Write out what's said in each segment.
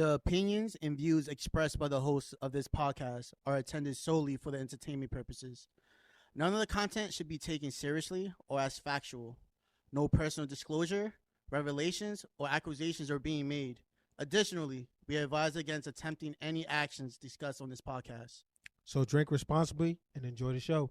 The opinions and views expressed by the hosts of this podcast are intended solely for the entertainment purposes. None of the content should be taken seriously or as factual. No personal disclosure, revelations, or accusations are being made. Additionally, we advise against attempting any actions discussed on this podcast. So drink responsibly and enjoy the show.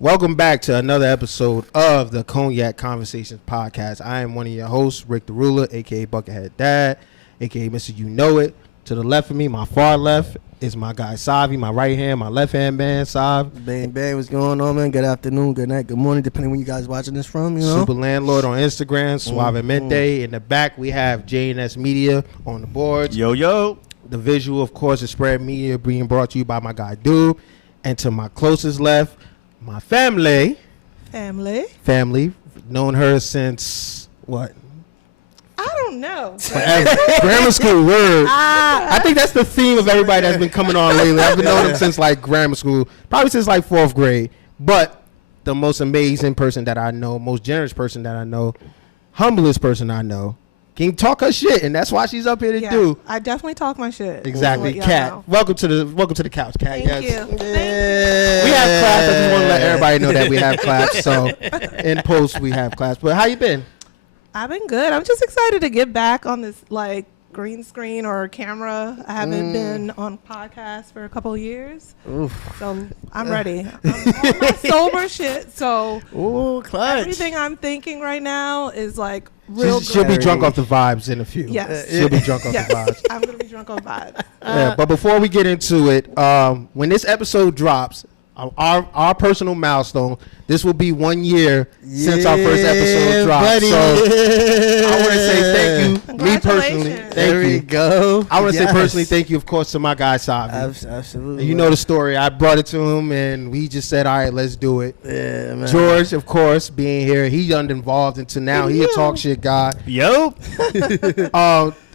Welcome back to another episode of the Cognac Conversations podcast. I am one of your hosts, Rick the Ruler, a.k.a. Buckethead Dad, a.k.a. Mr. You Know It. To the left of me, my far left, is my guy Savi. My right hand, my left hand man, Sav. Bang, bang, what's going on, man? Good afternoon, good night, good morning, depending when you guys watching this from, you know? Super Landlord on Instagram, Suavemente. In the back, we have J&S Media on the boards. Yo. The visual, of course, is Spread Media, being brought to you by my guy Dude. And to my closest left, my family, known her since what? I don't know. Grammar school word. I think that's the theme of everybody that's been coming on lately. I've been knowing them since like grammar school, probably since like 4th grade. But the most amazing person that I know, most generous person that I know, humblest person I know, can talk her shit, and that's why she's up here to do. I definitely talk my shit. Exactly, Kat. Welcome to the couch, Kat. Thank you. We have class. I just want to let everybody know that we have class. So in post we have class. But how you been? I've been good. I'm just excited to get back on this like green screen or camera. I haven't been on podcast for a couple of years. Oof. So I'm ready. I'm on my sober shit. So clutch. everything I'm thinking right now is like real good. She'll be drunk off the vibes in a few. Yes. She'll be drunk off the vibes. I'm going to be drunk on vibes. Yeah, but before we get into it, when this episode drops, our personal milestone, this will be 1 year since our first episode dropped. Buddy. So I want to say thank you, me personally. There Thank you. Go. I want to say personally thank you, of course, to my guy Savi. Absolutely. You know the story. I brought it to him, and we just said, all right, let's do it. Yeah, man. George, of course, being here, he done involved until now. He a talk shit guy. Yo.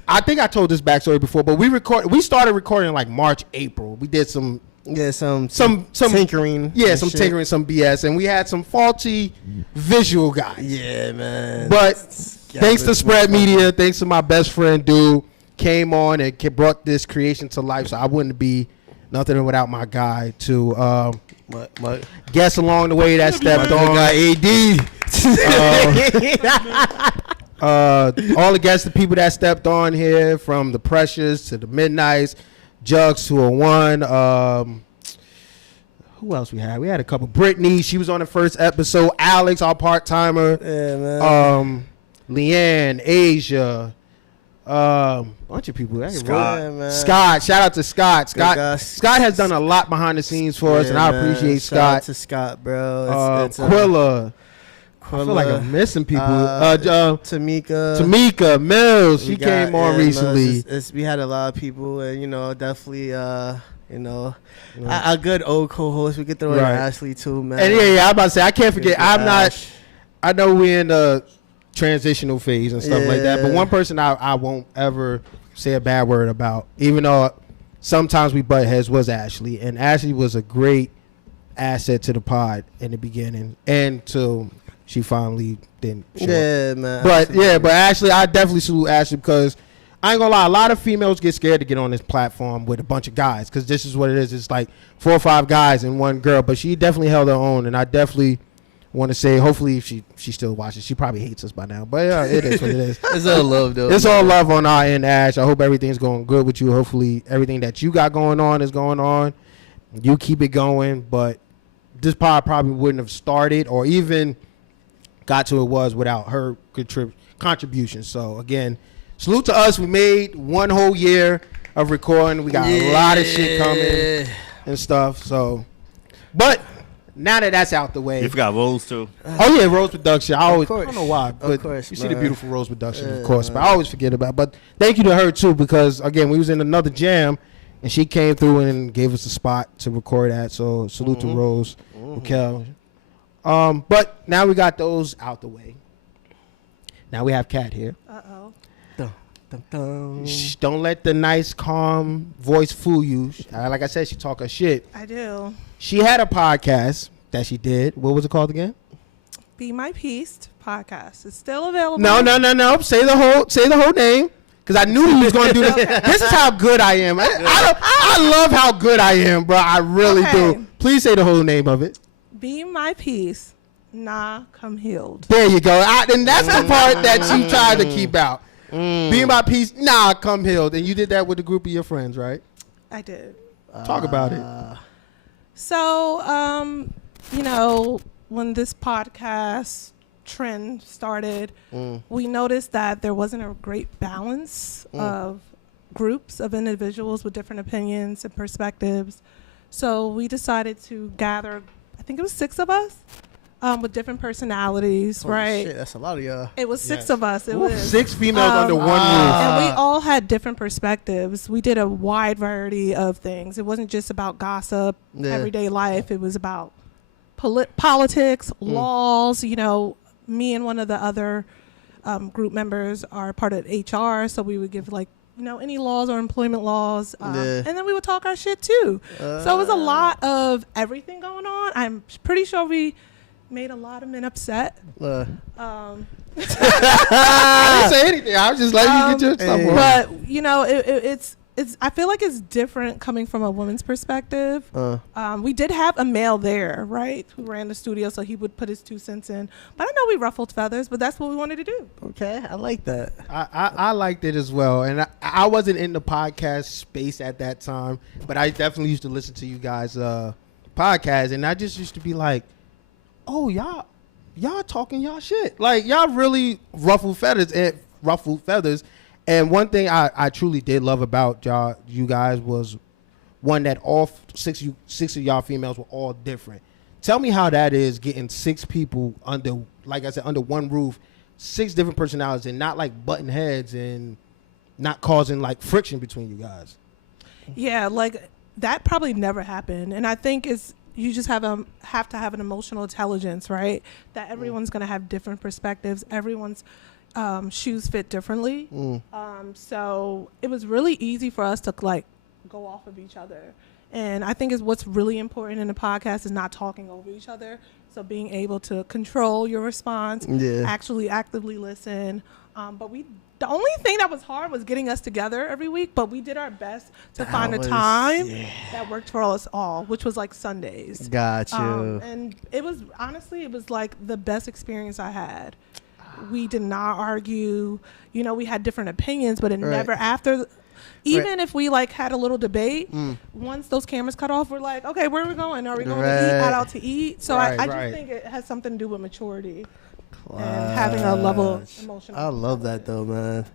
I think I told this backstory before, but we started recording like March, April. We did some tinkering. Yeah, some tinkering, some BS, and we had some faulty visual guys. Yeah, man. But thanks to Spread Media, thanks to my best friend Dude, came on and brought this creation to life. So I wouldn't be nothing without my guy to guests along the way that stepped on. All the guests, the people that stepped on here, from the Pressures to the Midnights, Jugs 201. Who else we had? We had a couple. Brittany, she was on the first episode. Alex, our part-timer. Yeah, man. Leanne, Asia, bunch of people. Scott, shout out to Scott. Scott has done a lot behind the scenes for us, and I appreciate Scott. Shout out to Scott, bro. Quilla. I feel like I'm missing people. Tamika Mills, she came on recently. We had a lot of people, and definitely, a good old co-host. We could throw in Ashley too, man. And I'm about to say, I can't forget. I know we're in the transitional phase and stuff like that, but one person I won't ever say a bad word about, even though sometimes we butt heads, was Ashley, and Ashley was a great asset to the pod in the beginning, and to she finally didn't show up. Man. But Ashley, I definitely salute Ashley, because I ain't gonna lie, a lot of females get scared to get on this platform with a bunch of guys, because this is what it is. It's like 4 or 5 guys and one girl, but she definitely held her own, and I definitely want to say, hopefully, if she still watches, she probably hates us by now, but yeah, it is what it is. It's all love, though. It's all love on our end, Ash. I hope everything's going good with you. Hopefully, everything that you got going on is going on. You keep it going, but this pod probably wouldn't have started or even got to it was without her contribution. So again, salute to us. We made 1 whole year of recording. We got a lot of shit coming and stuff. So, but now that that's out the way, you forgot Rose too. Oh yeah, Rose production. I don't know why, but you see the beautiful Rose production, of course. But I always forget about it. But thank you to her too, because again, we was in another jam, and she came through and gave us a spot to record at. So salute to Rose, Raquel. But now we got those out the way. Now we have Kat here. Shh, don't let the nice, calm voice fool you. Like I said, she talk her shit. I do. She had a podcast that she did. What was it called again? Be My Peace podcast. It's still available. No. Say the whole name. because I knew he was going to do this. This is how good I am. I love how good I am, bro. I really do. Please say the whole name of it. Be my peace. Nah, come healed. There you go. And that's the part that you tried to keep out. Be my peace. Nah, come healed. And you did that with a group of your friends, right? I did. Talk about it. So, you know, when this podcast trend started, we noticed that there wasn't a great balance of groups of individuals with different opinions and perspectives. So we decided to gather, I think it was 6 of us, with different personalities, Holy right? Shit, that's a lot of y'all. It was 6 of us. It was 6 females under one roof. and we all had different perspectives. We did a wide variety of things. It wasn't just about gossip, everyday life. It was about politics, laws. You know, me and one of the other group members are part of HR, so we would give like, you know, any laws or employment laws, and then we would talk our shit too. So it was a lot of everything going on. I'm pretty sure we made a lot of men upset. I didn't say anything. I was just letting you get your stuff on. But you know, it's I feel like it's different coming from a woman's perspective. We did have a male there, right, who ran the studio, so he would put his 2 cents in. But I know we ruffled feathers, but that's what we wanted to do. Okay, I like that. I liked it as well. And I wasn't in the podcast space at that time, but I definitely used to listen to you guys' podcast, and I just used to be like, oh, y'all talking y'all shit. Like, y'all really ruffled feathers. And one thing I truly did love about you guys was one that all six of y'all females were all different. Tell me how that is getting 6 people under, like I said, under one roof, 6 different personalities, and not like button heads and not causing like friction between you guys. Yeah, like that probably never happened, and I think you just have to have an emotional intelligence, right? That everyone's gonna have different perspectives. Everyone's shoes fit differently. So it was really easy for us to like go off of each other. And I think is what's really important in the podcast is not talking over each other. So being able to control your response, actually actively listen. But the only thing that was hard was getting us together every week, but we did our best to find a time that worked for us all, which was like Sundays. Got you. And it was, honestly, it was like the best experience I had. We did not argue. You know, we had different opinions, but it never after. Even if we like had a little debate, once those cameras cut off, we're like, okay, where are we going? Are we going to eat? Out to eat? So I just think it has something to do with maturity and having a level of emotional. I love that though, man.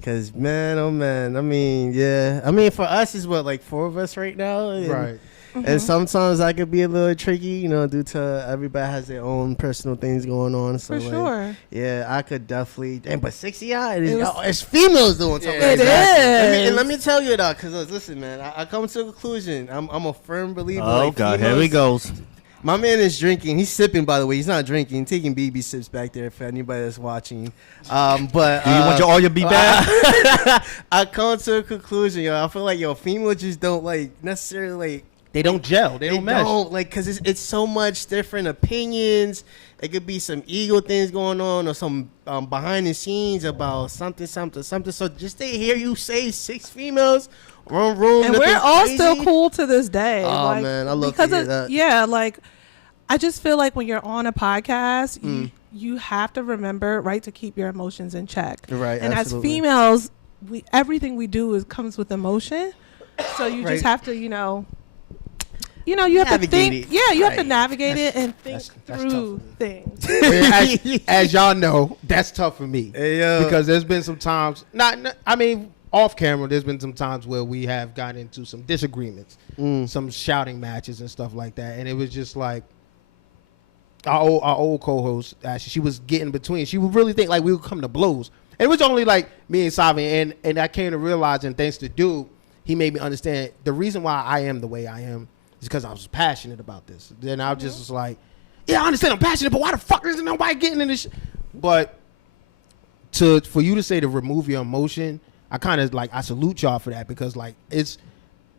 Cause man, oh man, I mean, for us is what, like 4 of us right now, right? And sometimes I could be a little tricky, you know, due to everybody has their own personal things going on. So for sure. Yeah, I could definitely. But 60 it's females doing something. It is. Let me tell you that, because listen, man, I come to a conclusion. I'm a firm believer. Oh, like, God, females, here we goes. My man is drinking. He's sipping, by the way. He's not drinking. Taking BB sips back there for anybody that's watching. But do you want all your be back? I come to a conclusion, yo. I feel like females just don't like necessarily like. They don't gel. They don't mesh. Like, because it's so much different opinions. It could be some ego things going on or some behind the scenes about something. So just to hear you say 6 females, one room. And we're all still cool to this day. Oh, like, man. I love to hear that. Yeah, like, I just feel like when you're on a podcast, you have to remember, right, to keep your emotions in check. Right, and absolutely. as females, everything we do comes with emotion. So you just have to, you have to think. Yeah, you have to navigate it and think through things. As y'all know, that's tough for me. Hey, yo. Because there's been some times, off camera, there's been some times where we have gotten into some disagreements, some shouting matches and stuff like that. And it was just like, our old co-host, actually, she was getting between. She would really think like we would come to blows. And it was only like me and Savi, and I came to realize, and thanks to Dude, he made me understand the reason why I am the way I am is because I was passionate about this. Then I just was like, yeah, I understand I'm passionate, but why the fuck isn't nobody getting in this shit? But for you to say to remove your emotion, I kind of like, I salute y'all for that, because like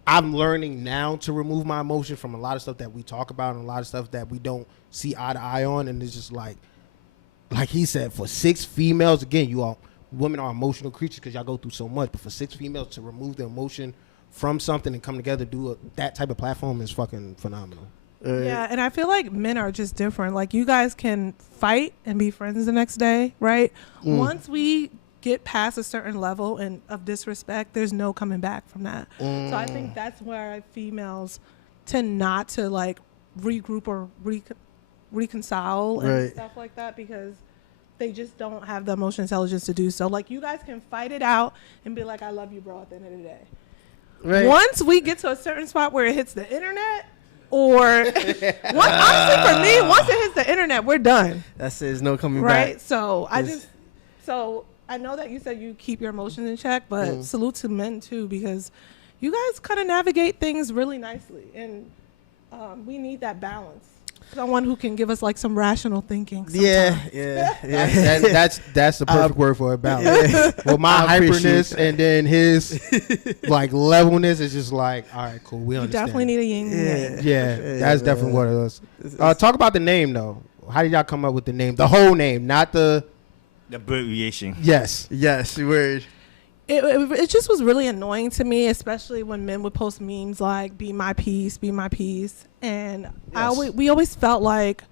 I'm learning now to remove my emotion from a lot of stuff that we talk about and a lot of stuff that we don't see eye to eye on. And it's just like he said, for 6 females, again, you all women are emotional creatures because y'all go through so much. But for 6 females to remove the emotion from something and come together, that type of platform is fucking phenomenal. Yeah, and I feel like men are just different. Like, you guys can fight and be friends the next day, right? Once we get past a certain level of disrespect, there's no coming back from that. So I think that's where females tend not to like regroup or reconcile and stuff like that, because they just don't have the emotional intelligence to do so. Like, you guys can fight it out and be like, I love you, bro, at the end of the day. Right. Once we get to a certain spot where it hits the internet, or honestly for me, once it hits the internet, we're done. That's it. There's no coming back. Right. So I know that you said you keep your emotions in check, but salute to men too, because you guys kind of navigate things really nicely, and we need that balance. Someone who can give us like some rational thinking sometimes. That's the perfect word for it, balance. Well, my hyperness and then his like levelness is just like, all right, cool, we understand. You definitely need a yin and yang. Yeah, that's definitely what it is. Talk about the name though. How did y'all come up with the name? The whole name, not the abbreviation. Yes, word. It just was really annoying to me, especially when men would post memes like "Be my peace, be my peace," and we always felt like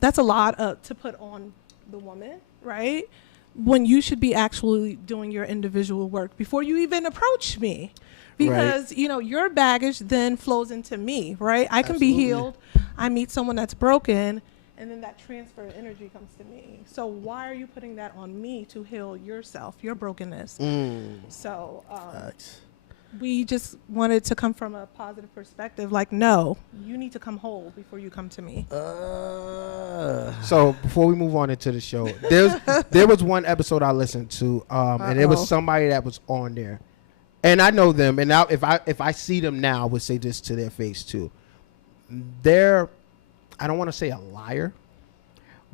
that's a lot to put on the woman, right? When you should be actually doing your individual work before you even approach me, because your baggage then flows into me, right? I can be healed. I meet someone that's broken, and then that transfer of energy comes to me. So why are you putting that on me to heal yourself, your brokenness? So we just wanted to come from a positive perspective. Like, no, you need to come whole before you come to me. So before we move on into the show, there was one episode I listened to, and it was somebody that was on there, and I know them. And now if I see them now, I would say this to their face too. I don't want to say a liar,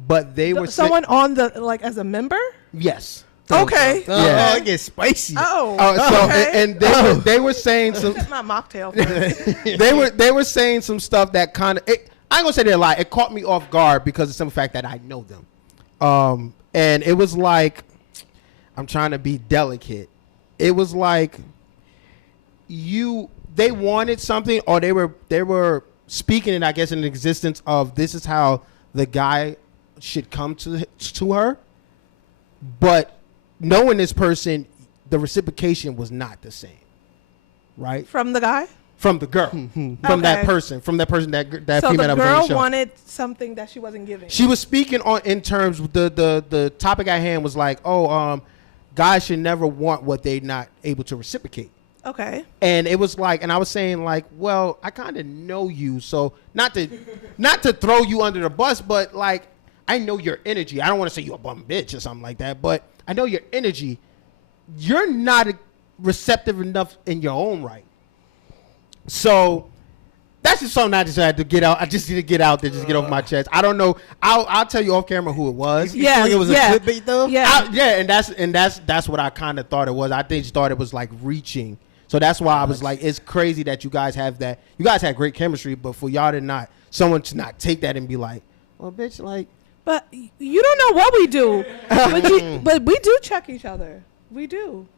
but they were someone on the like as a member. Yes. Okay. Yeah. It gets spicy. And they were saying some. My mocktail first. they were saying some stuff that kind of. I ain't gonna say they're lying. It caught me off guard because of some fact that I know them. And it was like, I'm trying to be delicate. It was like they wanted something, or they were speaking it, I guess, in existence of this is how the guy should come to her, but knowing this person, the reciprocation was not the same, right? From the guy? From the girl, from that person that so female that was on the girl show. wanted something that she wasn't giving. She was speaking in terms the topic at hand was like, guys should never want what they're not able to reciprocate. Okay. And it was like, and I was saying like, well, I kind of know you, so not to throw you under the bus, but like, I know your energy. I don't want to say you a bum bitch or something like that, but I know your energy. You're not receptive enough in your own right. So that's just something I just had to get out. I just need to get out there, just get off my chest. I don't know. I'll tell you off camera who it was. You think it was a clickbait though? Yeah. And that's what I kind of thought it was. I just thought it was like reaching. So that's why I was like, it's crazy that you guys have that. You guys had great chemistry, but for y'all to someone to not take that and be like, well, bitch, like. But you don't know what we do. But we do check each other. We do.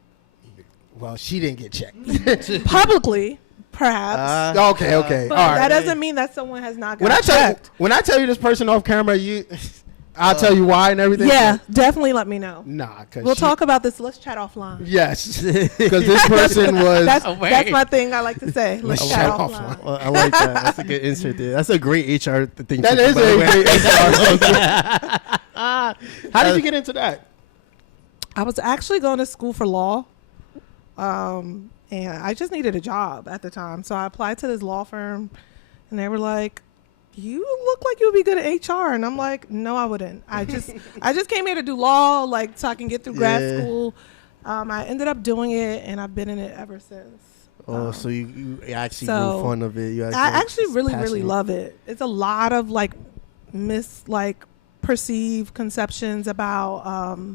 Well, she didn't get checked. Publicly, perhaps. Okay. But all right. that doesn't mean that someone has not got checked. When I tell you this person off camera, I'll tell you why and everything. Yeah, definitely let me know. Nah, because we'll talk about this. Let's chat offline. Yes, because this person was. That's my thing. I like to say. Let's chat offline. Well, I like that. That's a good insert there. That's a great HR thing. That is a great HR. How did you get into that? I was actually going to school for law, and I just needed a job at the time. So I applied to this law firm, and they were like, you look like you would be good at HR. And I'm like, no, I wouldn't. I just came here to do law, like, so I can get through grad school. I ended up doing it, and I've been in it ever since. So you actually grew fond of it. I actually really love it. It's a lot of, like, perceived conceptions about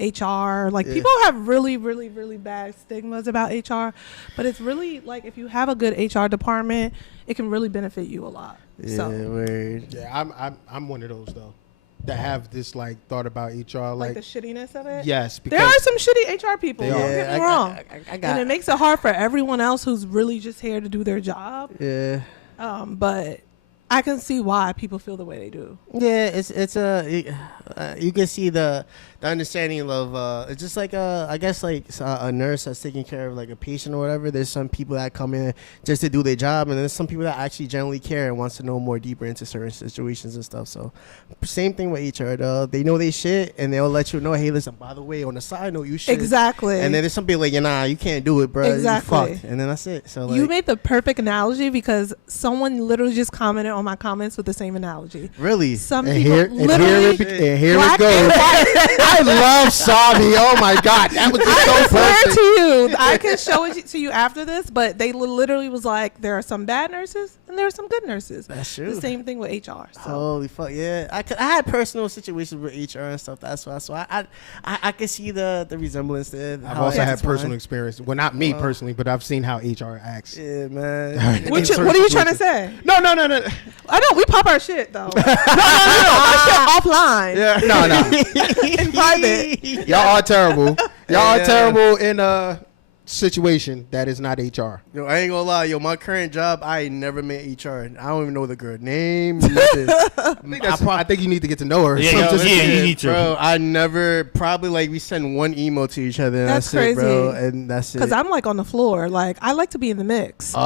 HR. Like, people have really bad stigmas about HR. But it's really, like, if you have a good HR department, it can really benefit you a lot. Yeah, word. Yeah, I'm one of those though. that have this like thought about HR, Like the shittiness of it. yes, There are some shitty HR people. They Don't are. get me wrong. I got. And it makes it hard for everyone else who's really just here to do their job. Yeah. But I can see why people feel the way they do. Yeah, it's you can see the understanding of it's just like I guess like a nurse that's taking care of like a patient or whatever. There's some people that come in just to do their job, and there's some people that actually generally care and wants to know more deeper into certain situations and stuff. So same thing with HR though. They know they shit and they'll let you know, hey, listen, by the way, on the side note, you shit. Exactly. And then there's some people like, nah, you can't do it, bro. Exactly. You fucked. And then that's it. So like, You made the perfect analogy because someone literally just commented on my comments with the same analogy. really. Some And people here, literally. and here it Black goes. and white. I love Sabi. Oh my God, that was just so I swear perfect. to you, I can show it to you after this, but they literally was like, there are some bad nurses and there are some good nurses. That's true. The same thing with HR. So. Holy fuck, yeah! I had personal situations with HR and stuff. That's why. So I can see the resemblance there. I've how also it had personal intertwined. experience. Well, not me personally, but I've seen how HR acts. Yeah, man. What are you trying to say? No. I know we pop our shit though. no, our shit offline. Yeah. No. In private. Y'all are terrible. Y'all Yeah. are terrible in a situation that is not HR. Yo, I ain't gonna lie, yo. My current job, I ain't never met HR. I don't even know the girl name. Nothing. I think you need to get to know her. Yeah, So yeah, just- yeah, you need to. Bro, I never probably like we send one email to each other. And That's that's it, bro. crazy. And that's it. Because I'm like on the floor. Like I like to be in the mix. Oh,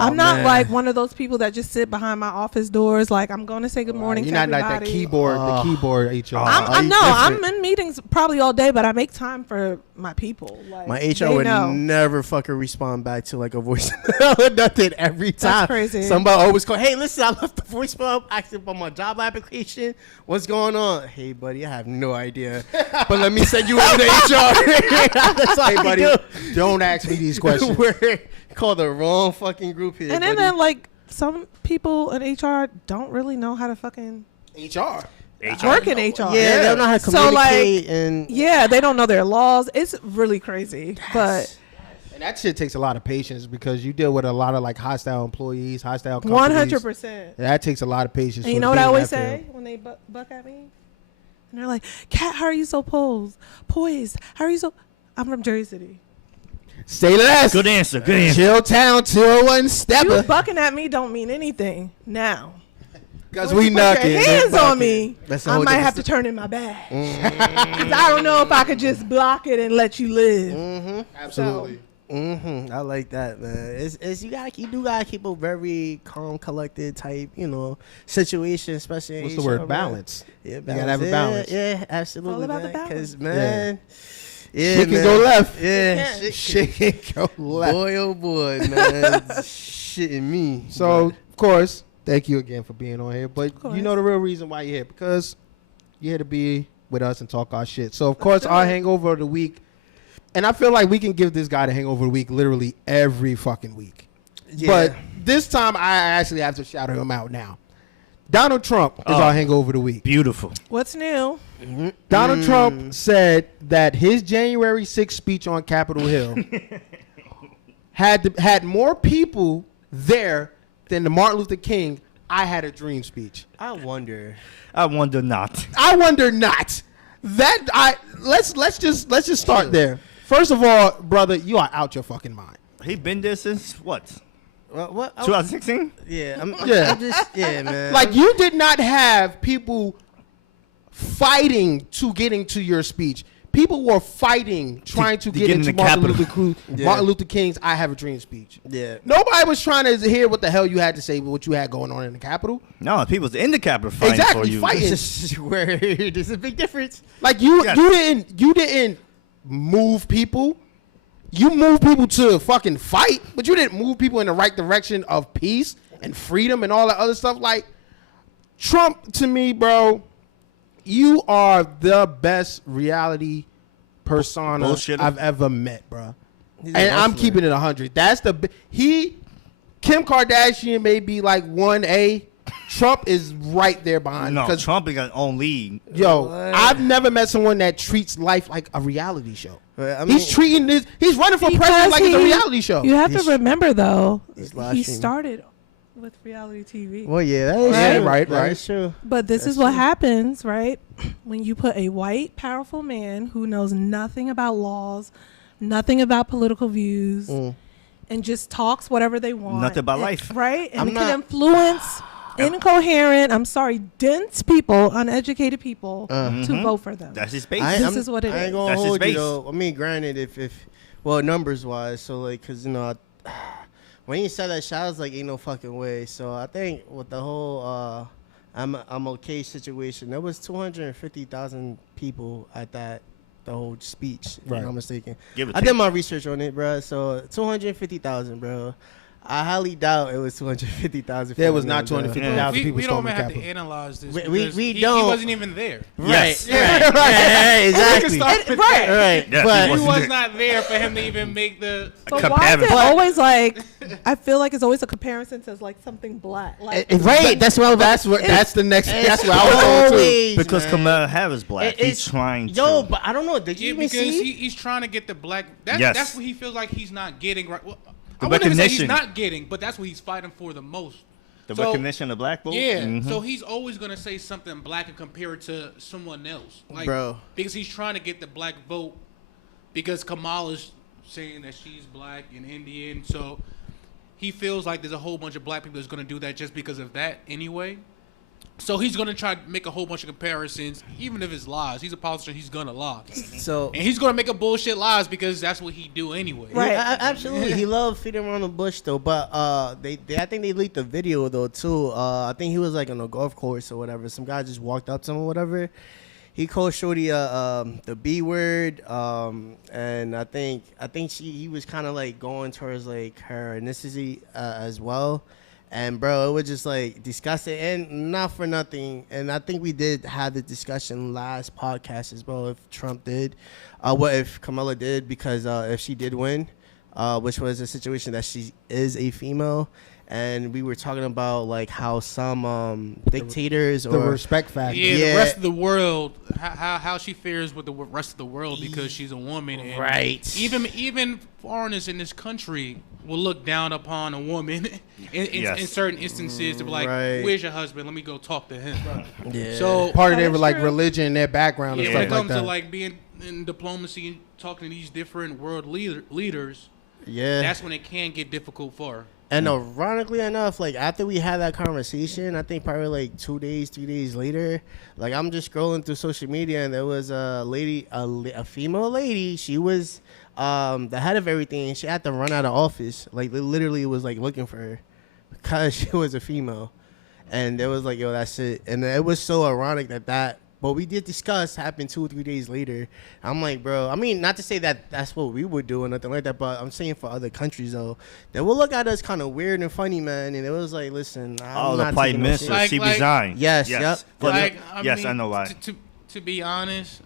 I'm not man. like one of those people that just sit behind my office doors. Like I'm going to say good morning You're to not everybody. like that keyboard, the keyboard HR. Are you I'm different? in meetings probably all day, but I make time for my people. Like, My they HR would know. never fucking respond back to like a voicemail or nothing every time. That's crazy. Somebody always call, hey, listen, I left the voicemail asking about my job application. What's going on? Hey, buddy, I have no idea. But let me send you over to HR. That's all Hey, I buddy, do. don't ask me these questions. We're called the wrong fucking group here. And then, buddy. like some people in HR don't really know how to fucking HR. work in HR. yeah, they don't know how to So, like, communicate. and Yeah, they don't know their laws. It's really crazy. But And that shit takes a lot of patience because you deal with a lot of like hostile employees, hostile companies. 100%. That takes a lot of patience. And you for know what I being always that say when they buck at me? And they're like, Kat, how are you so poised? How are you so... I'm from Jersey City. Say less. Good answer. Good answer. Chill Town 201 You stepper. bucking at me don't mean anything now. Because When we you put your knocking. hands on me, That's a I whole might different have to turn in my bag. 'Cause I don't know if I could just block it and let you live. Absolutely. I like that, man. It's you do gotta keep a very calm, collected type, situation, especially. In What's the HR, word? man. Balance. Yeah, gotta have a balance. Yeah, absolutely. All about the man. balance. 'Cause, man, yeah, Shit can man. go left. Yeah, It shit. Shit can go left. Boy, oh boy, man, shitting me. So, of course, thank you again for being on here. But course. you know the real reason why you're here. Because you're here to be with us and talk our shit. So, of course, our hangover of the week. And I feel like we can give this guy the hangover of the week literally every fucking week. But this time, I actually have to shout him out now. Donald Trump is our hangover of the week. Beautiful. What's new? Donald Trump said that his January 6th speech on Capitol Hill had more people there than the Martin Luther King "I Had a Dream" speech. I wonder. I wonder not. I wonder not. Let's just start there. First of all, brother, you are out your fucking mind. He been there since what? What? 2016? Yeah, I'm just man. Like, you did not have people fighting to get into your speech. People were fighting, trying to get get into in the Martin Luther King's "I Have a Dream" speech. Yeah. Nobody was trying to hear what the hell you had to say, what you had going on in the Capitol. No, people's in the Capitol fighting Exactly, for you. fighting. This is where there's a big difference. Like, you Yes. you didn't move people. You moved people to fucking fight, but you didn't move people in the right direction of peace and freedom and all that other stuff. Like, Trump, to me, bro, you are the best reality persona Bullshitter. I've ever met, bro. He's a And I'm hustler. keeping it 100. That's Kim Kardashian may be like 1A. Trump is right there behind. No, 'Cause, Trump got his own league. yo, What? I've never met someone that treats life like a reality show. I mean, He's treating he's running for president Because like it's a he- reality show. You have He's- to remember, though, he's he live streaming. started with reality TV. Well, yeah, that is Right? true. Right, That right. is true. But this That's is what true. happens, right? When you put a white, powerful man who knows nothing about laws, nothing about political views, and just talks whatever they want. Nothing about life. Right? And I'm it not- can influence incoherent, dense people, uneducated people to vote for them. That's his base. This is what it I ain't is. gonna That's his hold you base. though. I mean, granted, well, numbers wise, so like, cause when you said that shit, I was like, ain't no fucking way. So I think with the whole I'm okay situation, there was 250,000 people at the whole speech. If I'm not mistaken. Give it I to did you. my research on it, bro. So 250,000, bro. I highly doubt it was 250,000. There was not bro. 250,000 we people don't storming have Capitol. to analyze this. We because he don't. wasn't even there. Yes. Right, exactly. start with Right. Right, Yes, but he He wasn't was there. not there for him to even make the. But why is it Compare- always like? I feel like it's always a comparison to like something black. Like right. That's what That's the next. That's what I was going to. always, Because man. Kamala Harris black. It's- He's trying to. Yo, but I don't know. Did you Yeah, even because see? he's trying to get the black. Yes. That's what he feels like he's not getting right. Well, The I wouldn't even say he's recognition. not getting, but that's what he's fighting for the most. the So- recognition of black vote. Yeah, Mhm. so he's always gonna say something black and compare it to someone else, like, Bro. because he's trying to get the black vote. Because Kamala's saying that she's black and Indian, so he feels like there's a whole bunch of black people that's gonna do that just because of that anyway. So he's gonna try to make a whole bunch of comparisons, even if it's lies. He's a politician; he's gonna lie, So and he's gonna make up bullshit lies because that's what he do anyway. Right. Yeah, absolutely. He loved feeding around the bush though. But they I think they leaked the video though too. I think he was like on a golf course or whatever. Some guy just walked up to him or whatever. He called Shorty the B word. And I think he was kind of like going towards like her ethnicity as well. And bro, it was just like disgusting, and not for nothing. And I think we did have the discussion last podcast as well. If Trump did, what if Kamala did? Because if she did win, which was a situation that she is a female, and we were talking about like how some dictators The or respect factor. Yeah, Yeah. the rest of the world, how she fares with the rest of the world because she's a woman. And Right. Even foreigners in this country will look down upon a woman in Yes. certain instances to be like, Right. "Where's your husband? Let me go talk to him." yeah. So Part of their That's like true. religion, their background, yeah, and when it stuff like comes to that. like being in diplomacy and talking to these different world leaders, yeah. that's when it can get difficult for her. And ironically enough, like after we had that conversation, I think probably like 2 days, 3 days later, like I'm just scrolling through social media and there was a lady, a female lady. She was the head of everything. And she had to run out of office. Like they literally was like looking for her because she was a female. And it was like, yo, that's it. And it was so ironic that. But we did discuss happened 2 or 3 days later. I'm like, bro, I mean, not to say that that's what we would do or nothing like that, but I'm saying for other countries, though, they will look at us kind of weird and funny, man. And it was like, listen, I'm The not prime taking no minister, shit. Like- she like- resigned. Yes, yes. yep. For the- Like, yes, mean, I know why. To be honest,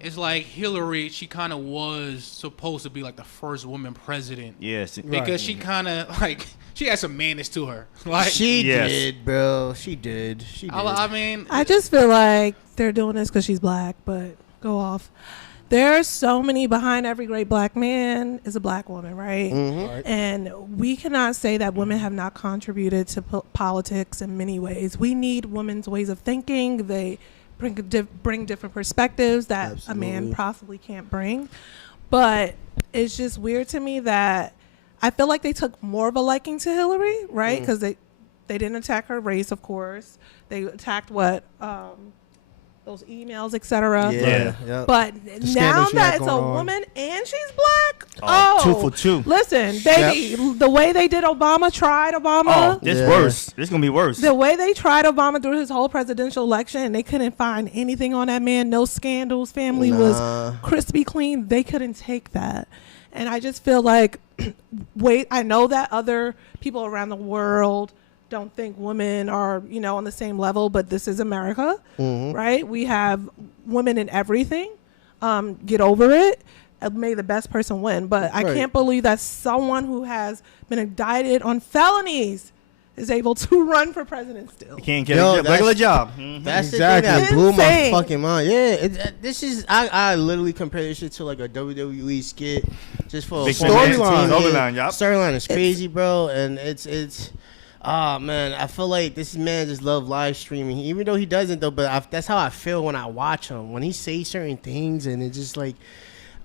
it's like Hillary. She kind of was supposed to be like the first woman president Yes. because she kind of like she had some madness to her. Like She Yes. did, bro. She did. She did. I mean, I just feel like they're doing this because she's black, but go off. There's so many behind every great black man is a black woman, right? Mhm. And we cannot say that women have not contributed to politics in many ways. We need women's ways of thinking. They bring different perspectives that a man Absolutely. possibly can't bring. But it's just weird to me that I feel like they took more of a liking to Hillary, right? Because they didn't attack her race, of course. They attacked those emails, etc. Yeah. Yep. But now scandal she had that it's a going on. woman and she's black, Oh, oh, 2 for 2. Listen, baby, the way they did Obama, tried Obama. Oh, this Yeah. worse. This gonna be worse. The way they tried Obama through his whole presidential election, and they couldn't find anything on that man. No scandals. Family was crispy clean. They couldn't take that. And I just feel like, I know that other people around the world don't think women are, on the same level, but this is America, right? We have women in everything. Get over it. May the best person win. But I Right. can't believe that someone who has been indicted on felonies is able to run for president still. You can't get Yo, a regular that's- job. That's Exactly. the thing that blew my Insane. fucking mind. Yeah, this is I literally compare this shit to like a WWE skit, just for Big a form of storyline. entertainment. Storyline, yup. Storyline is crazy, bro, and it's Oh man, I feel like this man just love live streaming, even though he doesn't though. But that's how I feel when I watch him. When he say certain things, and it's just like,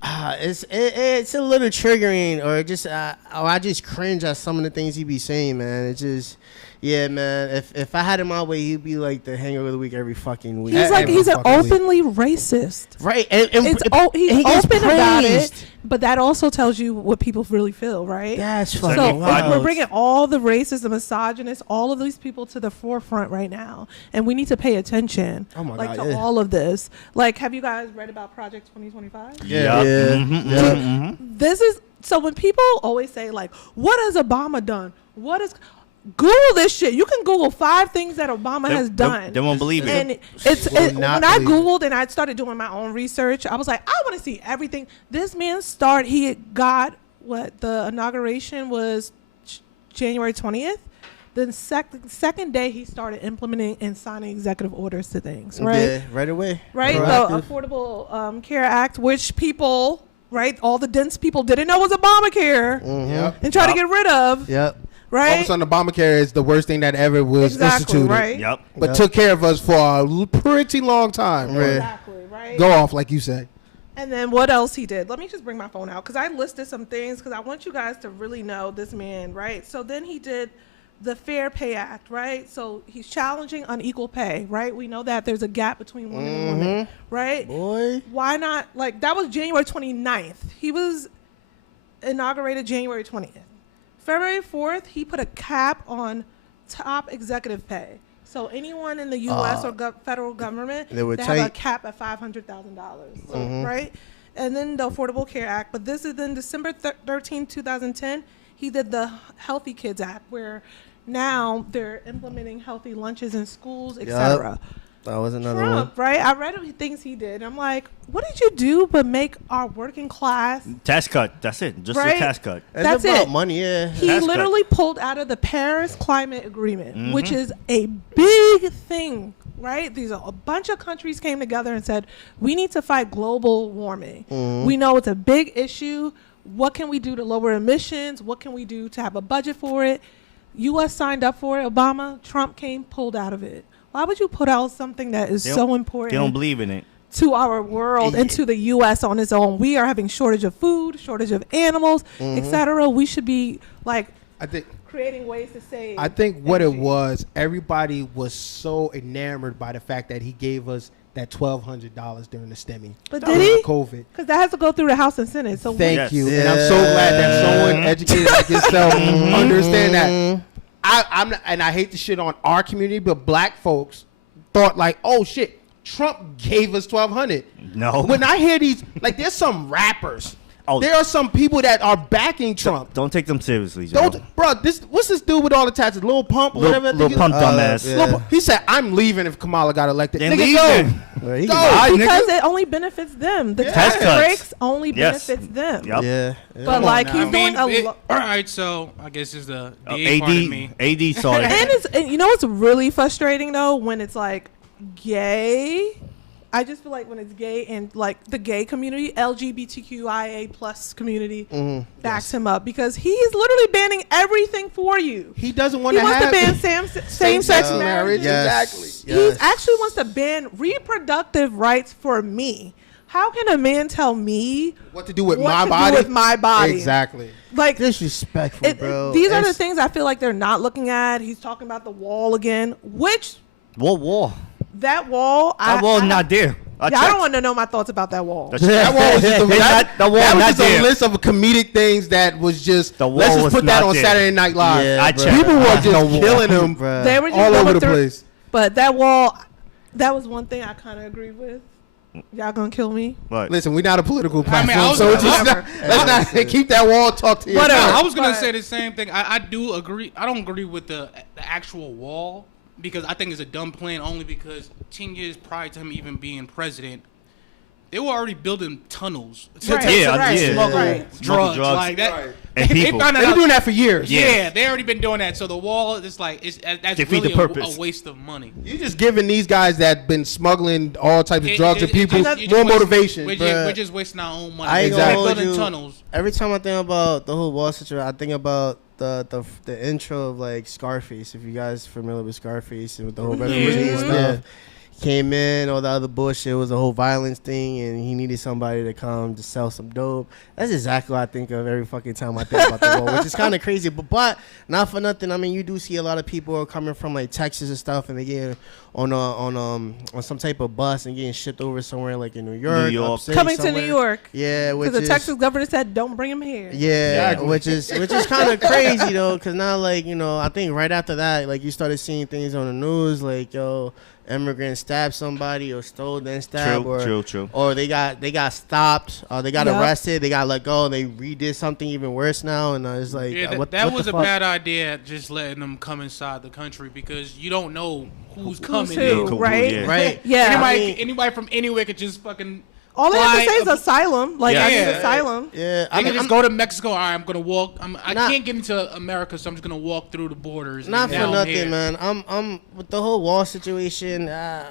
it's a little triggering, or just I just cringe at some of the things he be saying, man. It's just. Yeah, man. If I had him my way, he'd be like the hangover of the week every fucking week. He's an openly racist. Right. He's he open about it, praised. but that also tells you what people really feel, right? That's So fucking wild. we're bringing all the racists, the misogynists, all of these people to the forefront right now, and we need to pay attention. Oh my God, to yeah. all of this. Like, have you guys read about Project 2025? Yeah. This is so when people always say like, "What has Obama done? What is?" Google this shit. You can Google 5 things that Obama has done. They won't believe it. And when I Googled and I started doing my own research, I was like, I want to see everything. This man he got the inauguration was January 20th. Then second day he started implementing and signing executive orders to things, right? Yeah, right away. Right? The Affordable Care Act, which people, right, all the dense people didn't know was Obamacare and try to get rid of. Yep. Right? All of a sudden, Obamacare is the worst thing that ever was instituted. Right? Yep. But took care of us for a pretty long time. Exactly, right? Go off, like you said. And then what else he did? Let me just bring my phone out because I listed some things because I want you guys to really know this man, right? So then he did the Fair Pay Act, right? So he's challenging unequal pay, right? We know that there's a gap between women and women, right? Boy. Why not? Like, that was January 29th. He was inaugurated January 20th. February 4th, he put a cap on top executive pay. So anyone in the U.S. or federal government, they have a cap at $500,000, right? And then the Affordable Care Act. But this is then December 13, 2010, he did the Healthy Kids Act, where now they're implementing healthy lunches in schools, etc. That was another Trump, one. right? I read things he did. I'm like, what did you do but make our working class? Tax cut. That's it. Just Right? a tax cut. That's about it. money, yeah. He Tax literally pulled out of the Paris Climate Agreement, which is a big thing, right? A bunch of countries came together and said, we need to fight global warming. We know it's a big issue. What can we do to lower emissions? What can we do to have a budget for it? U.S. signed up for it. Obama, Trump pulled out of it. Why would you put out something that is so important? They don't believe in it. To our world and to the U.S. on its own. We are having shortage of food, shortage of animals, etc. We should be creating ways to save. I think what it was, everybody was so enamored by the fact that he gave us that $1,200 during the STEMI. But did he? COVID. Because that has to go through the House and Senate. So Thank you. And I'm so glad that someone educated like yourself understand that. I'm not, and I hate to shit on our community, but black folks thought like, oh shit, Trump gave us $1,200. No. When I hear these, like, there's some rappers. Oh. There are some people that are backing Trump. Don't take them seriously, Joe. What's this dude with all the tattoos? Lil Pump or whatever. Lil Pump dumbass. yeah. Lil Pump, he said, I'm leaving if Kamala got elected. Then Nigga, leave go. then. Go. because it only benefits them. The Tax tax cuts. breaks only benefits them. Yep. Yeah. But like I he's mean, doing all right, so I guess it's the Oh, A part of me. AD saw it. and you know what's really frustrating though when it's like gay. I just feel like when it's gay and like the gay community, LGBTQIA plus community backs him up because he's literally banning everything for you. He doesn't want He to wants to have ban same-sex marriage. Yes. Exactly. He actually wants to ban reproductive rights for me. How can a man tell me What to do with what my to body? do with my body? Exactly. Like Disrespectful, bro. these are the things I feel like they're not looking at. He's talking about the wall again, which What wall? that wall. That wall not there. I don't want to know my thoughts about that wall. That wall was just, The wall that was not just a there. list of comedic things that was just, The wall let's just was put that not on there. Saturday Night Live. Yeah, I bro. checked. People were The just wall. killing him Bruh. They were just all going over the through- place. But that wall, that was one thing I kind of agree with. Y'all gonna kill me? What? Listen, we're not a political I mean, platform, I was so gonna- just let's not keep that wall talk to you. Whatever. I was gonna But- say the same thing. I do agree. I don't agree with the actual wall because I think it's a dumb plan. Only because 10 years prior to him even being president, they were already building tunnels to Right, Yeah, right, yeah. smuggle right. drugs, drugs. like that. Right. And They people. found They've out. been doing that for years. Yeah, they already been doing that. So the wall is like that's Defeat really the purpose. a waste of money. You just giving these guys that been smuggling all types of drugs and people just- more waste- motivation. We're just wasting our own money. I ain't They're gonna hold building you. tunnels. Every time I think about the whole wall situation, I think about the intro of like Scarface. If you guys familiar with Scarface and with the whole revolution stuff. Came in, all the other bullshit was a whole violence thing, and he needed somebody to come to sell some dope. That's exactly what I think of every fucking time I think about the war, which is kind of crazy. But not for nothing. I mean, you do see a lot of people coming from like Texas and stuff, and they get on some type of bus and getting shipped over somewhere like in New York. Coming to New York. Yeah, because the Texas governor said don't bring him here. Yeah, exactly. which is kind of crazy though, because now like I think right after that like you started seeing things on the news like immigrants stabbed somebody or stole then stabbed or they got stopped or they got arrested, they got let go, and they redid something even worse now, and it's like that was a bad idea, just letting them come inside the country, because you don't know who's coming in, right? Yeah, anybody from anywhere could just fucking. All they have to say is asylum. Like, I need asylum. Yeah, I can just go to Mexico. All right, I'm gonna walk. I can't get into America, so I'm just gonna walk through the borders. Not for nothing, man. I'm with the whole wall situation. I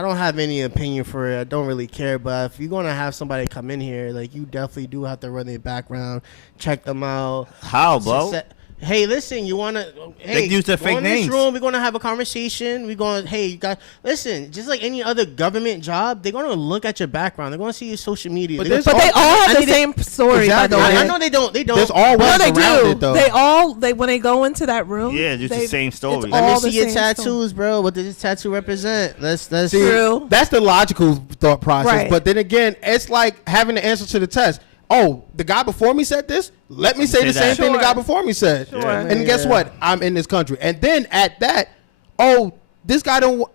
don't have any opinion for it. I don't really care. But if you're gonna have somebody come in here, like you definitely do have to run their background, check them out. How, bro? Hey, listen, you want to... Hey, use their fake names. In this room, we're going to have a conversation. We're going to... Hey, you guys... Listen, just like any other government job, they're going to look at your background. They're going to see your social media. But they all have the same story, by the way. I know they don't. There's always around it, though. When they go into that room... Yeah, just the same story. Let me see your tattoos, bro. What does this tattoo represent? That's true. That's the logical thought process. Right. But then again, it's like having the answer to the test. Oh, the guy before me said this? Let me say the same thing the guy before me said. Sure. And guess what? I'm in this country. And then at that, this guy don't...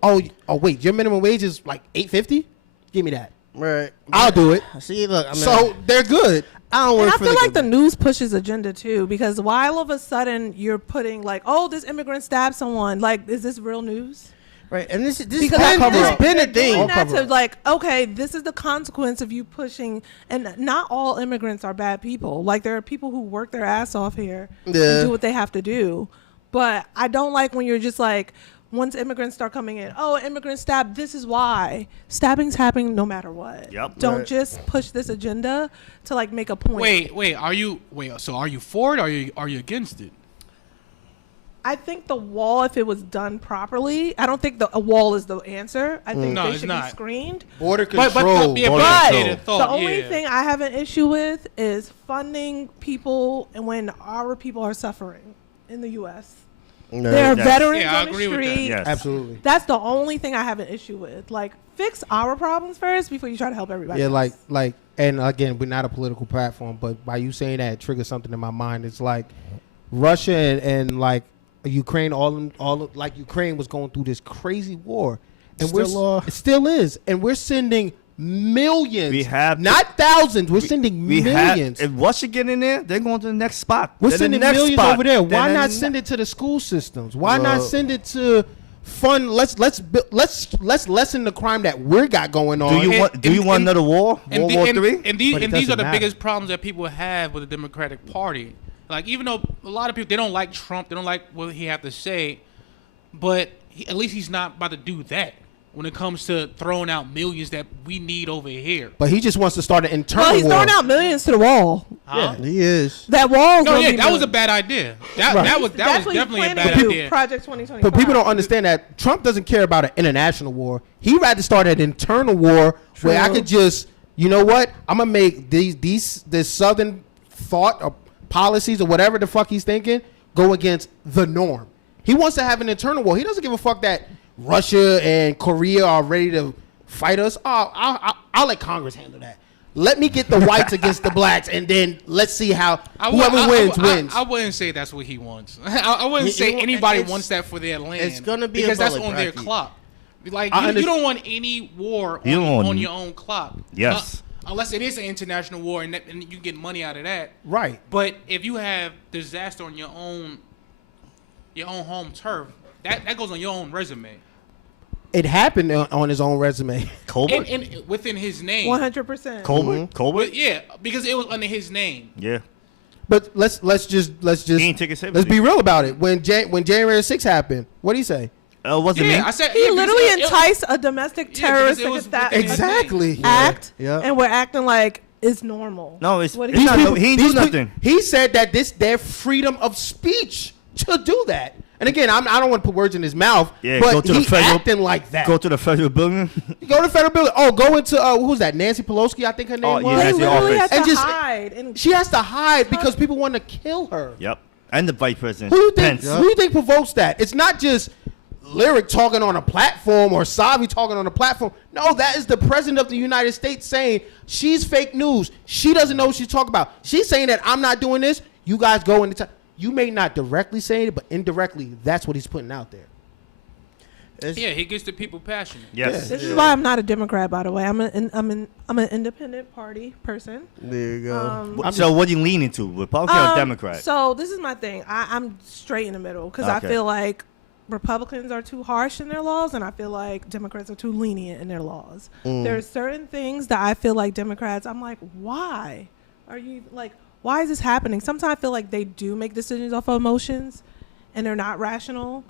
wait, your minimum wage is like $8.50? Give me that. Right. I'll do it. See, look, so they're good. I don't work and I for feel like the news pushes agenda too, because why all of a sudden you're putting like, this immigrant stabbed someone. Like, is this real news? Right, and this been a thing. To like, okay, this is the consequence of you pushing, and not all immigrants are bad people. Like, there are people who work their ass off here and do what they have to do. But I don't like when you're just like, once immigrants start coming in, immigrant stabbed, this is why. Stabbing's happening no matter what. Yep. Don't just push this agenda to like make a point. So are you for it or are you against it? I think the wall, if it was done properly, I don't think a wall is the answer. I think they should be screened. Border control. The only thing I have an issue with is funding people and when our people are suffering in the U.S. There are veterans on the street. Yes. Absolutely. That's the only thing I have an issue with. Like, fix our problems first before you try to help everybody else. like, and again, we're not a political platform, but by you saying that, it triggers something in my mind. It's like Russia and like Ukraine, like Ukraine was going through this crazy war, and it still is, and we're sending millions. Not thousands. We're sending millions. If Russia get in there, they're going to the next spot. We're sending millions over there. Why not send it to the school systems? Why not send it to fund? Let's lessen the crime that we got going on. Do you want another war? World War III? And these are the biggest problems that people have with the Democratic Party. Like, even though a lot of people, they don't like Trump, they don't like what he have to say, but at least he's not about to do that when it comes to throwing out millions that we need over here. But he just wants to start an internal war. He's throwing out millions to the wall. Yeah, he is. That wall. That was a bad idea. That was definitely a bad idea. Project 2025. But people don't understand that Trump doesn't care about an international war. He'd rather start an internal war where I could just, you know what? I'm gonna make this Southern thought or policies or whatever the fuck he's thinking go against the norm. He wants to have an internal war. He doesn't give a fuck that Russia and Korea are ready to fight us. I'll let Congress handle that. Let me get the whites against the blacks, and then let's see how whoever wins. I wouldn't say that's what he wants. I wouldn't say anybody wants that for their land. It's gonna be because that's on their clock. Like, you don't want any war on your own clock. Yes. Unless it is an international war and you get money out of that. Right. But if you have disaster on your own home turf, that goes on your own resume. It happened on his own resume. Colbert? And within his name. 100%. Colbert? But yeah, because it was under his name. Yeah. But let's be real about it. When January 6th happened, what did he say? Wasn't me. I said he literally enticed a domestic terrorist act, exactly act, and we're acting like is normal. No, it's What it's not. people- He ain't do nothing. He said that this their freedom of speech to do that. And again, I don't want to put words in his mouth, Yeah, but go to the he federal- acting like that. Go to the federal building. Go to federal building. Oh, go into who's that? Nancy Pelosi, I think her name Oh, was. yeah, They that's the literally office. had And to just- hide. And She has to hide because people want to kill her. Yep. And the vice president. Who do you think? Pence. Who do you think provokes that? It's not just Lyric talking on a platform or Savi talking on a platform. No, that is the president of the United States saying she's fake news. She doesn't know what she's talking about. She's saying that I'm not doing this. You guys go into. You may not directly say it, but indirectly, that's what he's putting out there. Yeah, he gets the people passionate. Yes. this is why I'm not a Democrat, by the way. I'm an independent party person. There you go. So what you leaning to, Republican or Democrat? So this is my thing. I'm straight in the middle because I Okay. feel like Republicans are too harsh in their laws, and I feel like Democrats are too lenient in their laws. There are certain things that I feel like Democrats, I'm like, why are you like, why is this happening? Sometimes I feel like they do make decisions off of emotions and they're not rational.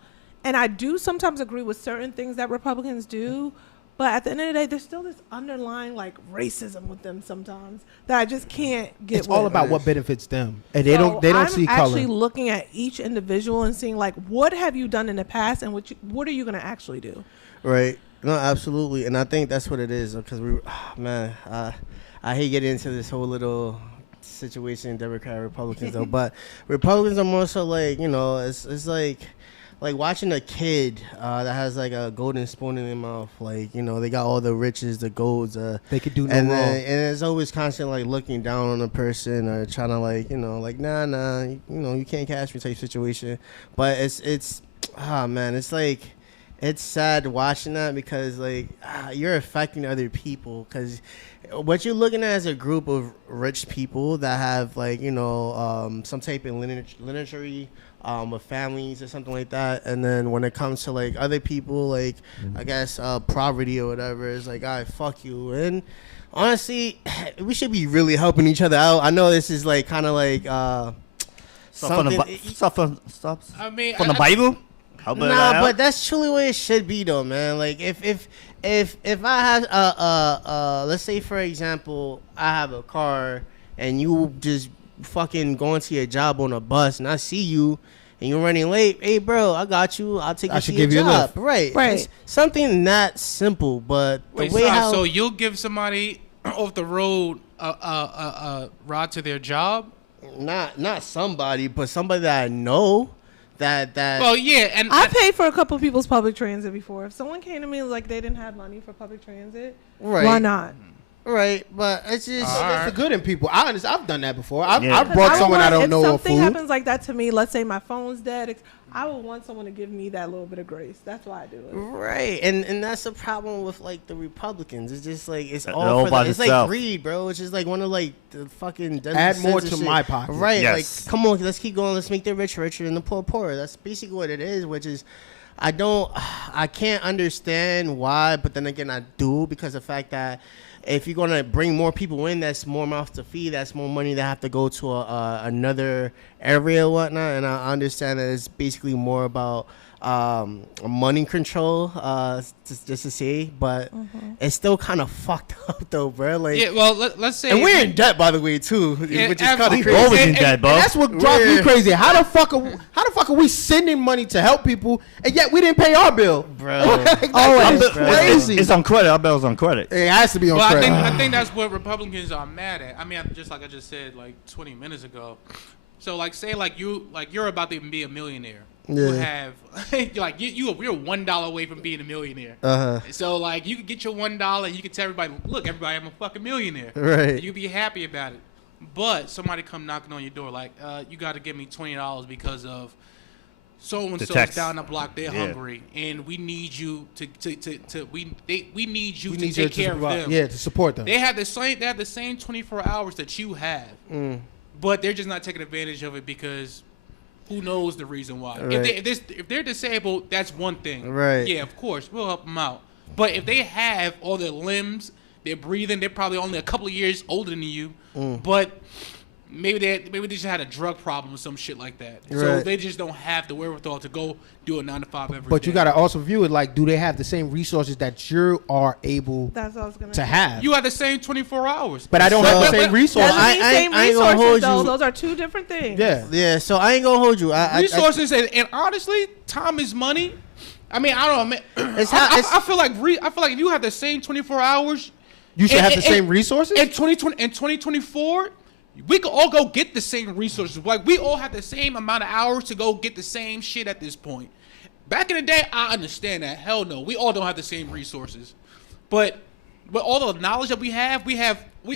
And I do sometimes agree with certain things that Republicans do, but at the end of the day, there's still this underlying like racism with them sometimes that I just can't get It's all with. about what benefits them, and they So don't I'm see actually color. looking at each individual and seeing like, what have you done in the past, and what are you going to actually do? Right. No, absolutely. And I think that's what it is because I hate getting into this whole little situation, Democrat, Republicans though, but Republicans are more so like, it's like watching a kid that has like a golden spoon in their mouth, like, they got all the riches, the golds, They could do no and wrong. it's always constantly like looking down on a person or trying to like, nah, you can't catch me type situation. But it's man, it's like, it's sad watching that because like you're affecting other people because what you're looking at is a group of rich people that have like, some type of lineage with families or something like that. And then when it comes to like other people, like I guess poverty or whatever, it's like, all right, fuck you. And honestly, we should be really helping each other out. I know this is like kind of like something. I mean, From the Bible? Help it Nah, out? but that's truly what it should be though, man. Like if I have let's say for example, I have a car and you just fucking going to your job on a bus and I see you and you're running late, hey bro, I got you. I'll take you I to should your give you a job. lift. Right. Right. It's something that simple, but the wait, way how so you'll give somebody off the road a ride to their job? not somebody, but somebody that I know that Well, yeah, and I paid for a couple people's public transit before. If someone came to me like they didn't have money for public transit, right. why not? Right, but it's just That's the good in people. I've done that before. I've Yeah. brought would someone I want- don't know if a something food. happens like that to me, let's say my phone's dead, I would want someone to give me that little bit of grace. That's why I do it. right, and that's the problem with like the Republicans. It's just like it's They're all all for by it's themselves. like greed, bro. It's just like one of like the fucking Add more to censorship. my pocket. Right, Yes. like come on, let's keep going. Let's make the rich richer and the poor poorer. That's basically what it is. Which is, I can't understand why, but then again, I do because the fact that. If you're gonna bring more people in, that's more mouths to feed. That's more money that have to go to another area or whatnot. And I understand that it's basically more about money control, just to say. But it's still kind of fucked up though, bro. Like, yeah, well, let's say and we're in debt, by the way, too, Yeah, which is kind of absolutely. crazy. Always in And- debt, bro. And that's what drives me Weird. crazy. How the fuck are we sending money to help people and yet we didn't pay our bill, Bro. Like, Always, that's bro. crazy. It's on credit. Our bill's on credit. It has to be on Well, credit. I think that's what Republicans are mad at. I mean, just like I just said like 20 minutes ago. So like, say like you're about to be a millionaire. You Yeah. have like you're $1 away from being a millionaire. So like you could get your $1 and you can tell everybody, look, everybody, I'm a fucking millionaire. Right. And you be happy about it. But somebody come knocking on your door like, you got to give me $20 because of so and The so's text. down the block. They're Yeah. hungry, and we need you to we need you We to need you take care of provide- them. Yeah, to support them. They have the same 24 hours that you have, but they're just not taking advantage of it because who knows the reason why. Right. If they're disabled, that's one thing. Right. Yeah, of course we'll help them out. But if they have all their limbs, they're breathing, they're probably only a couple of years older than you, but maybe they just had a drug problem or some shit like that. So Right. they just don't have the wherewithal to go do a 9 to 5 every day. But you got to also view it like, do they have the same resources that you are able That's what I was gonna to say. have? You have the same 24 hours. But I don't have the same resources. Doesn't mean same I ain't gonna resources, hold though. you. Those are two different things. Yeah. Yeah, so I ain't gonna hold you. Resources and honestly, time is money. I mean, I don't know. I feel like if you have the same 24 hours, You should and- have the and- same resources? in 2024. We could all go get the same resources. Like we all have the same amount of hours to go get the same shit at this point. Back in the day, I understand that. Hell no, we all don't have the same resources. But all the knowledge that we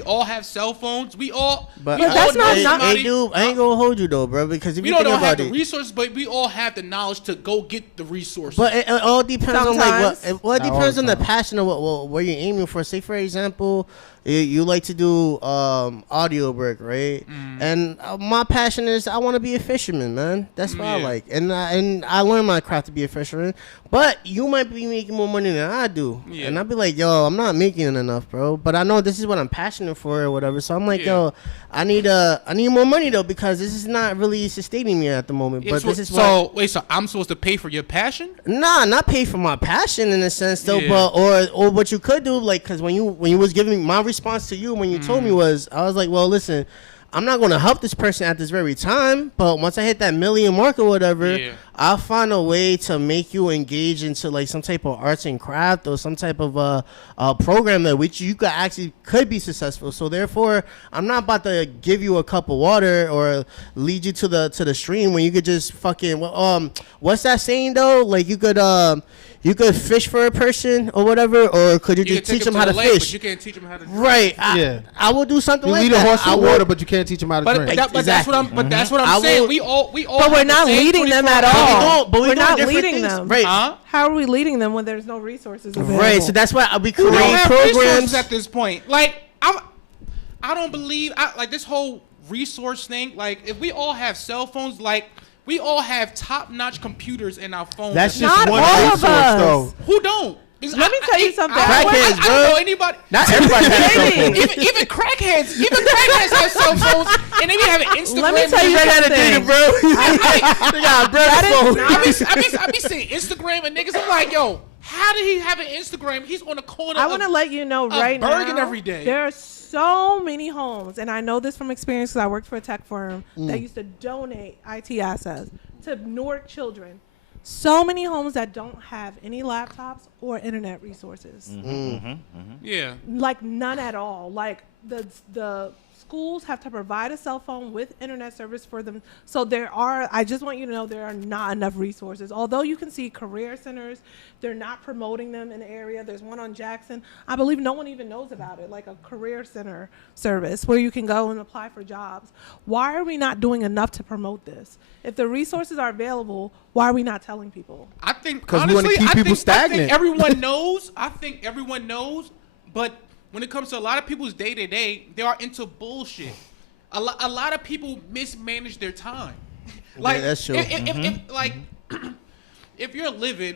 all have cell phones. We all. But we all that's know not- somebody- Hey, dude, I ain't gonna hold you though, bro. Because if We you don't think have about the it, resources, but we all have the knowledge to go get the resources. but it all depends on like Sometimes. what. It Not all depends the on the time. passion of what you're aiming for. Say for example, you like to do audio work, right? And my passion is I want to be a fisherman, man. That's what I Yeah. like, and I learned my craft to be a fisherman. But you might be making more money than I do, Yeah. and I'll be like, yo, I'm not making enough, bro. But I know this is what I'm passionate for or whatever. So I'm like, Yeah. yo, I need more money though because this is not really sustaining me at the moment. Yeah, But so, this is so wait, so I'm supposed to pay for your passion? Nah, not pay for my passion in a sense though, Yeah. but or what you could do, like, cause when you was giving my response to you when you told me was, I was like, well, listen, I'm not gonna help this person at this very time, but once I hit that million mark or whatever, Yeah. I'll find a way to make you engage into like some type of arts and craft or some type of program that which you could be successful. So therefore, I'm not about to give you a cup of water or lead you to the stream when you could just fucking what's that saying though? Like you could fish for a person or whatever, or could you You just can take teach them to how the to lake, fish? but you can't teach them how to drink. Right. Yeah. I will do something You like lead a that. horse I to will- water, but you can't teach him how to But, drink. but that's what I'm. But that's what I I'm saying. will- We all. But we're have the not same leading them 24 at hours. all. But we We're doing not different leading things. them. Right. Huh? How are we leading them when there's no resources available? Right. So that's why we We don't create have resources programs. at this point. Like I don't believe like this whole resource thing. Like if we all have cell phones, like we all have top-notch computers in our phones. That's Not just one all of resource, us. though. Who don't? Because Let me tell you something. I Crackheads, don't bro. know anybody. Not everybody has cell Maybe. phones. Even crackheads have cell phones, and they be having Instagram. Let me tell you something. They got a bread phone. I be seeing Instagram and niggas. I'm like, yo, how did he have an Instagram? He's on the corner. I want to let you know right Bergen now. every day. There are so many homes, and I know this from experience because I worked for a tech firm that used to donate IT assets to Newark children. So many homes that don't have any laptops or internet resources. Yeah. Like none at all. Like the schools have to provide a cell phone with internet service for them. So I just want you to know there are not enough resources. Although you can see career centers, they're not promoting them in the area. There's one on Jackson. I believe no one even knows about it, like a career center service where you can go and apply for jobs. Why are we not doing enough to promote this? If the resources are available, why are we not telling people? I think 'Cause we wanna honestly, keep I people think stagnant. everyone knows. I think everyone knows. But when it comes to a lot of people's day to day, they are into bullshit. A lot of people mismanage their time. Like that's true. If you're living,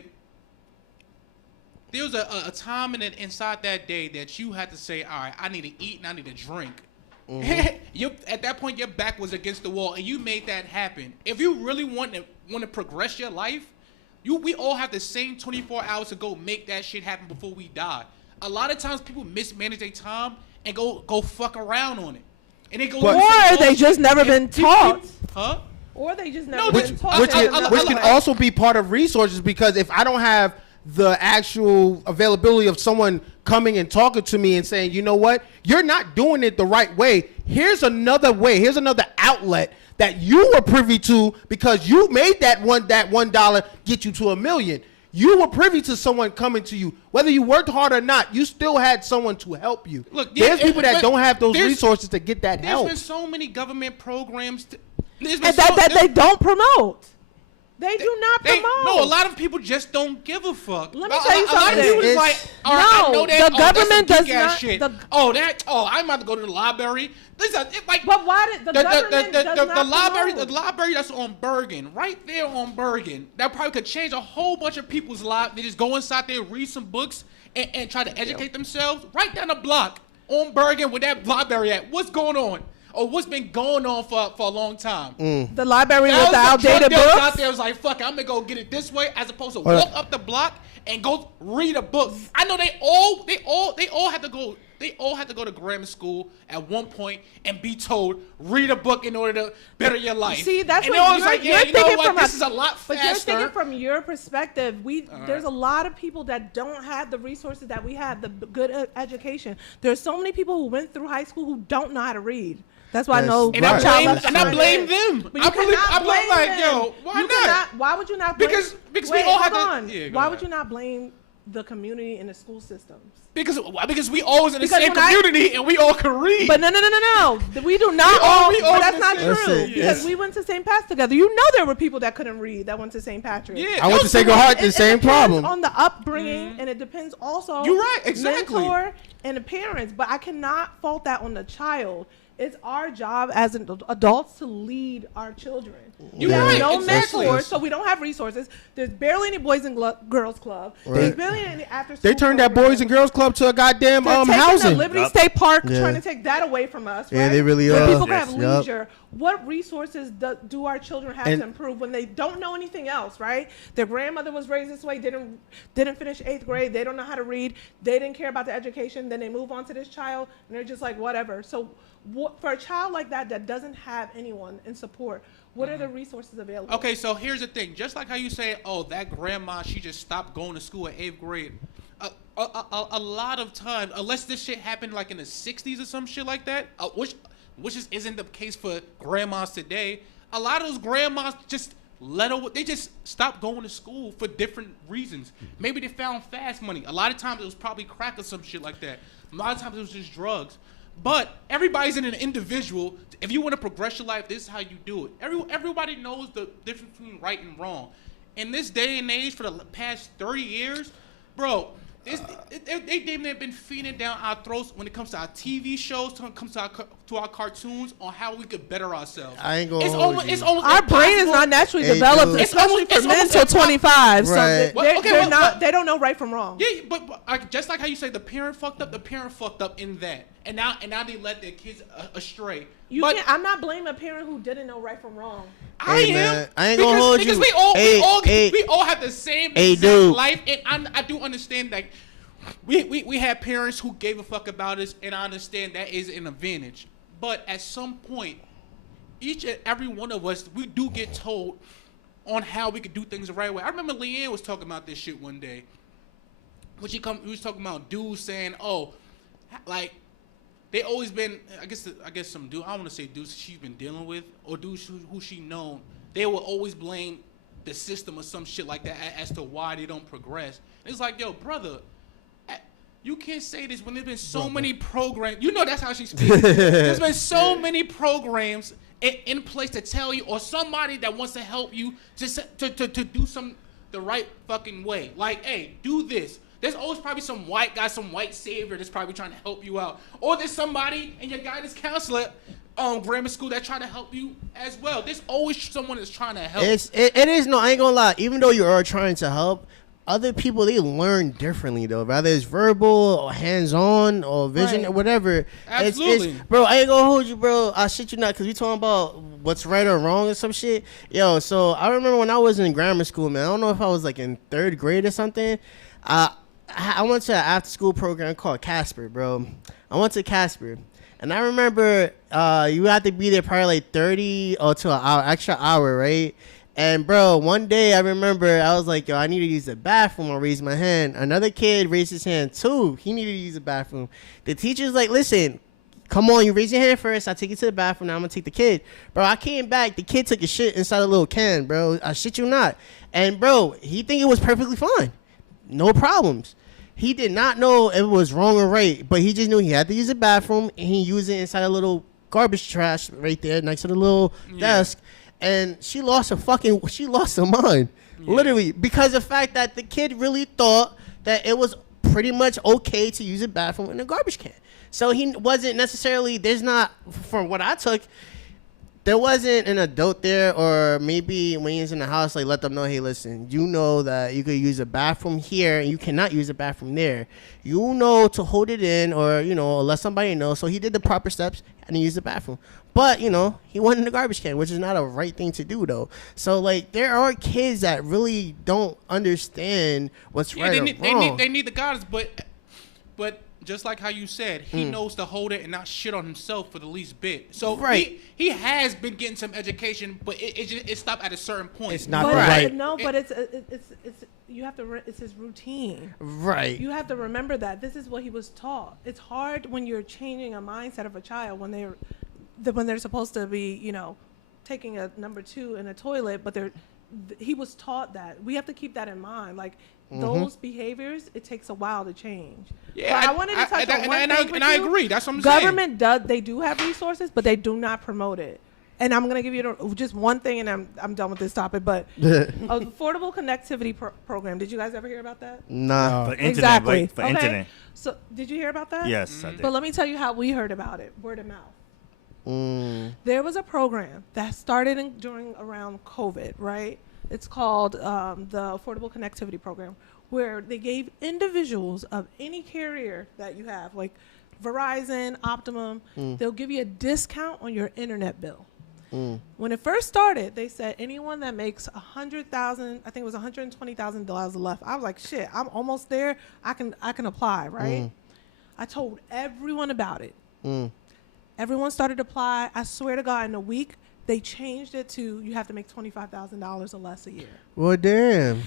there was a time inside that day that you had to say, all right, I need to eat and I need to drink. At that point, your back was against the wall, and you made that happen. If you really want to progress your life, we all have the same 24 hours to go make that shit happen before we die. A lot of times, people mismanage their time and go fuck around on it, and they go. Or they just never been taught. Huh? Or they just No, never which- been taught. Which that can, enough which can about it. also be part of resources, because if I don't have the actual availability of someone coming and talking to me and saying, you know what, you're not doing it the right way. Here's another way. Here's another outlet that you were privy to because you made that $1 get you to $1 million. You were privy to someone coming to you. Whether you worked hard or not, you still had someone to help you. Look, yeah, there's people that but don't have those there's- resources to get that There's help. been so many government programs. There's been And that so- they don't promote. They do not They, promote. no, a lot of people just don't give a fuck. Let me tell you A lot of something. people is like, all right, I No, know that. the oh, that's some government does geek-ass not- Shit. the- I'm about to go to the library. Listen, like But why did the government does not promote? the library that's on Bergen, right there on Bergen, that probably could change a whole bunch of people's lives. They just go inside there, read some books, and try to educate themselves. Right down the block on Bergen, where that library at. What's going on? or what's been going on for a long time. The library That with the was outdated drug dealers books. out there was like, fuck it, I'm gonna go get it this way, as opposed to walk up the block and go read a book. I know they all had to go. They all had to go to grammar school at one point and be told read a book in order to better your life. See, that's and what you're like, yeah, you know thinking what? from This is a lot But you're faster. thinking from your perspective. There's a lot of people that don't have the resources that we have, the good education. There's so many people who went through high school who don't know how to read. That's why I know. And I blame them. But I'm like, yo, why not? Why would you not blame? Because Wait, we all hold had on. to. Yeah, why would you not blame the community and the school systems? Because we all was in the Because same when community and we all could read. But no. We do not all. we all But that's in not the true. same- Because Yes. we went to St. Pat's together. You know there were people that couldn't read that went to St. Patrick. Yeah, I went to Sacred Heart, the same depends problem. on the upbringing, and it depends also. You're right, exactly. Mentor and the parents, but I cannot fault that on the child. It's our job as adults to lead our children. You're We have right, no exactly. mentors, so we don't have resources. There's barely any boys and girls club. There's Right. barely any after school. They turned that Boys and Girls Club to a goddamn They're taking housing. the Liberty Yup. State Park, Yeah. trying to take that away from us. Yeah, right? they really Where are. people can Yes. have Yup. leisure. What resources do our children have And- to improve when they don't know anything else? Right? Their grandmother was raised this way. Didn't finish 8th grade. They don't know how to read. They didn't care about the education. Then they move on to this child, and they're just like whatever. So, for a child like that doesn't have anyone in support, what are the resources available? Okay, so here's the thing. Just like how you say, oh, that grandma, she just stopped going to school at 8th grade. A lot of times, unless this shit happened like in the 60s or some shit like that, which isn't the case for grandmas today, a lot of those grandmas just they just stopped going to school for different reasons. Maybe they found fast money. A lot of times it was probably crack or some shit like that. A lot of times it was just drugs. But everybody's in an individual. If you want to progress your life, this is how you do it. Everybody knows the difference between right and wrong. In this day and age, for the past 30 years, bro, they've been feeding down our throats when it comes to our TV shows, when it comes to our cartoons, on how we could better ourselves. I ain't gonna It's hold almost, you. it's almost Our brain is impossible. not naturally Hey, developed, dude. especially It's for men almost till 25. So Right. they don't know right from wrong. Yeah, but just like how you say the parent fucked up in that, and now they let their kids astray. I'm not blaming a parent who didn't know right from wrong. I Hey, am. man, I ain't gonna hold because you. we all have the same Hey, exact dude. life, and I do understand that we had parents who gave a fuck about us, and I understand that is an advantage. But at some point, each and every one of us, we do get told on how we could do things the right way. I remember Leanne was talking about this shit one day. When he was talking about dudes saying, "Oh, like they always been." I guess some dude. I don't want to say dudes she's been dealing with, or dudes who she known. They will always blame the system or some shit like that as to why they don't progress. And it's like, yo, brother, you can't say this when there's been so many programs. You know that's how she speaks. There's been so many programs in place to tell you, or somebody that wants to help you just to do the right fucking way. Like, hey, do this. There's always probably some white guy, some white savior that's probably trying to help you out. Or there's somebody in your guidance counselor grammar school that try to help you as well. There's always someone that's trying to help. It is, no, I ain't gonna lie. Even though you are trying to help, other people, they learn differently though. Whether it's verbal or hands-on or vision Right. or whatever. Absolutely. Bro, I ain't gonna hold you, bro. I shit you not, because we talking about what's right or wrong or some shit. Yo, so I remember when I was in grammar school, man. I don't know if I was like in 3rd grade or something. I went to an after-school program called Casper, bro. I went to Casper. And I remember you had to be there probably like 30 or to an hour, extra hour, right? And, bro, one day I remember I was like, yo, I need to use the bathroom. I raised my hand. Another kid raised his hand, too. He needed to use the bathroom. The teacher's like, listen, come on, you raise your hand first. I'll take you to the bathroom. Now I'm going to take the kid. Bro, I came back. The kid took a shit inside a little can, bro. I shit you not. And, bro, he think it was perfectly fine. No problems. He did not know if it was wrong or right, but he just knew he had to use the bathroom, and he used it inside a little garbage trash right there next to the little desk. And she lost her mind, literally, because of the fact that the kid really thought that it was pretty much okay to use a bathroom in a garbage can. So he wasn't necessarily, from what I took, there wasn't an adult there, or maybe when he's in the house, like let them know, hey, listen, you know that you could use a bathroom here and you cannot use a bathroom there. You know to hold it in, or let somebody know. So he did the proper steps and he used the bathroom. But he went in the garbage can, which is not a right thing to do, though. So like there are kids that really don't understand what's right or wrong. They need the guidance, but just like how you said, he knows to hold it and not shit on himself for the least bit. So he has been getting some education, but it stopped at a certain point. It's not right. No, but it's you have to. It's his routine. Right. You have to remember that this is what he was taught. It's hard when you're changing a mindset of a child when they're supposed to be taking a number 2 in a toilet, but he was taught that. We have to keep that in mind. Like those behaviors, it takes a while to change. Yeah, I wanted to touch on one thing with I you. agree. That's what I'm saying. Government they do have resources, but they do not promote it. And I'm gonna give you just one thing, and I'm done with this topic. But affordable connectivity program. Did you guys ever hear about that? Nah. For internet, Exactly. right? For internet. So did you hear about that? Yes, I did. But let me tell you how we heard about it. Word of mouth. There was a program that started during around COVID, right? It's called the Affordable Connectivity Program, where they gave individuals of any carrier that you have, like Verizon, Optimum, they'll give you a discount on your internet bill. When it first started, they said anyone that makes $100,000, I think it was $120,000 left. I was like, shit, I'm almost there. I can apply, right? I told everyone about it. Everyone started to apply. I swear to God, in a week, they changed it to you have to make $25,000 or less a year. Well, damn.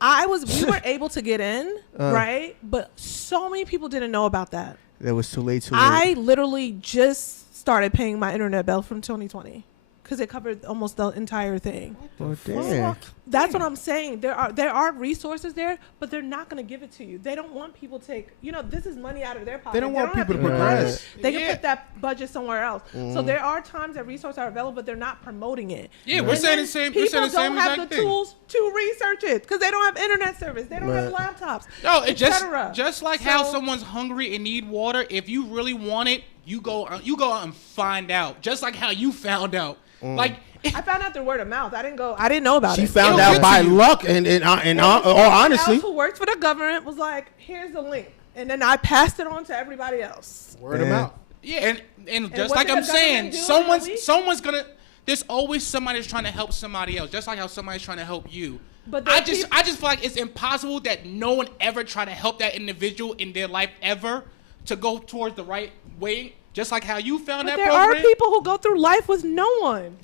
We were able to get in, right? But so many people didn't know about that. That was too late. I literally just started paying my internet bill from 2020 because it covered almost the entire thing. Oh, damn. That's what I'm saying. There are resources there, but they're not going to give it to you. They don't want people to take, this is money out of their pocket. They don't want people to progress. progress. They can put that budget somewhere else. So there are times that resources are available, but they're not promoting it. Yeah, we're saying the same. We're saying the same people don't have exact the thing. tools to research it because they don't have internet service. They don't have laptops. No, it etc. just like how someone's hungry and need water. If you really want it, you go out and find out. Just like how you found out. Like I found out through word of mouth. I didn't know about it. She found out by luck, and all honestly, who works for the government was like, "Here's the link," and then I passed it on to everybody else. word of mouth. Yeah, and just what like did I'm the saying, government do in a someone's gonna. There's always somebody that's trying to help somebody else, just like how somebody's trying to help you. But I just feel like it's impossible that no one ever try to help that individual in their life ever to go towards the right way. Just like how you found that there program. are people who go through life with no one.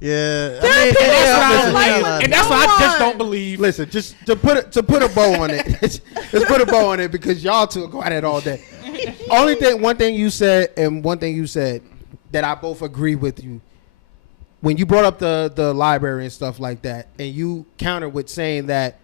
Yeah. And that's what I just don't believe. Listen, just to put a bow on it. Let's put a bow on it because y'all two go at it all day. One thing you said that I both agree with you. When you brought up the library and stuff like that, and you countered with saying that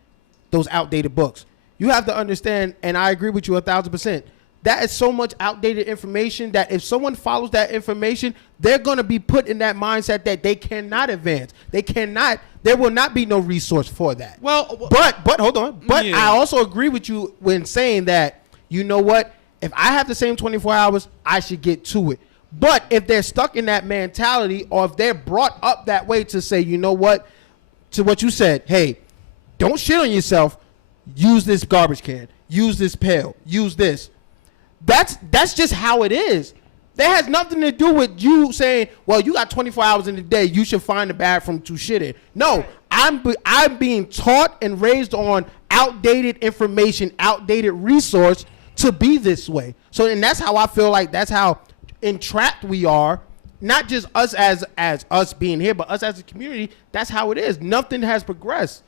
those outdated books, you have to understand, and I agree with you 1,000%. That is so much outdated information that if someone follows that information, they're going to be put in that mindset that they cannot advance. There will not be no resource for that. But hold on. But I also agree with you when saying that, you know what? If I have the same 24 hours, I should get to it. But if they're stuck in that mentality, or if they're brought up that way to say, you know what, to what you said, hey, don't shit on yourself. Use this garbage can. Use this pail. Use this. That's just how it is. That has nothing to do with you saying, well, you got 24 hours in the day. You should find a bathroom to shit in. No, I'm being taught and raised on outdated information, outdated resource to be this way. So, and that's how I feel like that's how entrapped we are. Not just us as us being here, but us as a community. That's how it is. Nothing has progressed.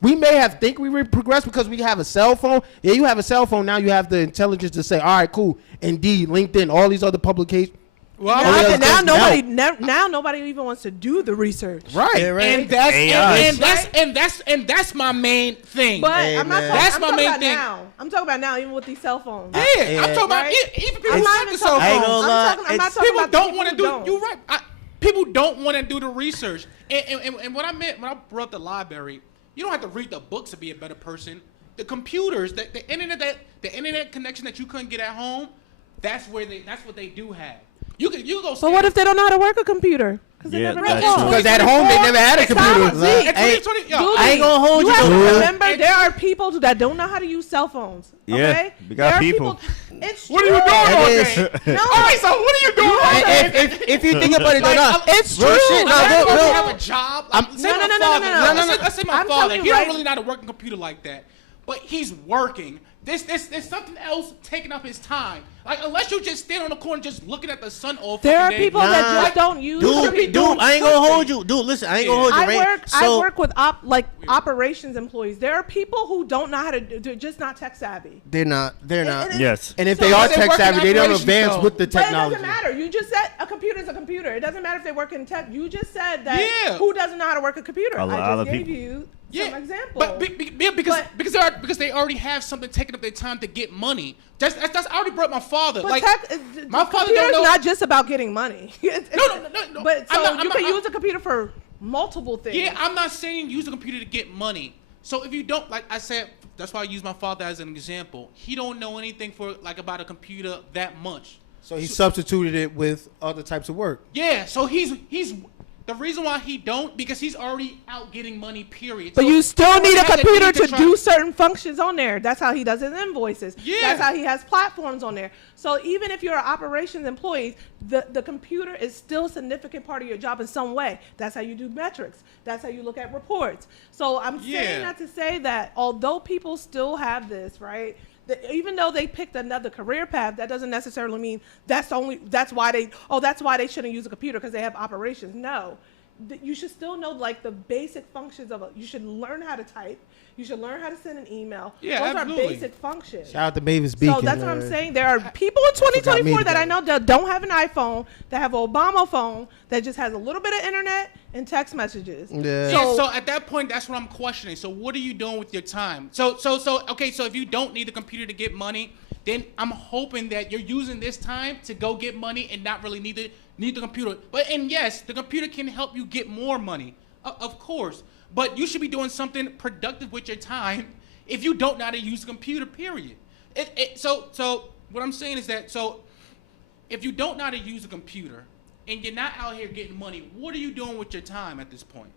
We may think we progressed because we have a cell phone. Yeah, you have a cell phone now. You have the intelligence to say, all right, cool. Indeed, LinkedIn, all these other publications. Well, now nobody even wants to do the research. Right. Yeah, right. And that's my main thing. But Hey, I'm not man. talking, That's I'm my talking main about thing. now. I'm talking about now, even with these cell phones. Yeah, I'm talking about Right? even people I'm not with even cell talking. I ain't phones. gonna lie. I'm not talking People about the don't want to people do. who don't. You're right. People don't want to do the research. And what I meant when I brought up the library, you don't have to read the books to be a better person. The computers, the internet connection that you couldn't get at home, that's what they do have. You can go. But what if they don't know how to work a computer? Because Yeah, they never that's know. true. Because at home they never had a computer. I ain't gonna hold You you. have to though. remember there are people that don't know how to use cell phones. Yeah, Okay? we got There are people. It's What are you doing all It day? No. All right, so what are you doing? If you think about it, Like, no, It's real true. shit, no, I'm real, supposed to real. have a job. Like, say No, my no, no, father- no, no, no. Let's say my I'm father. telling He you don't right- really know how to work a computer like that, but he's working. There's something else taking up his time. Like unless you just stand on the corner just looking at the sun all There are fucking day. people that Nah. just don't use be Dude, doing I ain't gonna something. hold you. Dude, listen, I ain't gonna hold you, right? I work with operations employees. There are people who don't know how to do, just not tech savvy. They're not. Yes. And if So they are they tech work in savvy, they don't operations, advance though. with the But it technology. doesn't matter. You just said a computer is a computer. It doesn't matter if they work in tech. You just said that Yeah. who doesn't know how to work a computer. A lot I of just gave people. you Yeah, some examples. but because they already have something taking up their time to get money. That's I already brought my father. But Like my father computer's don't know. not just about getting money. No. But so I'm you not- can use a computer for multiple things. Yeah, I'm not saying use a computer to get money. So if you don't, like I said, that's why I use my father as an example. He don't know anything about a computer that much. So he substituted it with other types of work. Yeah, so he's the reason why he don't because he's already out getting money. Period. But So you still he need a has the computer need to try- do certain functions on there. That's how he does his invoices. Yeah. That's how he has platforms on there. So even if you're an operations employee, the computer is still a significant part of your job in some way. That's how you do metrics. That's how you look at reports. So I'm saying that to say that although people still have this, right? Even though they picked another career path, that doesn't necessarily mean that's why they shouldn't use a computer because they have operations. No. You should still know like the basic functions of it. You should learn how to type. You should learn how to send an email. Yeah, Those absolutely. are basic functions. Shout out to Mavis Beacon. So that's what I'm saying. There are people in 2024 that I know that don't have an iPhone, that have an Obama phone, that just has a little bit of internet and text messages. Yeah. So at that point, that's what I'm questioning. So what are you doing with your time? So if you don't need the computer to get money, then I'm hoping that you're using this time to go get money and not really need the computer. And yes, the computer can help you get more money, of course. But you should be doing something productive with your time if you don't know how to use the computer. Period. So what I'm saying is that if you don't know how to use a computer and you're not out here getting money, what are you doing with your time at this point?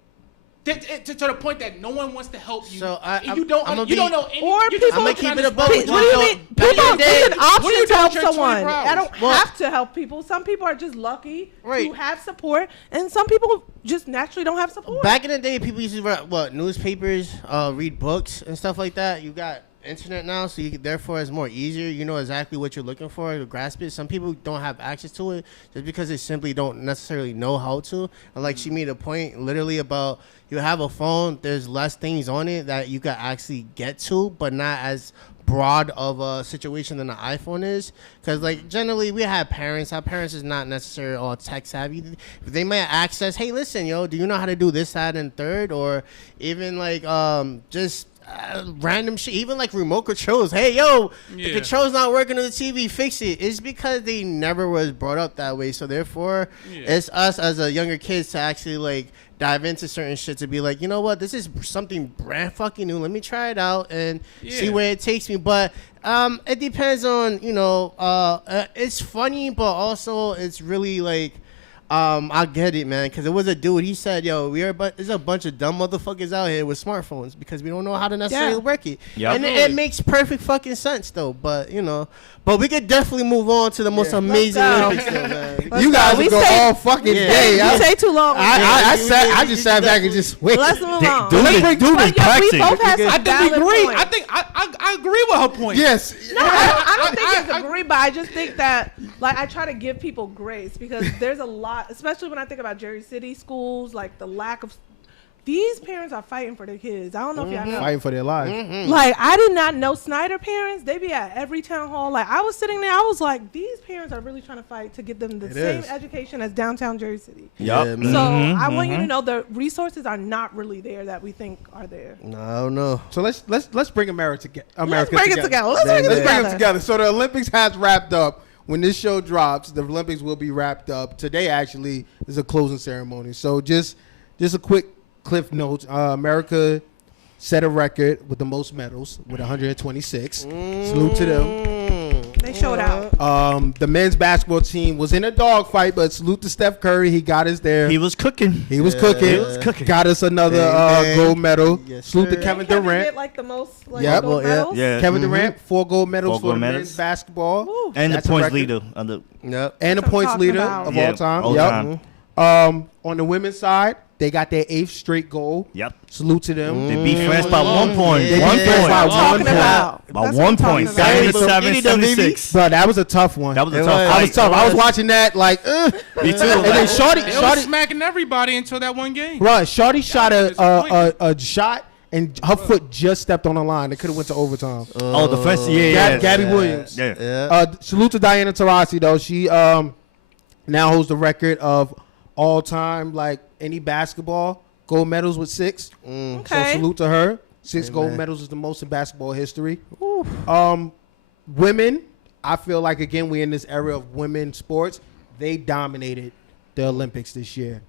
To the point that no one wants to help you. So and you don't know any. Or you people- just I'm gonna looking keep at it this above world. with you. What do you So, mean? back in People the day- give an What are you option to doing help with your 24 someone. hours? I don't Well- have to help people. Some people are just lucky Right. to have support, and some people just naturally don't have support. Back in the day, people used to read newspapers, read books and stuff like that. You got internet now, so therefore it's more easier. You know exactly what you're looking for to grasp it. Some people don't have access to it just because they simply don't necessarily know how to. And like she made a point literally about you have a phone, there's less things on it that you can actually get to, but not as broad of a situation than an iPhone is. Because like generally we have parents. Our parents is not necessarily all tech savvy. They might access, hey, listen, yo, do you know how to do this, that, and third? Or even like just random shit, even like remote controls. Hey, yo, the control's not working on the TV, fix it. It's because they never was brought up that way. So therefore, it's us as a younger kids to actually like dive into certain shit to be like, you know what, this is something brand fucking new. Let me try it out and see where it takes me. But it depends on, you know, it's funny, but also it's really like, I get it, man, because it was a dude. He said, "Yo, there's a bunch of dumb motherfuckers out here with smartphones because we don't know how to necessarily work it." Yep. And it makes perfect fucking sense, though. But you know, we could definitely move on to the most amazing Let's go. Olympics, though, man. You guys We would go say- all fucking day. You say too long. I just sat back and just wait. Let's move on. Dude, But been yeah, we practicing. both have some I think valid we agree. points. I agree with her point. Yes. No, I don't think it's agree, but I just think that, like, I try to give people grace because there's a lot, especially when I think about Jersey City schools, like the lack of. These parents are fighting for their kids. I don't know if y'all know. Fighting for their lives. Like, I did not know Snyder parents. They be at every town hall. Like, I was sitting there. I was like, these parents are really trying to fight to give them the same is. education as downtown Jersey City. Yup. Yeah, man. So I want you to know the resources are not really there that we think are there. No, I don't know. So let's bring America together. Let's bring it together. Let's bring it Let's bring together. it together. So the Olympics has wrapped up. When this show drops, the Olympics will be wrapped up. Today, actually, is a closing ceremony. So just a quick cliff notes. America set a record with the most medals with 126. Salute to them. They showed out. The men's basketball team was in a dogfight, but salute to Steph Curry. He got us there. He was cooking. He was cooking. He was cooking. Got us another gold medal. Yes, salute to sir. Kevin Kevin Durant. did like the most like Yep. gold Yeah. medals. Yeah. Kevin Durant, 4 gold medals 4 for gold the medals. men's basketball. Woo. And That's the a points record. leader on the. Yep. And the That's what I'm points talking leader about. of Yeah, all time. all Yep. time. On the women's side, they got their 8th straight gold. Yep. Salute to them. They beat France by 1 point. Yeah. 1 Yeah. point. By That's what I'm 1 talking point. about. By That's 1 what I'm point. talking about. 77-76. Bro, that was a tough one. That was a It tough was. I was fight. tough. I was watching that like, Me too. and then Shorty, They was smacking everybody until that one game. right? Shorty shot was disappointing. a shot, and her foot just stepped on the line. It could have went to overtime. Oh, the first, yeah. Gabby Williams. Yeah. Yeah. Salute to Diana Taurasi though. She now holds the record of all time like any basketball gold medals with 6. So Okay. salute to her. 6 gold Amen. medals is the most in basketball history. Women, I feel like again we're in this era of women sports. They dominated the Olympics this year.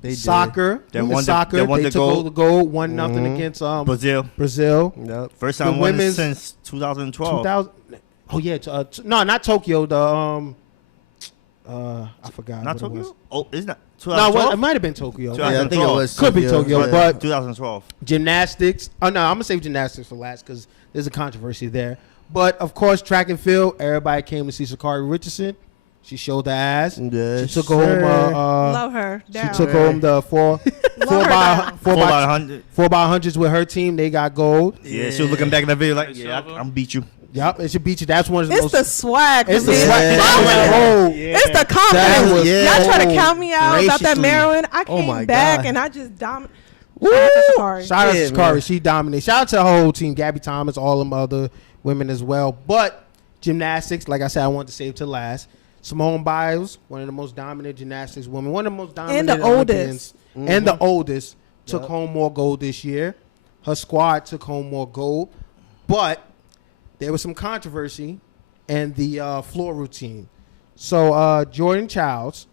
They did. Soccer, They women's won the- soccer, they won the took gold. all the gold, 1-0 against Brazil. Brazil. Yep. First The time won women's- since 2012. 2000. Oh yeah, no, not Tokyo. The I forgot. Not what it was. Tokyo? Oh, isn't that No, 2012? it might have been Tokyo. Yeah, Yeah, I think it was. Could be Tokyo, Yeah. but 2012. gymnastics. Oh no, I'm gonna save gymnastics for last because there's a controversy there. But of course, track and field. Everybody came to see Sakari Richardson. She showed the ass. Yes, She took sir. home. Love her. She Down. took home the four her down. 4x100. 4x100s with her team. They got gold. Yeah, she was looking back at that video like, Yeah. yeah, I'm beat you. Yep, it should beat you. That's one of the It's most. the swag. It's the man. swag. Yeah. That was cold. It's the That confidence. was Y'all try to cold. count me out about that Graciously. Maryland. I Oh came my back God. and I just dominated. Woo! Shout out to Sakari. Shout out to Yeah, Sakari. man. She dominated. Shout out to her whole team, Gabby Thomas, all them other women as well. But gymnastics, like I said, I wanted to save to last. Simone Biles, one of the most dominant gymnastics women, one of the most dominant the Olympians, oldest. and the oldest, took Yep. home more gold this year. Her squad took home more gold, but there was some controversy in the floor routine. So Jordan Childs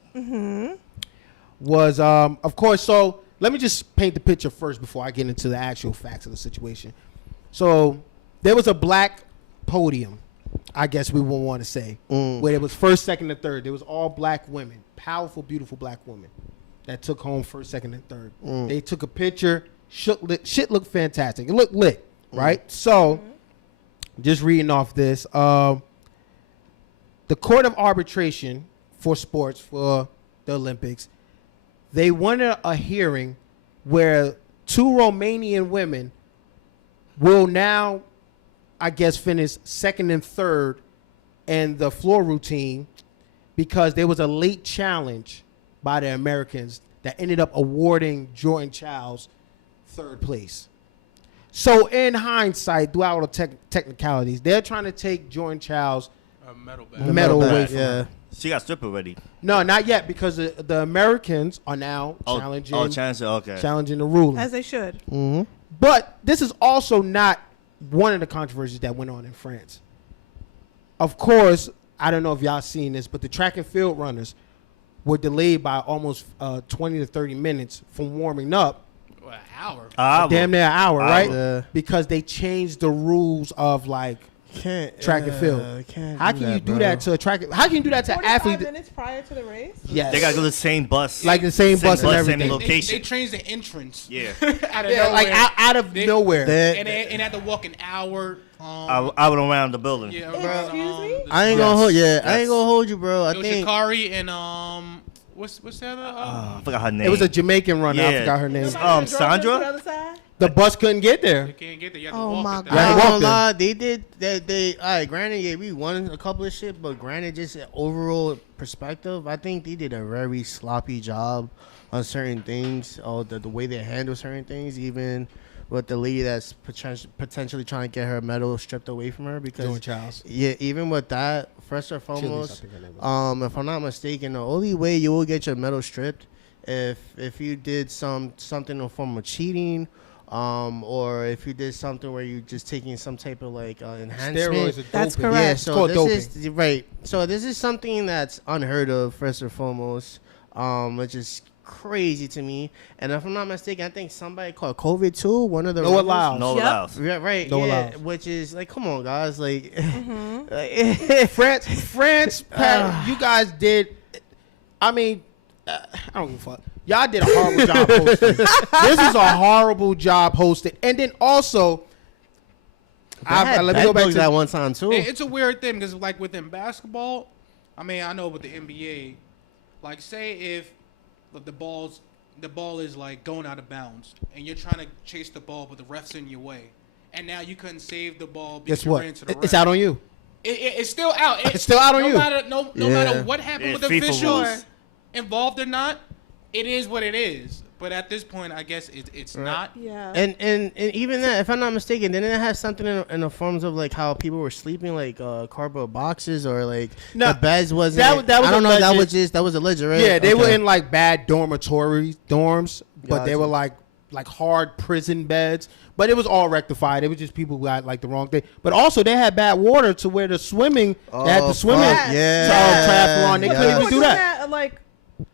was, of course, so let me just paint the picture first before I get into the actual facts of the situation. So there was a black podium, I guess we would want to say, where it was first, second, and third. There was all black women, powerful, beautiful black women that took home first, second, and third. They took a picture. Shit looked fantastic. It looked lit, right? So just reading off this, the Court of Arbitration for Sports for the Olympics, they wanted a hearing where 2 Romanian women will now, I guess, finish second and third in the floor routine because there was a late challenge by the Americans that ended up awarding Jordan Childs third place. So in hindsight, throughout all the technicalities, they're trying to take Jordan Childs' Medal the back. medal back, away from yeah. her. She got stripped already. No, not yet, because the Americans are now challenging Okay. challenging the ruling. As they should. But this is also not one of the controversies that went on in France. Of course, I don't know if y'all seen this, but the track and field runners were delayed by almost 20 to 30 minutes from warming up. Well, an hour. Damn near an hour, right? Yeah. Because they changed the rules of like Can't track and field. Can't how can you do that to a track? How can you do that to an 45 athlete? minutes prior to the race? Yes, They got to go to the same bus. like the same bus and same everything. location. They changed the entrance. Yeah. out of Yeah, like nowhere. out of They- nowhere. and they had to walk an hour. I went around the building. Yeah, Excuse around, me? the- I ain't gonna hold. Yeah, I Yes. ain't gonna hold you, bro. I It was think. Shikari and what's the other? I forgot her name. It was a Jamaican runner. I Yeah. forgot her name. Somebody drove them Sandra? to the other side? The bus couldn't get there. They can't get there. You have to Oh walk my it God. there. I ain't walked gonna there. lie, they did that. They, all right, granted, yeah, we won a couple of shit, but granted, just an overall perspective, I think they did a very sloppy job on certain things. The way they handle certain things, even with the lady that's potentially trying to get her medal stripped away from her, because Jordan Childs. yeah, even with that, first and Chili's, I foremost, think her name was. if I'm not mistaken, the only way you will get your medal stripped if you did something in the form of cheating, or if you did something where you just taking some type of like enhancement. Steroids are That's doping. correct. Yeah, It's so called this doping. is right. So this is something that's unheard of, first and foremost, which is crazy to me. And if I'm not mistaken, I think somebody called COVID too. One of the No runners. allows. No Yep. allows. Yeah, right. No yeah, allows. which is like, come on, guys. Like, France, you guys did. I mean, I don't give a fuck. Y'all did a horrible job hosting. This is a horrible job hosting. And then also, let me go back to that one time too. It's a weird thing because, like, within basketball, I mean, I know with the NBA, like, say if the ball is like going out of bounds and you're trying to chase the ball, but the ref's in your way, and now you couldn't save the ball because guess you what? ran into the ref. It's out on you. It's still out. It's still out on no you. No matter what happened It's with the FIFA officials rules. involved or not, it is what it is. But at this point, I guess it's not. Yeah. And even that, if I'm not mistaken, didn't it have something in the forms of like how people were sleeping like cardboard boxes or like No, the beds wasn't? that was I don't know. alleged. That was alleged, right? Yeah, they were Okay. in like bad dorms, but they Gotcha. were like hard prison beds. But it was all rectified. It was just people who had like the wrong thing. But also they had bad water to where the swimming, they had Oh, the swimming fuck, yeah. triathlon. They Yeah. couldn't They even were do doing that. like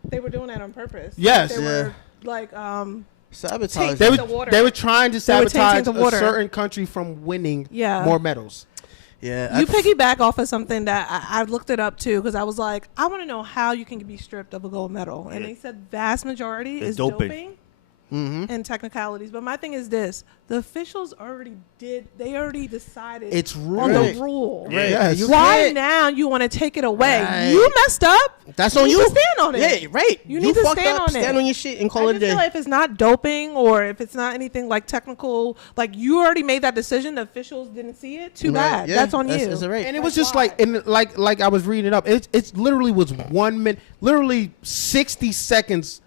they were doing that on purpose. Yes. They Yeah. were like sabotage. They were the water. they were trying to They were tainting sabotage the a water. certain country from winning Yeah. more medals. Yeah, You piggyback off of something that I looked it up too because I was like, I want to know how you can be stripped of a gold medal, and Yeah. they said vast majority It's is doping. doping Mm-hmm. and technicalities. But my thing is this: the officials already decided It's on rule. Right. the rule. Yeah. Yes. You Why can't- now you want to take it away? Right. You messed up. That's You on need you. to stand on it. Yeah, right. You need to fucked stand up, on it. Stand on your shit and call I it a just feel day. like if it's not doping or if it's not anything like technical, like you already made that decision, the officials didn't see it. Too Right, bad. yeah, That's on you. That's right. And it Like, was just why? like, and like I was reading up. It's literally was 1 minute, literally 60 seconds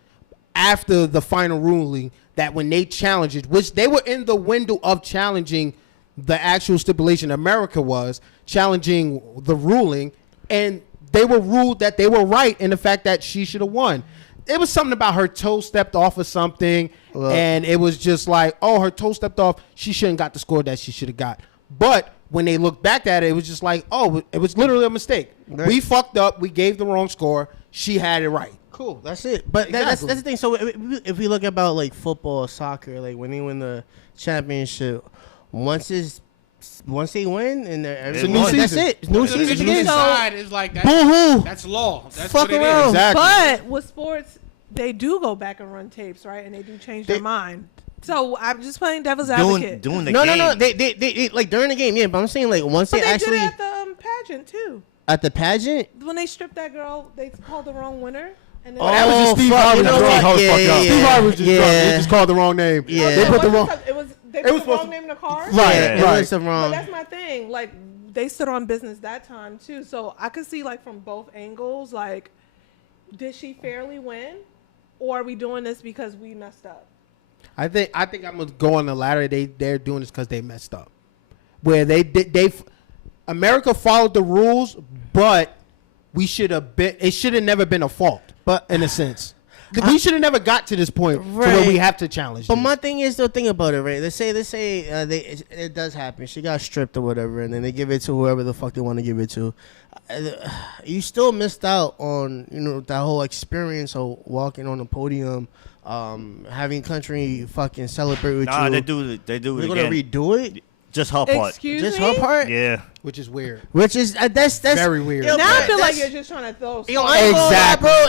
after the final ruling that when they challenged it, which they were in the window of challenging the actual stipulation. America was challenging the ruling, and they were ruled that they were right in the fact that she should have won. It was something about her toe stepped off of something, Well- and it was just like, oh, her toe stepped off. She shouldn't got the score that she should have got. But when they looked back at it, it was just like, oh, it was literally a mistake. Right. We fucked up. We gave the wrong score. She had it right. Cool, that's it. But that's the thing. So if we look about like football, or soccer, like when they win the championship, once they win and It's everything, a new that's season. it. It's new It's season new begins. side is like that. Boo-hoo. That's law. That's Fuck what it around. is. Exactly. But with sports, they do go back and run tapes, right? And they do change their mind. So I'm just playing devil's advocate. Doing the No, game. no. They like during the game, yeah. But I'm saying like once But they they actually did it at the pageant too. at the pageant. When they stripped that girl, they called the wrong winner. And then Oh, that was just Steve fuck, Harvey you know drunk. what? Steve Harvey fucked up. Steve Harvey was just drunk. They Yeah. just called the wrong name. Yeah. They put the wrong. It was they It put was the wrong supposed to- name in the car. Right, Yeah, right. it was the But wrong. that's my thing. Like they stood on business that time too. So I could see like from both angles. Like, did she fairly win, or are we doing this because we messed up? I think I'm gonna go on the latter. They're doing this because they messed up. Where America followed the rules, but we should have been. It should have never been a fault. But in a sense, we should have never got to this point to where we Right. have to challenge. But this. my thing is, though, think about it, right? Let's say it does happen. She got stripped or whatever, and then they give it to whoever the fuck they want to give it to. You still missed out on, that whole experience of walking on the podium, having country fucking celebrate with Nah, you. they do it We're gonna again. redo it. Just her part. Excuse Just me. her part. Yeah. which is weird. Which is that's Very weird. Yo, Now I but feel like that's- you're just trying to throw. Yo, salt. I ain't gonna lie, Exactly. bro.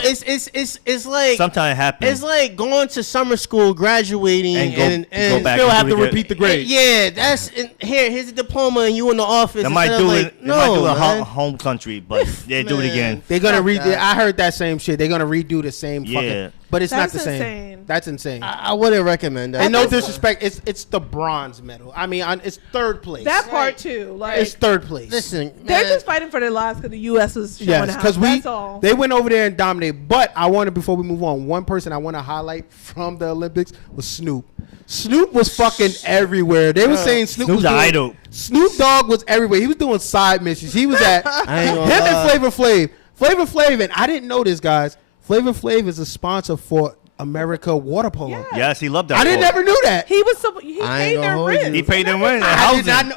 It's like Sometimes it happens. it's like going to summer school, graduating, And go back Still and have do to it again. repeat the grade. Yeah, here's a diploma, and you in the office. They might instead do of it. like, They might do no, it man. home country, but they do it Man. again. They're gonna Fuck redo. that. I heard that same shit. They're gonna redo the same Yeah. fucking. But it's That's not the same. insane. That's insane. I wouldn't recommend that. And no At this- disrespect, it's the bronze medal. I mean, it's third place. That part too. Like It's third place. Listen, they're man, just fighting for their lives because the U.S. was showing Yes, out. because That's all. they went over there and dominated. But I wanted, before we move on, one person I want to highlight from the Olympics was Snoop. Snoop was fucking everywhere. They were saying Snoop Snoop's was the doing, idol. Snoop Dogg was everywhere. He was doing side missions. He was at I ain't him gonna lie. and Flavor Flav. Flavor Flav, and I didn't know this, guys. Flavor Flav is a sponsor for America Water Polo. Yeah. Yes, he loved that. I didn't sport. ever knew that. He was I he ain't paid gonna their hold rent. you. He paid them rent. I did not know.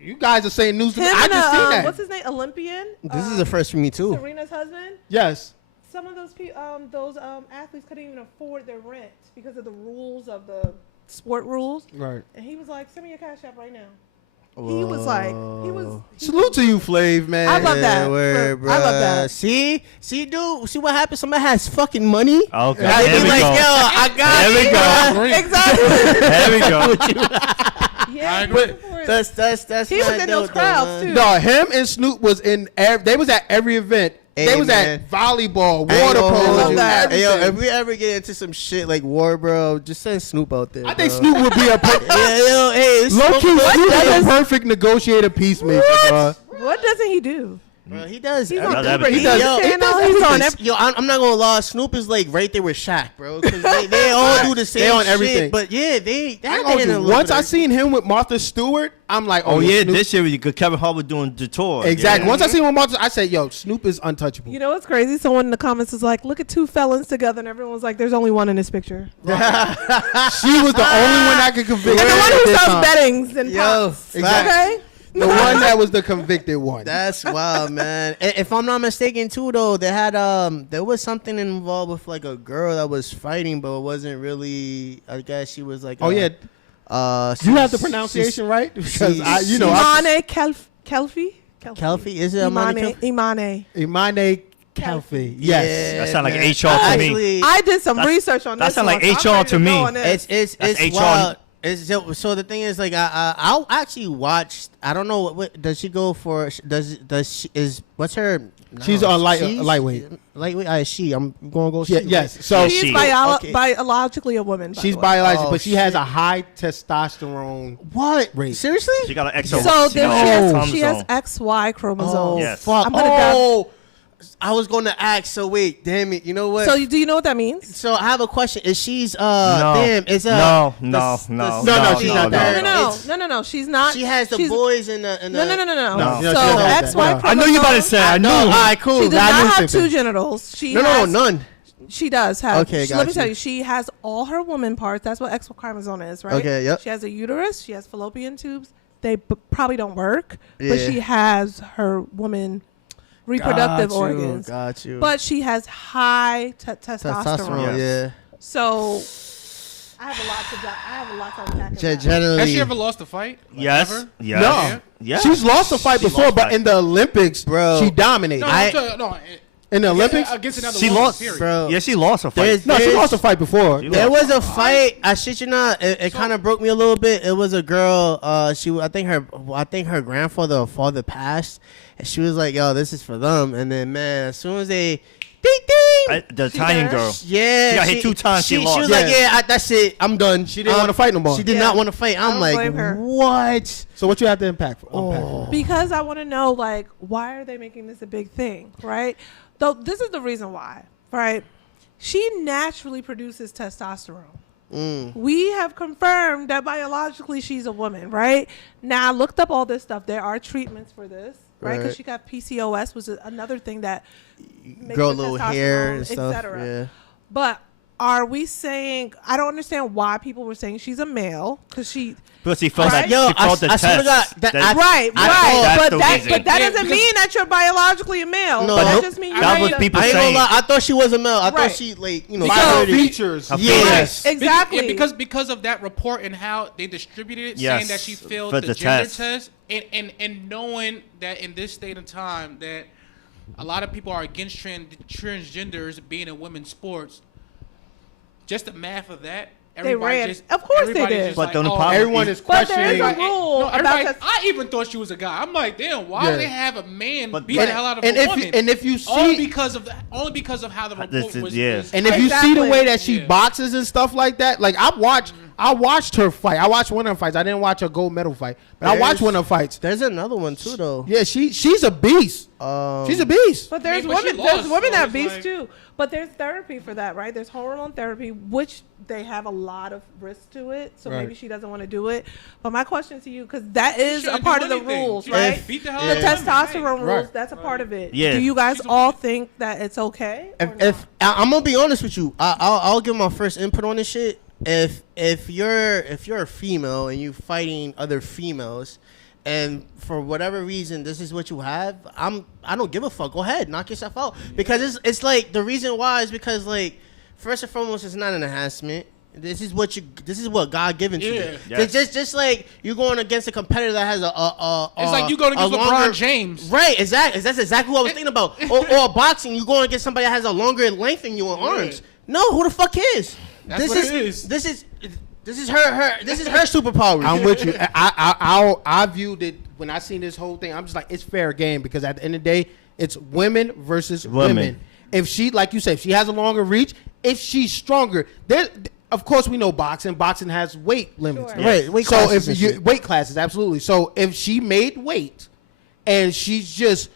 You guys are saying news to me. Him I and just seen that. what's his name? Olympian. this is the first for me too. Serena's husband. Yes. some of those athletes couldn't even afford their rent because of the rules of the sport rules. Right. And he was like, "Send me your cash app right now." He was like, Salute to you, Flav, man. I love that. Word, I love that. See, dude. See what happens? Somebody has fucking money. Okay. Gotta There be we like, go. yo, I got There we it. go. Exactly. There we go. Yeah, agree. That's he was not in those dope, crowds though, too. man. No, him and Snoop was in. They was at every event. Hey, they was man. at volleyball, I ain't water gonna hold polo, you. that. Hey, yo, everything. if we ever get into some shit like war, bro, just send Snoop out there. I think bro. Snoop would be a Yeah, yo, hey, low key. Snoop, Snoop does- is a perfect negotiator, peacemaker, bro. What doesn't he do? Bro, he does. He's everything. on everything. He does. Yo, He's on everything. Yo, I'm not gonna lie. Snoop is like right there with Shaq, bro. Because they all do the same They on shit, everything. But yeah, they I ain't have gonna to do- Once I seen him with Martha Stewart, I'm like, Oh yeah, Snoop. this year you could Kevin Hart was doing the tour. Exactly. Yeah. Once I seen him with Martha, I said, yo, Snoop is untouchable. You know what's crazy? Someone in the comments was like, "Look at two felons together," and everyone was like, "There's only one in this picture." She was the only one I could convict. And the one at who this sells time. beddings and Yo, pots. facts. Okay. The one that was the convicted one. That's wild, man. If I'm not mistaken, too, though, they had there was something involved with like a girl that was fighting, but it wasn't really. I guess she was like. Oh yeah, you have the pronunciation right because Imane Kelfi. Kelfi, is it Imane? Imane. Imane Kelfi. Yes. Yeah, That sound like man. HR to me. Actually, I did some That's- research on that this. sound one, like so I'm HR ready to go me. on this. It's That's HR. wild. So the thing is, like, I'll actually watch. I don't know what does she go for? Does she is what's her? She's on lightweight. Lightweight. I'm gonna go. Yeah, see. yes. So She's she- okay. biologically a woman. by she's the way. biological, Oh, but she has shit. a high testosterone. What? Rate. Seriously? She got an XO. So she then got she has XY chromosomes. Oh, Yes. fuck. I'm gonna I was going to ask. So wait, damn it. You know what? So do you know what that means? So I have a question. Is she's No. damn? Is No, the- no, the- no, no, she's not that. No. She's not. She has the she's, boys and the. No. No, No, she So doesn't have XY that. chromosomes. I know you about to say. I knew. All right, cool. She does I not knew have something. two genitals. She No, has, none. She does have. Okay, let me got tell you. you, she has all her woman parts. That's what X chromosome is, right? Okay, yep. She has a uterus. She has fallopian tubes. They probably don't work, but Yeah. she has her woman reproductive Got you, organs. Got you. But she has high testosterone. testosterone, Yes. yeah. So I have a lot to unpack. in that. Generally, Has she ever lost a fight? Like, Yes. ever? Yes. No. Yes. She's lost a fight She before, lost but fight. in the Olympics, Bro. she dominated. No, no. In the Olympics, Against another She woman, lost. period. bro. Yeah, she lost a fight. There's- no, she lost a fight before. She There lost. was a fight. I shit you not. It kind of broke me a little bit. It was a girl. I think her grandfather or father passed, and she was like, "Yo, this is for them." And then, man, as soon as they, ding ding, The Italian there? girl. yeah, She got hit 2 times, she She lost. was like, Yeah. "Yeah, that's it. I'm done." She didn't want to fight no more. She did Yeah. not want to fight. I I'm don't like, blame her. what? So what you have to unpack? Because I want to know, like, why are they making this a big thing, right? Though this is the reason why, right? She naturally produces testosterone. We have confirmed that biologically she's a woman, right? Now I looked up all this stuff. There are treatments for this, right? Because Right. she got PCOS, was another thing that makes Grow a the little hair testosterone, and stuff. etc. Yeah. But are we saying? I don't understand why people were saying she's a male because she. Because he felt Right. that. Yo, He felt the I swear to test. God, that- That- Right, I right. thought- But the that, reason. but that Yeah, doesn't because- mean that you're biologically a male. No, that nope. just means That you're was male. people I ain't gonna saying. lie. I thought she was a male. I Right. thought she like So- violated. features. Yes. Exactly. Because of that report and how they distributed it, Yes, saying that she failed for the the gender test. test, and knowing that in this state of time that a lot of people are against transgenders being in women's sports. Just the math of that, everybody ran. just Of course they everybody did. just But like, the oh, problem Everyone is But there is questioning. a rule no, about everybody, test- I even thought she was a guy. I'm like, damn, why Yeah. do they have a man But- beat but- the hell out of and a if woman? you, and if you only see because of how the This report is- was. yeah. was and if you see the Exactly. way that she Yeah. boxes and stuff like that, like I watched her fight. I watched one of her fights. I didn't watch her gold medal fight, but I watched one of her fights. There's another one too, though. Yeah, she's a beast. She's a beast. But there's I mean, but she women. There's lost, women so that it's beast like- too. But there's therapy for that, right? There's hormone therapy, which they have a lot of risk to it. So Right. maybe she doesn't want to do it. But my question to you, because that is a shouldn't part do of the anything. rules, She right? just beat the hell The out of women. testosterone rules, Right. that's a part of it. Yeah. Do you guys She's a all woman. think that it's okay? or If I'm gonna be honest with you, I'll give my first input on this shit. If you're a female and you fighting other females, and for whatever reason, this is what you have. I don't give a fuck. Go ahead, knock yourself out. Because it's like the reason why is because like first and foremost, it's not an enhancement. This is what God given to you. Yes. Just like you're going against a competitor that has It's like you going against LeBron James. Right, exactly. That's exactly what I was thinking about. Or boxing, you going against somebody that has a longer length than you in arms. No, who the fuck cares? That's what it is. This is her superpower. I'm with you. I viewed it when I seen this whole thing. I'm just like, it's fair game because at the end of the day, it's women versus women. If she, like you said, if she has a longer reach, if she's stronger, there. Of course, we know boxing. Boxing has weight limits, Sure. Right? Weight so classes if you weight classes, absolutely. So if she made weight, and she's just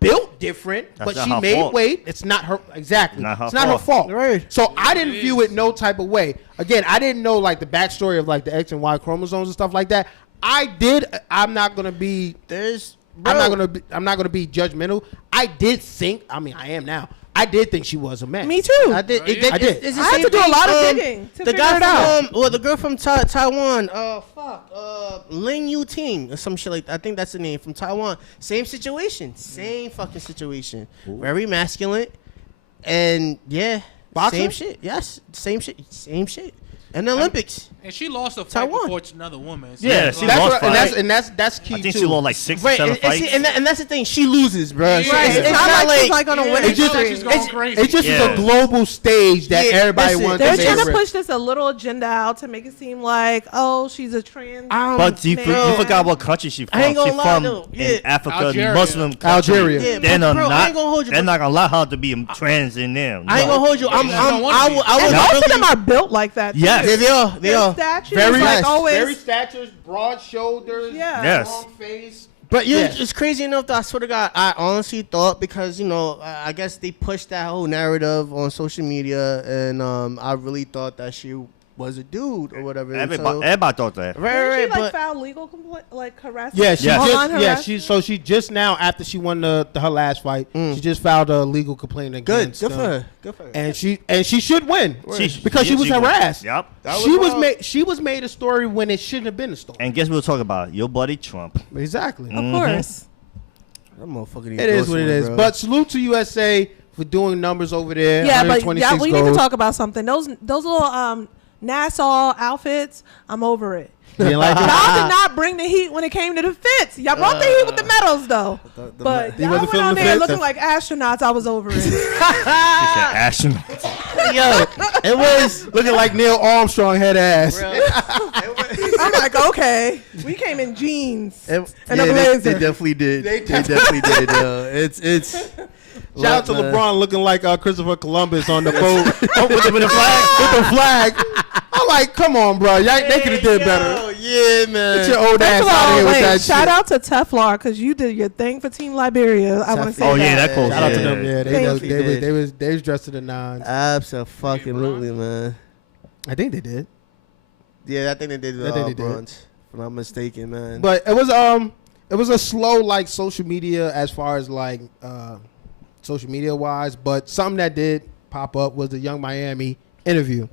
built different, That's but not she her made fault. weight, it's not her exactly. Not her it's not her fault. fault. Right. So I didn't view it no type of way. Again, I didn't know like the backstory of like the X and Y chromosomes and stuff like that. I did. I'm not gonna be. I'm not gonna be judgmental. I did think. I mean, I am now. I did think she was a man. Me too. I did. I did. It's the I had same to do a thing, lot of digging to the figure guy it out. from the girl from Taiwan. Ling Yu Ting or some shit like that. I think that's the name from Taiwan. Same situation. Same fucking situation. Very masculine, and yeah, Boxer? same shit. Yes, same shit. Same shit. And the Olympics. And she lost a fight Taiwan. before to another woman. So Yeah, it's she like- lost fight. and that's key I think too. she lost like 6 or Right, 7 fights. and that's the thing. She loses, bro. Yeah. Right. It's not like she's like on a Yeah, winning it's just like streak. she's going crazy. It's just Yeah. a global stage that Yeah, everybody listen, wants. They're to trying to favorite. push this a little agenda out to make it seem like, oh, she's a trans. But you man. forgot what country she from. I ain't gonna She lie, from though. Yeah. in Africa, Algeria. Muslim country. Algeria. Yeah, They're but bro, I not. ain't gonna hold you, They're but- not gonna allow her to be trans in them. I ain't No. gonna hold you. I don't wanna be. I And was most of really- them are built like that. Too. Yes. Yeah, they are. They Their are. statues, Very like nice. always. Very statures, broad shoulders, Yeah. Yes. long face. But Yes. it's crazy enough that I swear to God, I honestly thought because I guess they pushed that whole narrative on social media, and I really thought that she was a dude or whatever. and Everybody thought that. right, Didn't right, she like but file legal complaint, like harassment? Yeah, she Yes. Online just harassment? she just now after she won her last fight, she just filed a legal complaint good, against good for them. her, good for her. And she should win because she was won. harassed. Yep. She was made a story when it shouldn't have been a story. And guess what we'll talk about? Your buddy Trump. Exactly. Of course. That motherfucker It is what it is. But salute to USA for doing numbers over there. Yeah, but 126 we need to goals. talk about something. Those little Nassau outfits, I'm over it. You didn't like it? Y'all did not bring the heat when it came to the fits. Y'all brought the heat with the medals, though. But He y'all wasn't went feeling on the there fits? looking like astronauts. I was over it. She said astronaut. yo, it was. Looking like Neil Armstrong had ass. I'm like, okay. We came in jeans. And And a they blazer. definitely did. They definitely did. It's. Shout out to man. LeBron looking like Christopher Columbus on the boat with the flag. with the flag. I'm like, come on, bro. They could have did better. Yeah, man. Get your old ass First of out of all, here with wait, that shout shit. out to Teflar because you did your thing for Team Liberia. I want to say Oh, that. yeah, that close. Shout out to them. Yeah, Thank they was dressed to the nines. Absolutely, man. I think they did. Yeah, I think they did. I think they did. bronze, if I'm not mistaken, man. But it was a slow like social media as far as like social media wise. But something that did pop up was the Young Miami interview.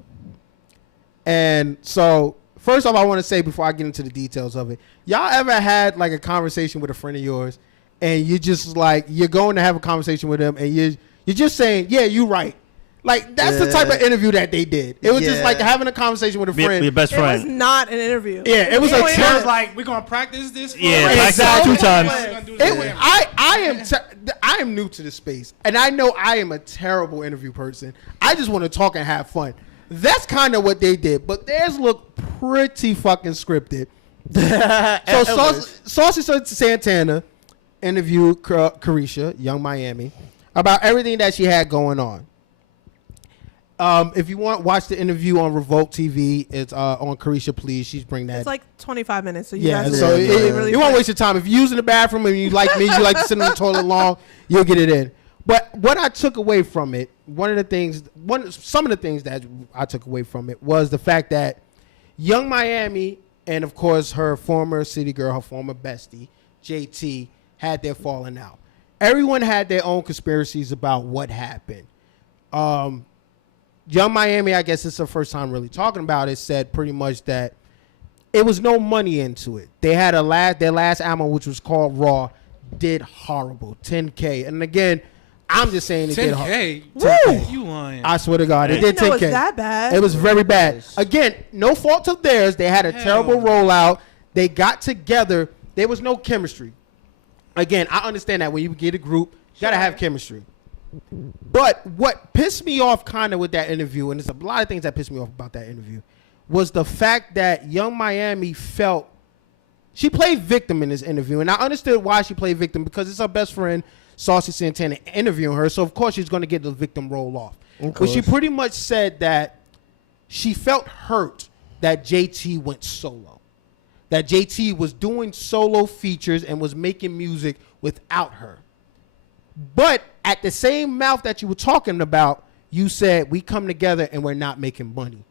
And so first off, I want to say before I get into the details of it, y'all ever had like a conversation with a friend of yours, and you just like you're going to have a conversation with them, and you're just saying, yeah, you're right. Like that's the type of interview that they did. It was just like having a conversation with a Be friend. your best It was friend. not an interview. Yeah, it was a It was It was terrible. like, we're going to practice this? for Yeah, a race? practice 2 times. We're gonna do this It was, again. I am new to this space, and I know I am a terrible interview person. I just want to talk and have fun. That's kind of what they did, but theirs looked pretty fucking scripted. So Saucy Santana interviewed Carisha, Young Miami, about everything that she had going on. If you want, watch the interview on Revolt TV. It's on Carisha, please. She's bring that. It's like 25 minutes. So you Yeah, guys so really, really you won't quick. waste your time. If you're using the bathroom and you like me, you like to sit on the toilet long, you'll get it in. But what I took away from it, some of the things that I took away from it was the fact that Young Miami and of course her former city girl, her former bestie, JT, had their falling out. Everyone had their own conspiracies about what happened. Young Miami, I guess it's her first time really talking about it, said pretty much that it was no money into it. They had their last album, which was called Raw, did horrible, 10K. And again, I'm just saying it did horrible. 10K? 10K. You lying? I swear to God, it did 10K. It was that bad. It was very bad. Again, no fault of theirs. They had a terrible rollout. They got together. There was no chemistry. Again, I understand that when you get a group, you got to have chemistry. But what pissed me off kind of with that interview, and there's a lot of things that pissed me off about that interview, was the fact that Young Miami felt she played victim in this interview. And I understood why she played victim, because it's her best friend, Saucy Santana, interviewing her. So, of course, she's going to get the victim role off. But she pretty much said that she felt hurt that JT went solo. That JT was doing solo features and was making music without her. But at the same mouth that you were talking about, you said, we come together and we're not making money.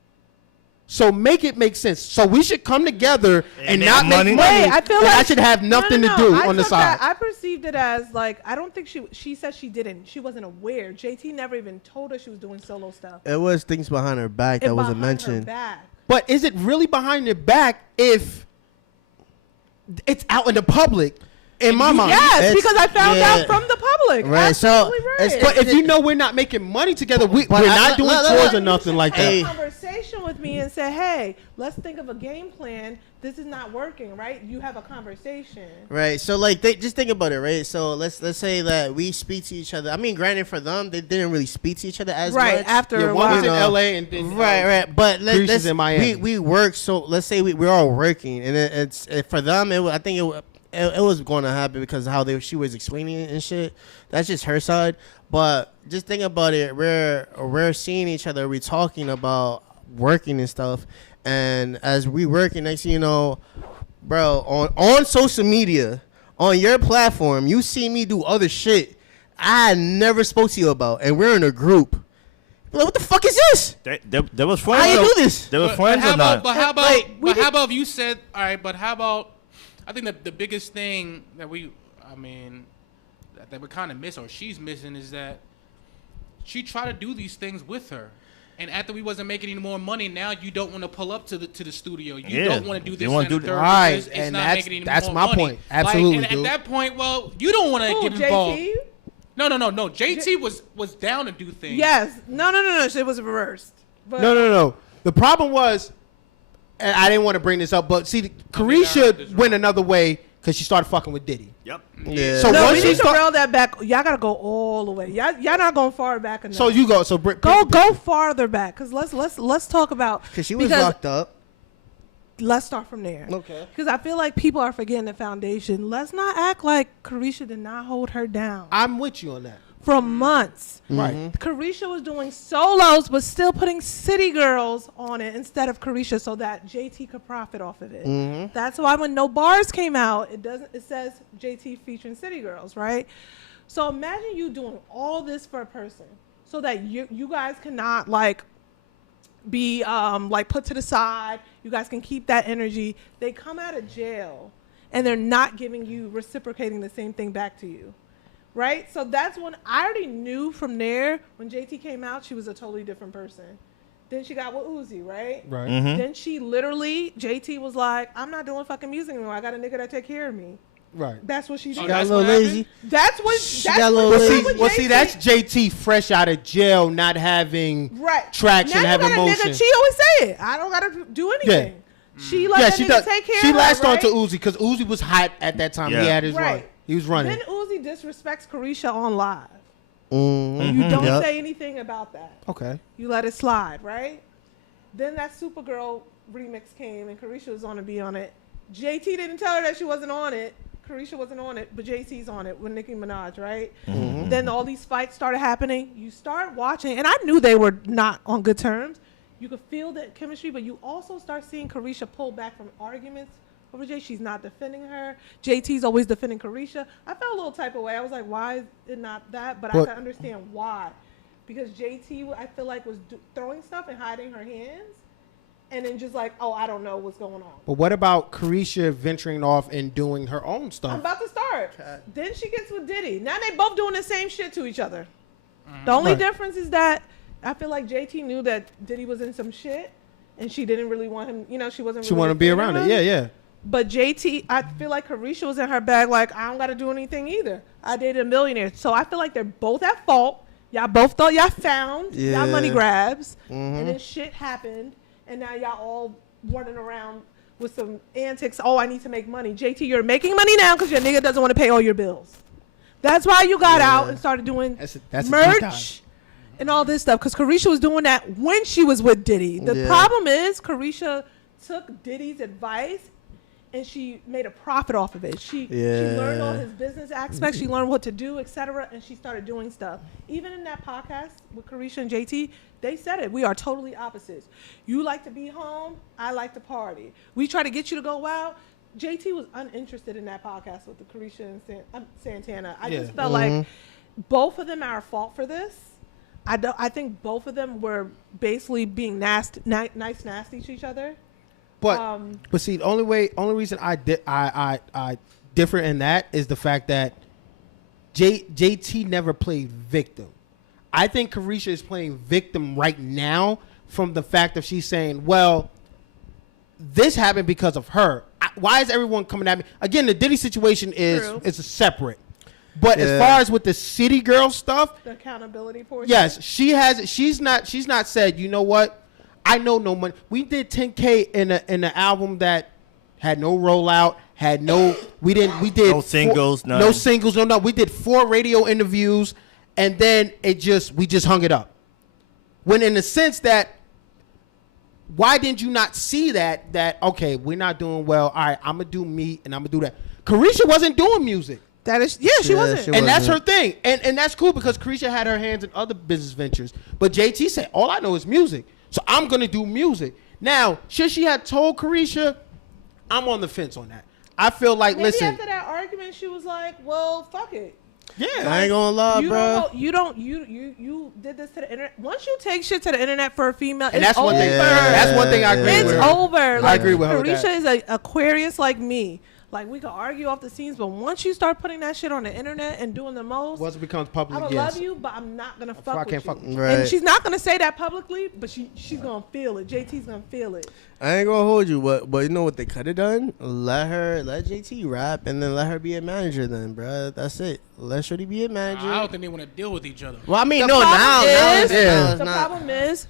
So make it make sense. So we should come together and not make money. Wait, I feel like I should have nothing to do on the side. I perceived it as like, I don't think she said she didn't. She wasn't aware. JT never even told her she was doing solo stuff. It was things behind her back that wasn't mentioned. But is it really behind your back if it's out in the public? In my mind, yes, because I found out from the public. Right, absolutely right. But if you know we're not making money together, we're not doing tours or nothing like that. Have a conversation with me and say, hey, let's think of a game plan. This is not working, right? You have a conversation. Right. So like, just think about it, right? So let's say that we speak to each other. I mean, granted, for them, they didn't really speak to each other as much. Right. After one was in LA and then right. But let's in Miami. We work. So let's say we're all working, and it's for them. I think it was going to happen because of how she was explaining it and shit. That's just her side. But just think about it. We're seeing each other. We're talking about working and stuff. And as we working, next thing you know, bro, on social media, on your platform, you see me do other shit I never spoke to you about. And we're in a group. Like, what the fuck is this? There was friends. How you do this? There were friends or not? But how about if you said, all right, but how about, I think that the biggest thing that we kind of miss, or she's missing, is that she tried to do these things with her. And after we wasn't making any more money, now you don't want to pull up to the studio. You don't want to do this and the third because it's not making any more money. That's my point. Absolutely, like, and at that point, well, you don't want to get involved. JT? No. JT was down to do things. Yes. No. It was reversed. But No. The problem was, and I didn't want to bring this up, but see, Carisha went another way because she started fucking with Diddy. Yep. Yeah. So no, once we need to rail that back. Y'all gotta go all the way. Y'all not going far back enough. So you go. So go farther back, because let's talk about, because she was locked up. Let's start from there. Okay. Because I feel like people are forgetting the foundation. Let's not act like Carisha did not hold her down. I'm with you on that. For months. Right. Carisha was doing solos, but still putting City Girls on it instead of Carisha, so that JT could profit off of it. That's why when No Bars came out, it says JT featuring City Girls, right? So imagine you doing all this for a person so that you guys cannot like be like put to the side. You guys can keep that energy. They come out of jail and they're not reciprocating the same thing back to you. Right? So that's when I already knew from there, when JT came out, she was a totally different person. Then she got with Uzi, right? Right. Then she literally, JT was like, I'm not doing fucking music anymore. I got a nigga that take care of me. Right. That's what she did. She got a little lazy. That's what got a little lazy. Well, see, that's JT fresh out of jail, not having traction, now having motion. Nigga, she always say it. I don't got to do anything. Yeah. She let that nigga take care of her, She latched right? on to Uzi because Uzi was hot at that time. Yeah. He had his run. He was running. Then Uzi disrespects Carisha on live. Mm-hmm. You don't say anything about that. Okay. You let it slide, right? Then that Supergirl remix came and Carisha was on to be on it. JT didn't tell her that she wasn't on it. Carisha wasn't on it, but JT's on it with Nicki Minaj, right? Then all these fights started happening. You start watching, and I knew they were not on good terms. You could feel that chemistry, but you also start seeing Carisha pull back from arguments over Jay. She's not defending her. JT's always defending Carisha. I felt a little type of way. I was like, why is it not that? But I can understand why. Because JT, I feel like, was throwing stuff and hiding her hands. And then just like, oh, I don't know what's going on. But what about Carisha venturing off and doing her own stuff? I'm about to start. Then she gets with Diddy. Now they both doing the same shit to each other. The only difference is that I feel like JT knew that Diddy was in some shit. and she didn't really want him. You know, she wasn't. She really wanted to be around it. Yeah, yeah. But JT, I feel like Carisha was in her bag. Like, I don't got to do anything either. I dated a millionaire, so I feel like they're both at fault. Y'all both thought y'all found y'all money grabs, and then shit happened, and now y'all all running around with some antics. Oh, I need to make money. JT, you're making money now because your nigga doesn't want to pay all your bills. That's why you got out and started doing that's merch and all this stuff. Because Carisha was doing that when she was with Diddy. The problem is Carisha took Diddy's advice and she made a profit off of it. She learned all his business aspects. She learned what to do, etc. And she started doing stuff. Even in that podcast with Carisha and JT, they said it. We are totally opposites. You like to be home. I like to party. We try to get you to go out. JT was uninterested in that podcast with the Carisha and Santana. I just felt like both of them are at fault for this. I think both of them were basically being nasty to each other. But see, the only reason I differ in that is the fact that JT never played victim. I think Carisha is playing victim right now from the fact that she's saying, well, this happened because of her. Why is everyone coming at me? Again, the Diddy situation is a separate. But as far as with the City Girl stuff, the accountability portion. Yes, she's not said, you know what? I know no money. We did 10K in an album that had no rollout, we did no singles, no singles, no. We did 4 radio interviews, and then we just hung it up. When in the sense that, why didn't you not see that okay, we're not doing well. All right, I'm gonna do me and I'm gonna do that. Carisha wasn't doing music. That is, she wasn't. And that's her thing. And that's cool because Carisha had her hands in other business ventures. But JT said, all I know is music. So I'm going to do music. Now, should she have told Carisha? I'm on the fence on that. I feel like, Maybe listen. after that argument, she was like, well, fuck it. Yeah. I ain't gonna lie, bro. You did this to the internet. Once you take shit to the internet for a female, And it's that's one over. thing. That's one thing I agree with. It's over. I Like, agree with her with Carisha that. is an Aquarius like me. Like, we can argue off the scenes, but once you start putting that shit on the internet and doing the most, Once it becomes public, I would love you, but I'm not gonna fuck with you. fuck with you. Right. And she's not gonna say that publicly, but she's gonna feel it. JT's gonna feel it. I ain't gonna hold you, but you know what they could have done? Let JT rap and then let her be a manager then, bro. That's it. Let Shorty be a manager. I don't think they want to deal with each other. Well, I mean, The no, now problem it's the not. problem is,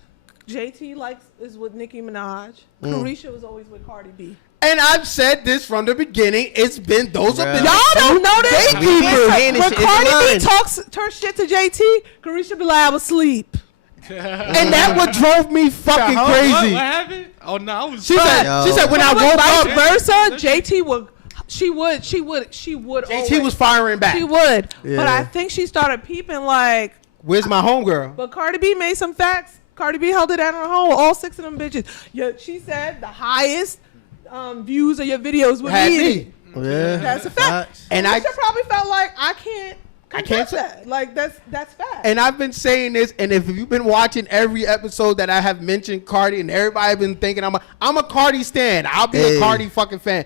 JT is with Nicki Minaj. Carisha was always with Cardi B. And I've said this from the beginning. It's been those have been Y'all don't know this. Gatekeepers. When Cardi B talks her shit to JT, Carisha be like, I was asleep. and that what drove me fucking crazy. What happened? Oh no, I was. She said when I But woke vice up, versa, JT would. She would. JT was firing back. She would. Yeah. But I think she started peeping like. Where's my homegirl? But Cardi B made some facts. Cardi B held it down on home. All 6 of them bitches. Yeah, she said the highest views of your videos would Had be. me. Yeah. That's a fact. And Carisha probably felt like I can't say that. Like that's fact. And I've been saying this, and if you've been watching every episode that I have mentioned Cardi, and everybody been thinking I'm a Cardi stan. I'll be a Cardi fucking fan.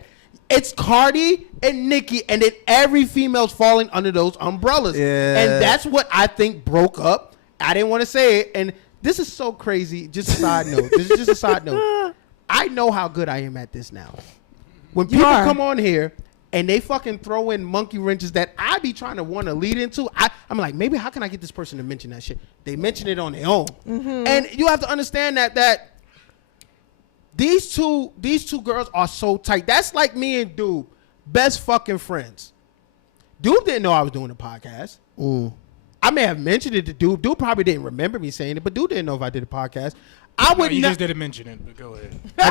It's Cardi and Nicki, and then every female's falling under those umbrellas. Yeah. And that's what I think broke up. I didn't want to say it, and this is so crazy. Just a side note. This is just a side note. I know how good I am at this now. When people come on here and they fucking throw in monkey wrenches that I be trying to want to lead into, I'm like, maybe how can I get this person to mention that shit? They mention it on their own. And you have to understand that these two girls are so tight. That's like me and Dude, best fucking friends. Dude didn't know I was doing a podcast. I may have mentioned it to Dude. Dude probably didn't remember me saying it, but Dude didn't know if I did a podcast. You just didn't mention it, but go ahead. I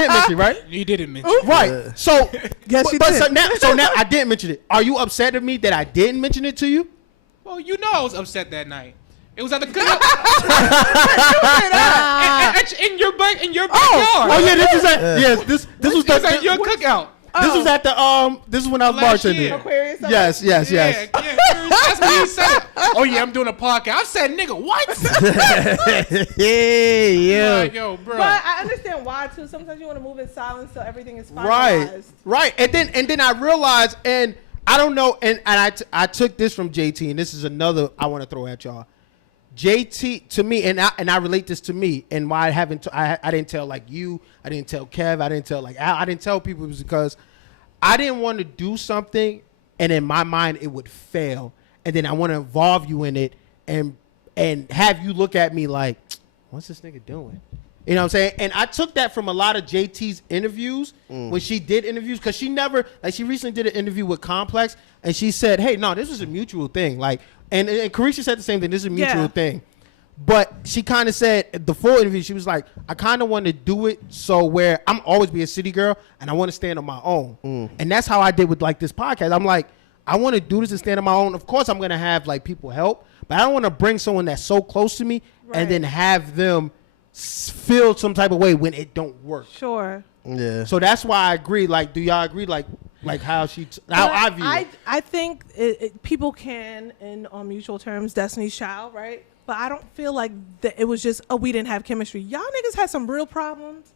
did mention it, right? You didn't mention it. Right. So, Yes, you but did. so now I didn't mention it. Are you upset at me that I didn't mention it to you? Well, you know I was upset that night. It was at the cookout. in your backyard. Oh yeah, this is at this was It was at your cookout. This was at the this is when I was Last bartending. year. Aquarius. Yes. Yeah, that's what you said. Oh yeah, I'm doing a podcast. I said, nigga, what? Yeah. Like, yo, bro. But I understand why too. Sometimes you want to move in silence so everything is finalized. Right. And then I realized, and I don't know, and I took this from JT, and this is another I want to throw at y'all. JT to me, and I relate this to me, and why I haven't I didn't tell like you, I didn't tell Kev, I didn't tell like Al, I didn't tell people, it was because I didn't want to do something and in my mind it would fail, and then I want to involve you in it and have you look at me like, what's this nigga doing? You know what I'm saying? And I took that from a lot of JT's interviews when she did interviews, because she never, like, she recently did an interview with Complex, and she said, hey, no, this is a mutual thing. Like, and Carisha said the same thing. This is a mutual thing. But she kind of said, the full interview, she was like, I kind of want to do it so where I'm always be a city girl, and I want to stand on my own. And that's how I did with, like, this podcast. I'm like, I want to do this and stand on my own. Of course, I'm going to have, like, people help, but I don't want to bring someone that's so close to me and then have them feel some type of way when it don't work. Sure. Yeah. So that's why I agree. Like, do y'all agree? Like how she, how I view it. I think people can, in on mutual terms, Destiny's Child, right? But I don't feel like that it was just, we didn't have chemistry. Y'all niggas had some real problems,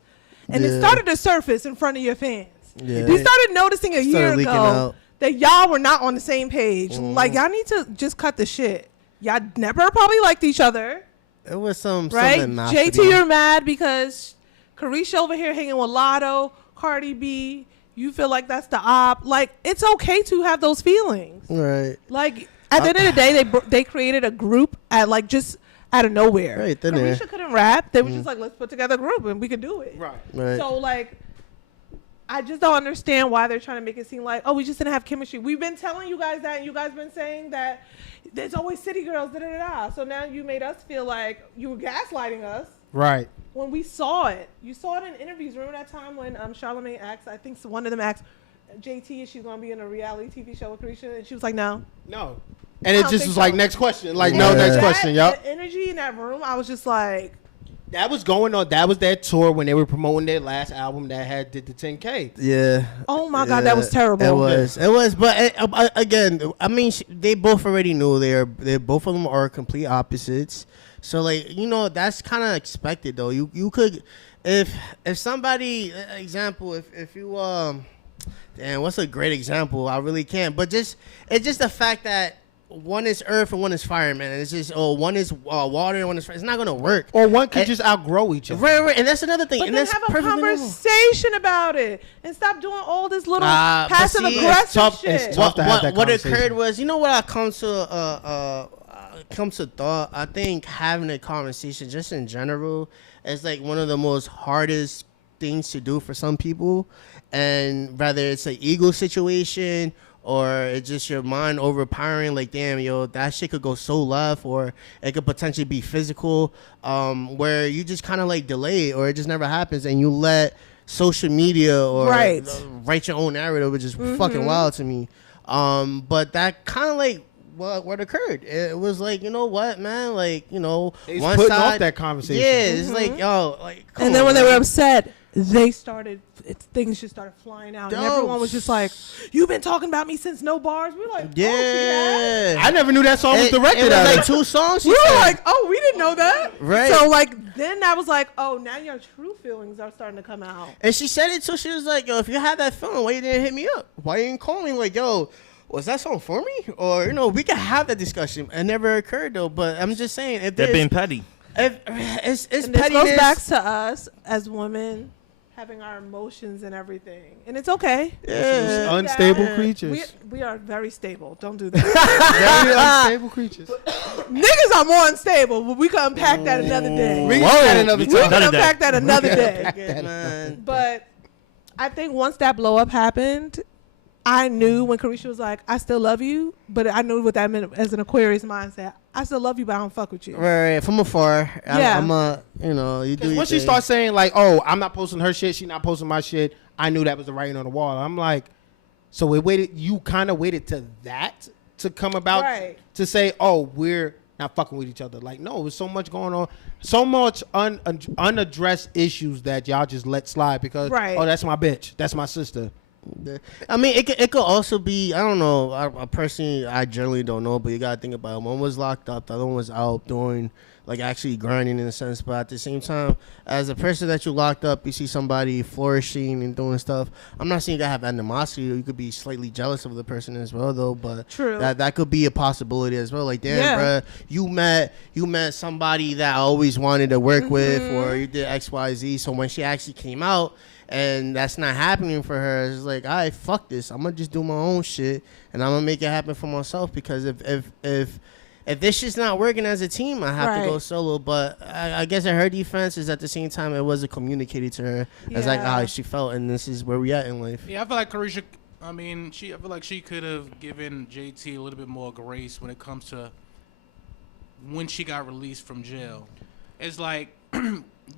and it started to surface in front of your fans. Yeah. We started noticing a year leaking ago out. that y'all were not on the same page. Like, y'all need to just cut the shit. Y'all never probably liked each other. It was some Right? animosity. JT, you're mad because Carisha over here hanging with Lotto, Cardi B. You feel like that's the op. Like, it's okay to have those feelings. Right. Like, at the end of the day, they created a group just out of nowhere. Right, then Carisha couldn't rap. They were just like, let's put together a group and we could do it. Right. So, like, I just don't understand why they're trying to make it seem like, we just didn't have chemistry. We've been telling you guys that, and you guys been saying that there's always city girls, da-da-da-da. So now you made us feel like you were gaslighting us. Right. When we saw it. You saw it in interviews. Remember that time when Charlamagne asked, I think one of them asked JT if she's going to be in a reality TV show with Carisha, and she was like, no. No. And it just think was so. like, next question. Like, no, next question, yup. The energy in that room, I was just like, That was going on. That was that tour when they were promoting their last album that did the 10K. Yeah. oh my God, that was terrible. It was. But again, I mean, they both already knew they both of them are complete opposites. So, like, you know, that's kind of expected, though. You could, if somebody, example, if you damn, what's a great example? I really can't. But it's just the fact that one is earth and one is fire, man. It's just, one is water and one is fire. It's not gonna work. Or one could just outgrow each other. Right, and that's another thing. But and then that's have a perfectly normal. conversation about it and stop doing all this little But passive see, aggressive shit. it's tough to have that what conversation. occurred was, you know what I come to thought, I think having a conversation just in general is like one of the most hardest things to do for some people, and whether it's an ego situation or it's just your mind overpowering, like, damn, yo, that shit could go so left, or it could potentially be physical, where you just kind of like delay it, or it just never happens, and you let social media or write your own narrative, which is fucking wild to me. But that kind of like what occurred. It was like, you know what, man, like, you know, They was one putting side, off that conversation. yeah, it's like, yo, like, come And then on, when they man. were upset, things just started flying out. And Dope. everyone was just like, you've been talking about me since No Bars. We were like, Yeah. I never knew that song was directed it at was her. like 2 songs. she we were said. like, we didn't know that. Right. So, like, then I was like, now your true feelings are starting to come out. And she said it too. She was like, yo, if you had that feeling, why you didn't hit me up? Why you didn't call me? Like, yo, was that song for me? Or, you know, we could have that discussion. It never occurred, though. But I'm just saying, if They're there's, being petty. if it's And this pettiness. goes back to us as women having our emotions and everything. And it's okay. Yeah. Unstable Yeah. creatures. We are very stable. Don't do that. Very unstable creatures. Niggas are more unstable, but we can unpack that another day. We can do that another We time. can Another day. unpack that another day. Yeah, man. But I think once that blow up happened, I knew when Carisha was like, I still love you, but I knew what that meant as an Aquarius mindset. I still love you, but I don't fuck with you. Right, from afar. Yeah. I'm a, you know, you do your Once she thing. starts saying like, "Oh, I'm not posting her shit, she not posting my shit," I knew that was the writing on the wall. I'm like, so you kind of waited to that to come about Right. to say, "Oh, we're not fucking with each other." Like, no, there's so much going on, so much unaddressed issues that y'all just let slide because, Right. oh, that's my bitch, that's my sister. I mean, it could also be. I don't know. I personally, I generally don't know, but you gotta think about it. One was locked up, the other one was out doing, like, actually grinding in a sense. But at the same time, as a person that you locked up, you see somebody flourishing and doing stuff. I'm not saying you gotta have animosity. You could be slightly jealous of the person as well, though. But True. that could be a possibility as well. Like, damn, Yeah. bruh, you met somebody that I always wanted to work with, or you did X, Y, Z. So when she actually came out, and that's not happening for her, it's like, all right, fuck this. I'm gonna just do my own shit, and I'm gonna make it happen for myself. Because if this shit's not working as a team, I have to go solo. But I guess in her defense is at the same time, it wasn't communicated to her as like how she felt, and this is where we at in life. Yeah, I feel like Carisha. I mean, I feel like she could have given JT a little bit more grace when it comes to when she got released from jail. It's like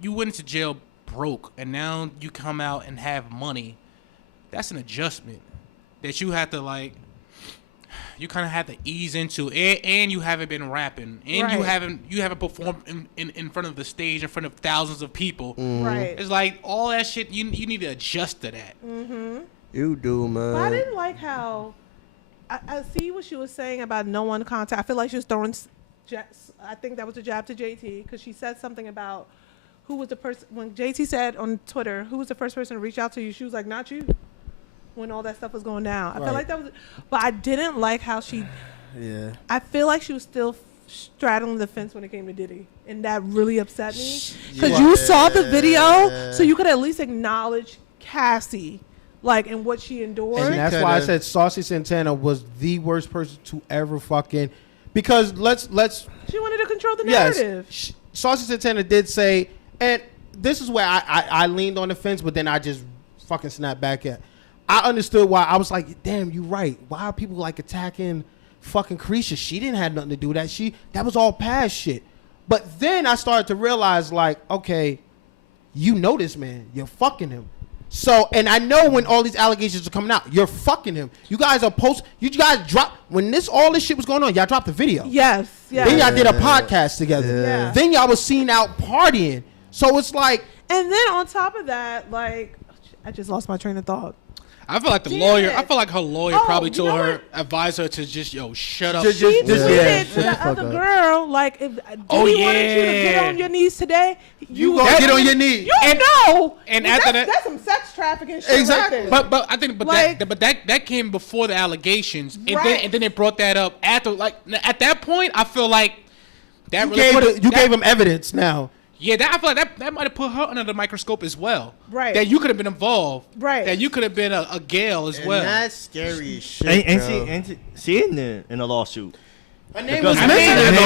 you went into jail broke, and now you come out and have money. That's an adjustment that you have to, like, you kind of have to ease into, and you haven't been rapping, and you haven't performed in front of the stage in front of thousands of people. Right. It's like all that shit. You need to adjust to that. You do, man. But I didn't like how I see what she was saying about no one contact. I feel like she was throwing. I think that was a jab to JT because she said something about who was the person when JT said on Twitter, who was the first person to reach out to you? She was like, not you. When all that stuff was going down, I felt like that was, but I didn't like how she. Yeah. I feel like she was still straddling the fence when it came to Diddy, and that really upset me because you saw the video, so you could at least acknowledge Cassie, like, and what she endured. And that's why I said Saucy Santana was the worst person to ever fucking, because let's. She wanted to control the narrative. Yes, Saucy Santana did say, and this is where I leaned on the fence, but then I just fucking snapped back at. I understood why. I was like, damn, you right. Why are people like attacking fucking Carisha? She didn't have nothing to do with that. That was all past shit. But then I started to realize, like, okay, you know this man. You're fucking him. So, and I know when all these allegations are coming out, you're fucking him. You guys are you guys dropped, when all this shit was going on, y'all dropped the video. Yes. Then y'all did a podcast together. Yeah. Then y'all was seen out partying. So it's like. And then on top of that, like, I just lost my train of thought. I feel like I feel like her lawyer probably told her, advised her to just, shut up. She tweeted to the other girl, like, if Diddy wanted you to get on your knees today, you gonna get on your knees. You know. And after that's some sex trafficking shit. Exactly. Right there. But I think that came before the allegations, and then they brought that up after. Like, at that point, I feel like that you gave him evidence now. Yeah, I feel like that might have put her under the microscope as well. Right. That you could have been involved. Right. That you could have been a Gale as well. That's scary as shit. And she in the lawsuit. Her name was mentioned.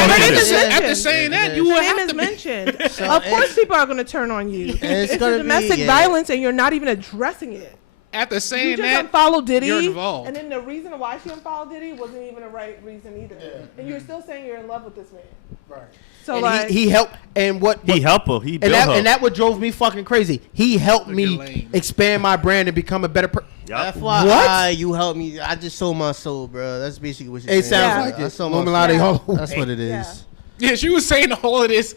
After saying that, you Her would name have is to be. mentioned. Of course, people are going to turn on you. It's domestic violence, and you're not even addressing it. After saying you just that, unfollowed Diddy, you're involved. and then the reason why she unfollowed Diddy wasn't even a right reason either. And you're still saying you're in love with this man. Right. So and like he helped, and he helped her. He built her. And that what drove me fucking crazy. He helped me expand my brand and become a better person. That's why you helped me. I just sold my soul, bro. That's basically what you're saying. It sounds like it. That's what it is. Yeah, she was saying all of this.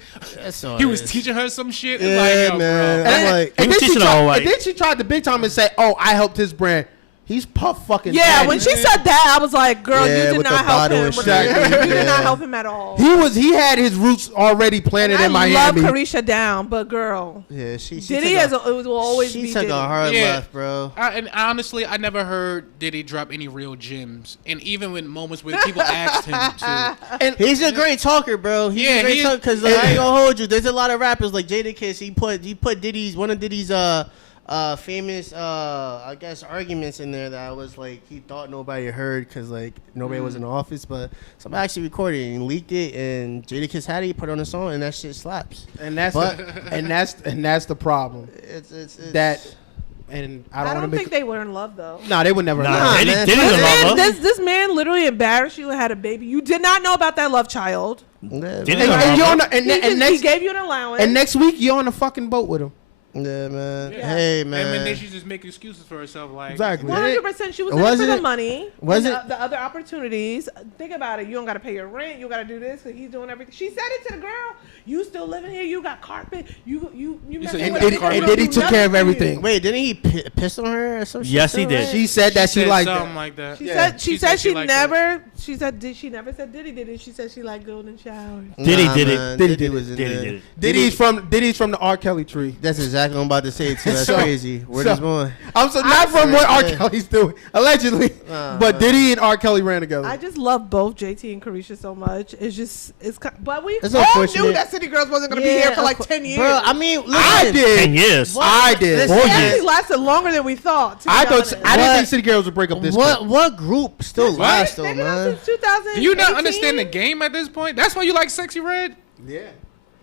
He was teaching her some shit. Yeah, like, man. And then she tried to big time and say, "Oh, I helped his brand." He's puff fucking. Yeah, daddy. when she said that, I was like, "Girl, you did not help him. Exactly. You did not help him at all." He had his roots already planted in Miami. I love Carisha down, but girl, yeah, she Diddy will always be. She took a hard left, bro. And honestly, I never heard Diddy drop any real gems, and even when moments where people asked him to. And he's a great talker, bro. He's a great talker because I ain't gonna hold you. There's a lot of rappers like Jadakiss. He put one of Diddy's famous I guess arguments in there that was like he thought nobody heard because like nobody was in the office, but somebody actually recorded it and leaked it, and Jadakiss had it, put it on the song, and that shit slaps. And that's the problem. It's that. And I don't think they were in love though. No, they would never. This man literally embarrassed you and had a baby. You did not know about that love child. And he gave you an allowance. And next week you're on a fucking boat with him. Yeah, man. Yeah. Hey, man. And then she just make excuses for herself, like Exactly. 100%. She was in Was it for it? the money. Was and it? the other opportunities? Think about it. You don't got to pay your rent. You got to do this because he's doing everything. She said it to the girl. You still living here? You got carpet. You said messing you with got a nigga carpet. who And did he do took care of nothing for you. everything? Wait, didn't he piss on her or some shit? Yes, he too, did. right? She said that she liked something that. like that. She Yeah. said she said she liked never. She said she never said Diddy did it. She said she liked golden showers. Diddy Nah, did it. man, Diddy Diddy did was in Diddy there. did it. Diddy's from the R. Kelly tree. That's exactly what I'm about to say too. That's So- crazy. Word so- is born. I'm so not from what R. Yeah. Kelly's doing, allegedly, but Diddy and R. Kelly ran together. I just love both JT and Carisha so much. But we It's all unfortunate. knew that City Girls wasn't gonna be here for like 10 years. Bro, I mean, listen. I did. 10 years. I did. Listen, It 4 actually years. lasted longer than we thought. To be I honest. didn't What? think City Girls would break up this quick. What group still lasts though, They've been on man? since 2000. Do you not understand the game at this point? That's why you like Sexy Red. Yeah.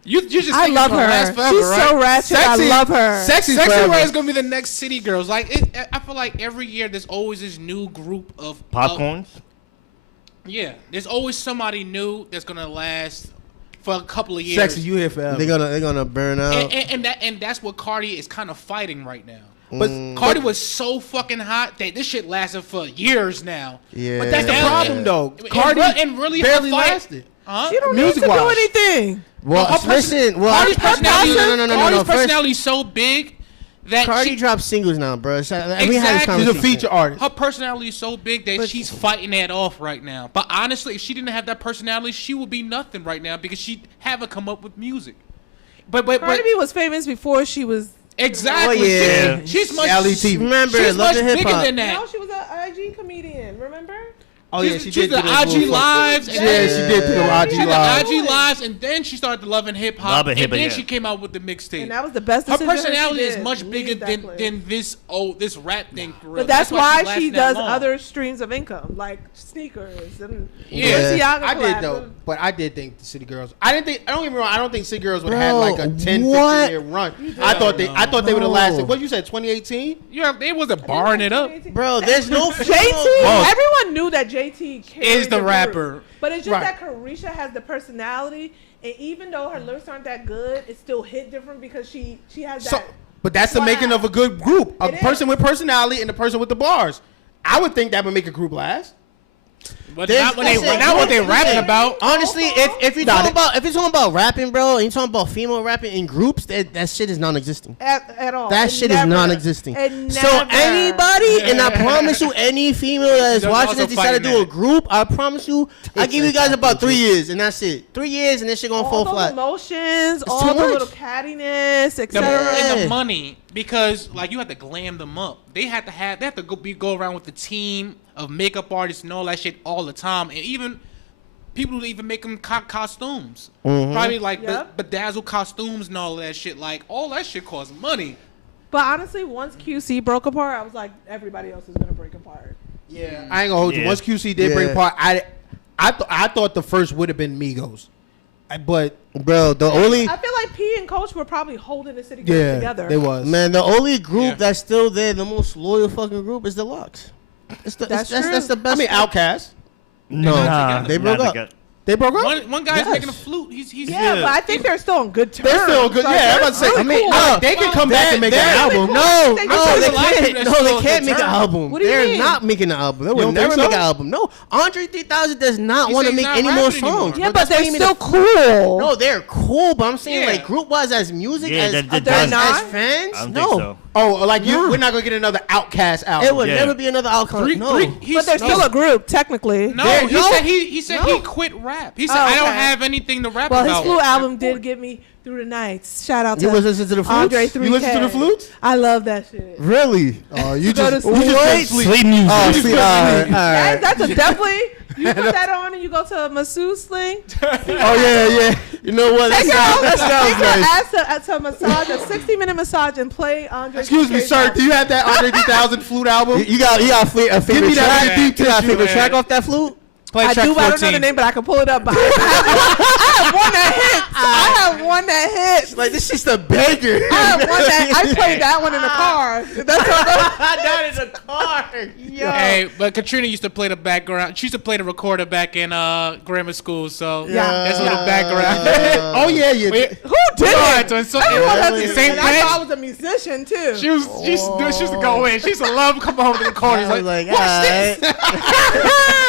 You just I think love it's gonna her. last forever, She's right? so ratchet. I love her. Sexy Sexy forever. Red is gonna be the next City Girls. Like I feel like every year there's always this new group of Popcorns. Yeah, there's always somebody new that's gonna last for a couple of years. Sexy, you here forever. They're gonna burn out. and that's what Cardi is kind of fighting right now. But Cardi was so fucking hot that this shit lasted for years now. Yeah. But that's the Now- problem, though. and- Cardi and really her barely fight- lasted. Huh? She don't need to Music-wise. do anything. Well, Her listen. Well, Cardi's personality, Cardi's First, personality is so big that Cardi she, drops singles now, bro. We had this Exactly. She's a conversation. feature artist. her personality is so big that But- she's fighting that off right now. But honestly, if she didn't have that personality, she would be nothing right now because she haven't come up with music. But Cardi B was famous before she was. exactly, Oh, yeah. she's much. Reality TV. Remember, She's Love much and Hip bigger Hop. than that. No, she was an IG comedian. Remember? Oh yeah, she she's did. the do those IG little lives. fucking- Yeah, she did do the Yeah. IG She did live. the IG lives, and then she started loving hip hop, Love and and Hip Hop, then yeah. she came out with the mixtape. And that was the best Her decision personality she is did. much bigger Exactly. than this rap thing for real. But that's why she's she lasting does that long. other streams of income, like sneakers and Yeah. Balenciaga I did collabs. though, but I did think the City Girls. I didn't think. I don't get me wrong. I don't think City Girls would have had Bro, like a 10, what? 15 year run. I thought they would have lasted. What you said, 2018? Yeah, they wasn't barring it up. Bro, there's no JT, female- everyone knew that JT Is the group. rapper. But it's just Right. that Carisha has the personality, and even though her lyrics aren't that good, it still hit different because she has So, that. but that's the Wow. making of a good group. A It is. person with personality and a person with the bars. I would think that would make a group last. But There's- not when they listen, not what they rapping listen. about. Honestly, if you're talking about rapping, bro, and you're talking about female rapping in groups, that shit is non-existent. At all. That It shit never- is non-existing. it So never- anybody, and I promise you, any female that is They're watching also this decide to fighting do a that. group, I promise you, I give you guys about 3 years, and that's it. 3 years, and this shit gonna all fall those flat. emotions, all too the much. little cattiness, The, etc. Yeah. and the money, because like you have to glam them up. They have to go around with the team of makeup artists and all that shit all the time, and even people who even make them costumes, probably like Yep. bedazzled costumes and all that shit. Like all that shit costs money. But honestly, once QC broke apart, I was like, everybody else is gonna break apart. Yeah, I ain't gonna hold you. Yeah. Once QC did break Yeah. apart, I thought the first would have been Migos, but Bro, the only I feel like P and Coach were probably holding the City Girls yeah, together. they was. man, the only group Yeah. that's still there, the most loyal fucking group is Deluxe. That's true. the best. I mean, Outkast. No, Nah, they broke up. They broke up. One guy's Yes. making a flute. He's Yeah, but I think they're still on good terms. They're still good. Like, Yeah, I'm they're about to say. really I mean, cool. they can come back and make an They're- album. No, I'm no, sure they there's a lot of people can't. that's No, still they on can't good make an terms. album. What do you They're mean? not making an album. They You would don't never think make so? an album. No, Andre 3000 does not He want said to he's make not any more rapping anymore. songs. Yeah, Bro, but that's what they're he made still cool. No, they're cool, but I'm saying Yeah. like group wise as music, Yeah, as, they're They're as, not? as fans, I don't no. think so. Oh, like you? No. We're not gonna get another Outkast album. It would Yeah. never be another outcome. No. But they're still a group, technically. No, There- he no. said he said No. he quit rap. He said Oh, I don't okay. have anything to rap Well, his about. Flute album did get me through the nights. Shout out to You was listening to the Flutes? Andre 3K. You listen to the Flutes? I love that shit. Really? Oh, you Go just to you sleep. just What? been sleep. Sleep music. Oh, see, all right. That's a definitely. You put that on and you go to a masseuse sling. Oh, yeah. You know what? That Take sounds nice. your ass to a massage, a 60-minute massage, and play Andre. Excuse me, 3K sir. song. Do you have that Andre 3000 flute album? You got a favorite me that track? deep You got a tissue, favorite man. track off that flute? Play I track do. I don't know 14. the name, but I can pull it up. But I have one that hits. I have one that hits. Like this is the banger. I have one that I played that one in the car. That's what Not in the car. Yo. Hey, but Katrina used to play the background. She used to play the recorder back in grammar school. So Yeah. that's a little background. Oh yeah, yeah. Who did it? Everyone has the to same and I bench. thought I was a musician too. She used to go in. She used to love come home to the corner. I was Like, like, watch this.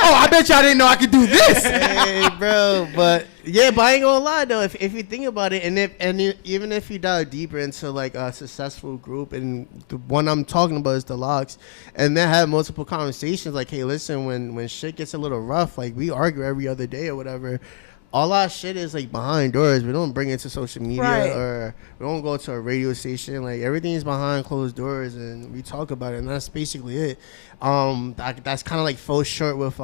Oh, I bet y'all didn't know I could do this. Hey, bro, but yeah, but I ain't gonna lie though. If you think about it, even if you dive deeper into like a successful group, and the one I'm talking about is the Locks, and they have multiple conversations like, hey, listen, when shit gets a little rough, like we argue every other day or whatever. All our shit is like behind doors. We don't bring it to social media Right. or we don't go to a radio station. Like everything is behind closed doors, and we talk about it, and that's basically it. That's kind of like faux short with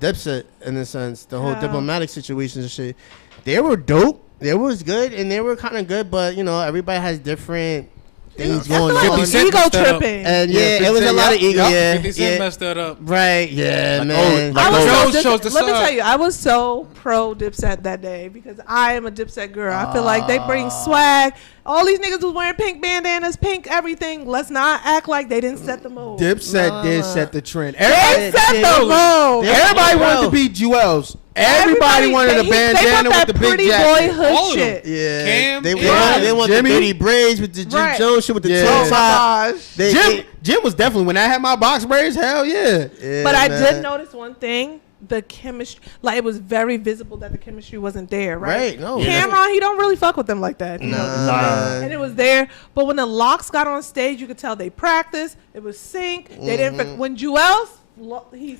Dipset in a sense. The whole diplomatic situations and shit. They were dope. They was good, and they were kind of good, but you know everybody has different things going on. Ego tripping. And yeah, it was a lot of ego. Yeah, 50 Cent messed that up. Right. Yeah, man. I was Joe so chose the let me side. tell you, I was so pro Dipset that day because I am a Dipset girl. I feel like they bring swag. All these niggas was wearing pink bandanas, pink everything. Let's not act like they didn't set the mode. Dipset did set the trend. They Everybody, set the mode. everybody wanted to be Jewels. Everybody wanted a bandana with the big pretty jacket. boy hood All of them. shit. Yeah, Cam, they yeah. want Jimmy. the dirty braids with the Jim Right. Jones shit with the Yeah. top. Oh my gosh. Jim was definitely when I had my box braids. Hell yeah. But I did notice one thing. The chemistry, like it was very visible that the chemistry wasn't there, right? Right, no. Cameron, he don't really fuck with them like that. You know what I'm saying? And it was there. But when the Locks got on stage, you could tell they practiced. It was sync. They didn't. When Jewels,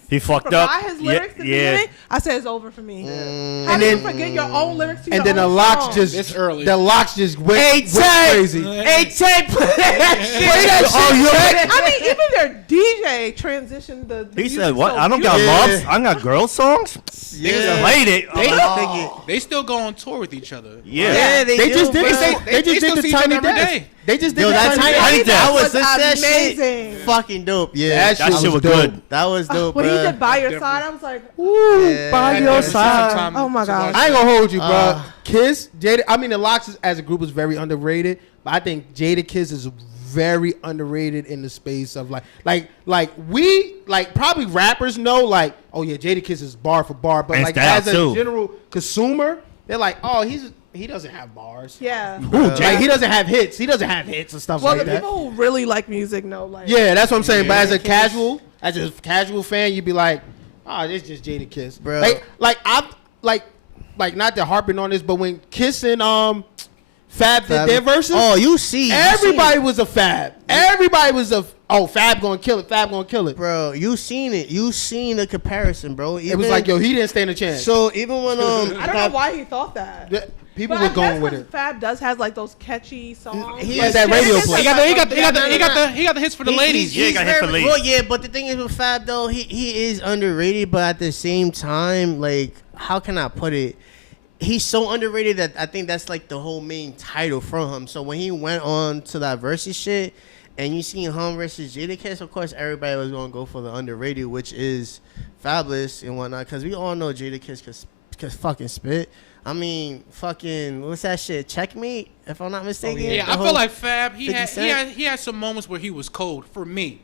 He fucked forgot up. his lyrics at the beginning. I said it's over for me. How And do you then- forget your own lyrics to And your then the own locks song? just This early. the locks just went crazy. Hey, Tay, play that shit. Play that shit. Oh, you I mean, even their DJ transitioned the He music said, "What? so I don't got beautifully. love. I got girl songs. Yeah. Played it. They still go on tour with each other. Yeah. They They do, just did bro. they just still did see the each tiny other every dance. day. They just did Yo, the that tiny tiny dance. that was that amazing. shit fucking dope. Yeah, That shit shit was dope. good. that was dope, When he bro. did By Your Different. Side, I was like, Ooh, Yeah. by Had your to side. sometime Oh my to watch gosh. I ain't gonna hold you, bro. Uh, Kiss, Jada. I mean, the Locks as a group is very underrated, but I think Jada Kiss is very underrated in the space of like we probably rappers know like, oh yeah, Jada Kiss is bar for bar, but And like style, as a too. general consumer, they're like, oh, he doesn't have bars. yeah. Like he doesn't have hits. He doesn't have hits and stuff Well, like the that. people who really like music know, like, Yeah, that's what I'm saying. But Jada Kiss. as a casual fan, you'd be like, oh, it's just Jada Kiss, Bro. Like I'm like not to harping on this, but when Kiss and Fab did their verses, Oh, you see, everybody was a Fab. Everybody was Fab gonna kill it. Fab gonna kill it. bro. You seen it. You seen the comparison, bro. It was like, yo, he didn't stand a chance. So even when I don't know why he thought that. People But were I going guess with 'cause it. Fab does have like those catchy songs. He Like is that radio play. He got the hits for the ladies. Yeah, he got hit for ladies. Well, yeah, but the thing is with Fab though, he is underrated, but at the same time, like, how can I put it? He's so underrated that I think that's like the whole main title from him. So when he went on to that versus shit, and you seen him versus Jada Kiss, of course everybody was gonna go for the underrated, which is Fabulous and whatnot, because we all know Jada Kiss cause fucking spit. I mean, fucking what's that shit? Checkmate, if I'm not mistaken. Yeah, The I whole- feel like Fab. 50 Cent? He had some moments where he was cold for me,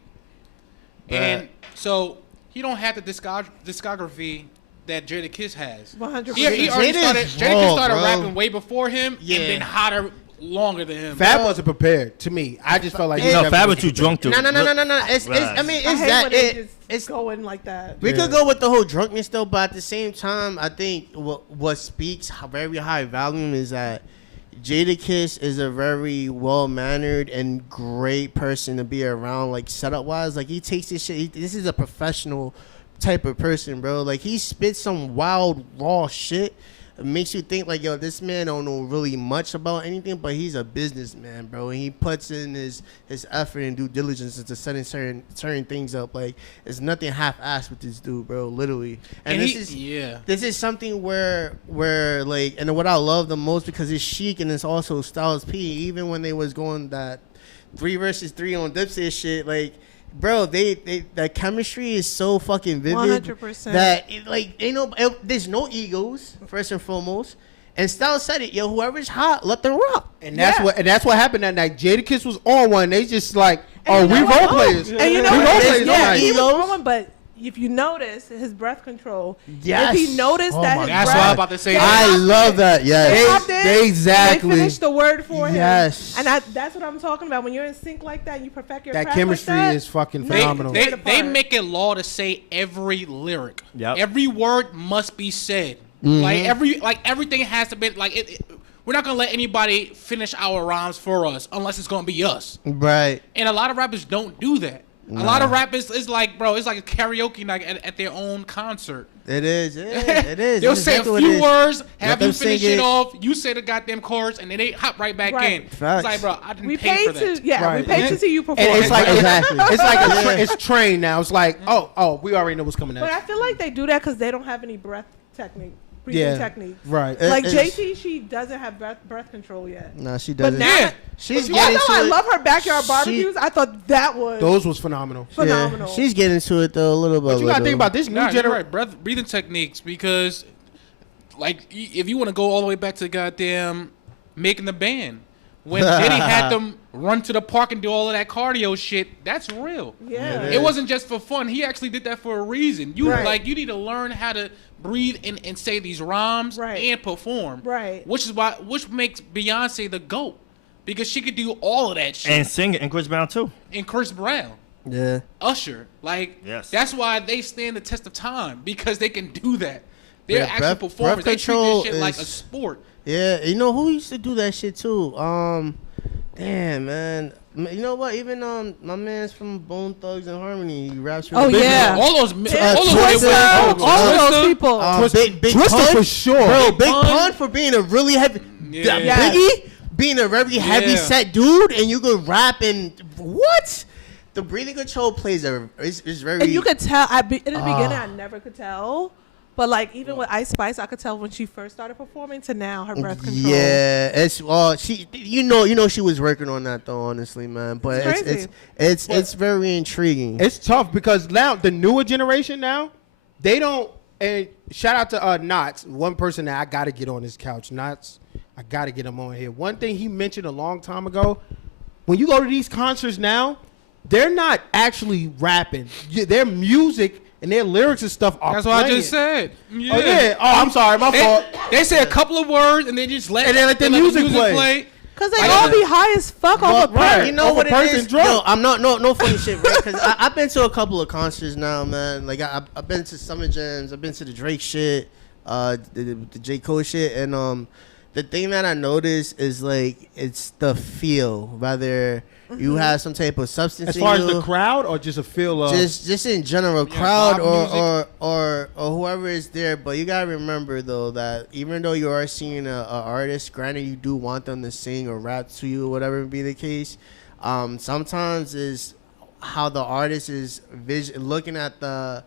and so he don't have the discography that Jada Kiss has. 100%. He already Jada's Jada Kiss raw, started bro. rapping way before him Yeah. and been hotter longer than him. Fab wasn't prepared to me. I just felt like he No, never Fab was was too drunk to. No. It's I mean, I it's hate that when they it. just It's going like that. we could go with the whole drunkenness though, but at the same time, I think what speaks very high volume is that Jada Kiss is a very well mannered and great person to be around. Like setup wise, like he takes this shit. This is a professional type of person, bro. Like he spits some wild raw shit. It makes you think like, yo, this man don't know really much about anything, but he's a businessman, bro. And he puts in his effort and due diligence into setting certain things up. Like, it's nothing half-assed with this dude, bro, literally. And this is something where like, and what I love the most because it's chic and it's also Styles P. Even when they was going that 3 versus 3 on Dipset shit, like, bro, the chemistry is so fucking vivid 100%. that there's no egos first and foremost. And Styles said it, yo, whoever's hot, let them rock. And that's what happened that night. Jadakiss was on one. They just like, And we you know role what? players. And you know we role what? players. Yeah, tonight. he was on one, but if you notice his breath control, Yes. if he noticed Oh that my his That's breath, what I'm about to say. I love that. they Yes. hopped in, They exactly. They finished the word for him. Yes. And that's what I'm talking about. When you're in sync like that, you perfect your That craft chemistry like that, is fucking man, phenomenal. they- They make it law to say every lyric. Yep. Every word must be said. Mm-hmm. Like everything has to be like. We're not gonna let anybody finish our rhymes for us unless it's gonna be us. Right. And a lot of rappers don't do that. A lot of rappers is like, bro, it's like a karaoke night at their own concert. It is. Yeah, it is. They'll That's say exactly a what it few is. words, Let have them you finish sing it it. off. You say the goddamn chorus, and then they hop right back Right. in. Facts. It's like, bro, I didn't We pay for paid that. to, Right. we paid to see you perform. And it's like Exactly. it's like it's trained now. It's like we already know what's coming but I next. feel like they do that because they don't have any breath technique, breathing technique. Right. Like It's- JT, she doesn't have breath control yet. No, she But doesn't. now, Yeah. She's you getting know, to I it. love her backyard barbecues. I thought that was Those was phenomenal. phenomenal. Yeah, she's getting to it though a little bit. But you gotta think about this new Nah, you're generation. right. Breathing techniques, because, like, if you want to go all the way back to goddamn making the band, when Diddy had them run to the park and do all of that cardio shit, that's real. yeah. It wasn't just for fun. He actually did that for a reason. You Right. you need to learn how to breathe and say these rhymes Right. and perform. Right. Which makes Beyonce the GOAT, because she could do all of that shit. And sing it in Chris Brown too. And Chris Brown. Yeah. Usher, like, Yes. that's why they stand the test of time, because they can do that. They're Yeah, actual breath performers. They treat control this shit like a is- sport. Yeah, you know who used to do that shit too? Damn man, you know what? Even my man's from Bone Thugs and Harmony, he raps. Oh, really yeah. All those, Twister, all those Twister, all of those Twister, people. Big Twister Pun, for sure. bro. Big Big Pun. Pun for being a really heavy. Yeah. Yes. Biggie being a very heavy Yeah. set dude, and you could rap and what? The breathing control plays is very. And you could tell. In the beginning, I never could tell. But like even with Ice Spice, I could tell when she first started performing to now her breath control. Yeah, it's she. You know she was working on that though. Honestly, man, but It's it's crazy. it's very intriguing. It's tough because now the newer generation now, they don't. And shout out to Knots, one person that I gotta get on this couch. Knots, I gotta get him on here. One thing he mentioned a long time ago, when you go to these concerts now, they're not actually rapping. Their music and their lyrics and stuff are That's what I playing. just said. Yeah. Oh yeah. Oh, I'm sorry, my fault. They say a couple of words and they just let And they let the music play. Cause they Like, all be high as fuck off a right. perk. You know Off a what it person is? drunk. No, I'm not. No funny shit, right? Because I've been to a couple of concerts now, man. Like I've been to Summer Jams. I've been to the Drake shit, the J Cole shit, and the thing that I noticed is like it's the feel. Whether you have some type of substance As in far you, as the crowd or just a feel of just in general, Yeah, crowd vibe or whoever is there. But you gotta remember though that even though you are seeing a artist, granted you do want them to sing or rap to you, or whatever be the case. Sometimes is how the artist is looking at the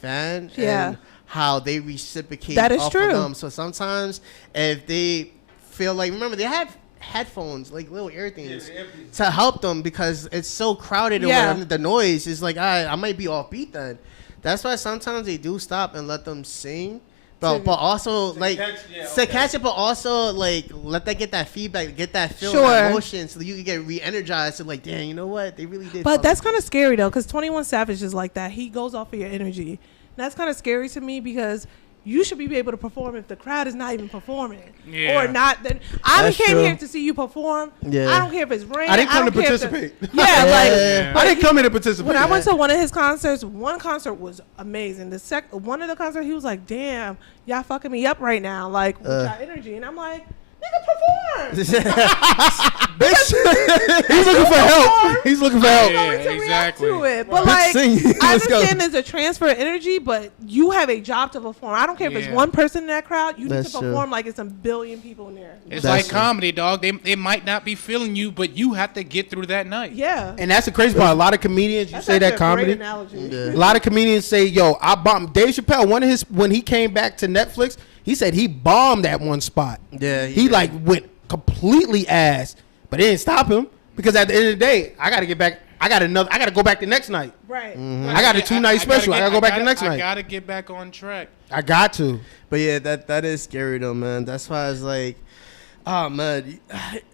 fan Yeah. and how they reciprocate. That is off true. Of them. So sometimes if they feel like, remember they have headphones, like little ear things, to help them because it's so crowded. Or Yeah. whatever, the noise is like, I might be off beat then. That's why sometimes they do stop and let them sing. But also like to catch it, but also like let that get that feedback, get that feel, that Sure. emotion, so you can get re-energized and like, damn, you know what? They really did. But fuck that's with kind of scary though, because 21 Savage is like that. He goes off of your energy. And that's kind of scary to me because you should be able to perform if the crowd is not even performing. Yeah. Or not. Then I That's came true. here to see you perform. Yeah. I don't care if it's rain. I didn't come don't to care if participate. Yeah, Yeah. like I didn't come here to participate. when I went to one of his concerts, one concert was amazing. One of the concerts, he was like, "Damn, y'all fucking me up right now, like with y'all energy," and I'm like, "Nigga, perform." He's looking for help. He's looking for help. I'm going to react exactly. to it, but Bitch, like, sing. I Let's go. understand there's a transfer of energy, but you have a job to perform. I don't care if it's Yeah. one person in that crowd. You need That's to true. perform like it's a billion people in there. It's That's like true. comedy, dog. They might not be feeling you, but you have to get through that night. Yeah, And that's the crazy part. A lot of comedians, you that's say that actually a great comedy. analogy. Yeah. A lot of comedians say, "Yo, I bombed." Dave Chappelle, when he came back to Netflix, he said he bombed that one spot. Yeah, he like went completely ass, but it didn't stop him because at the end of the day, I got to get back I got to go back the next night. Right. I got a 2-night special. I got to go back the next night. I got to get back on track. I got to. But yeah, that is scary though, man. That's why it's like, oh man,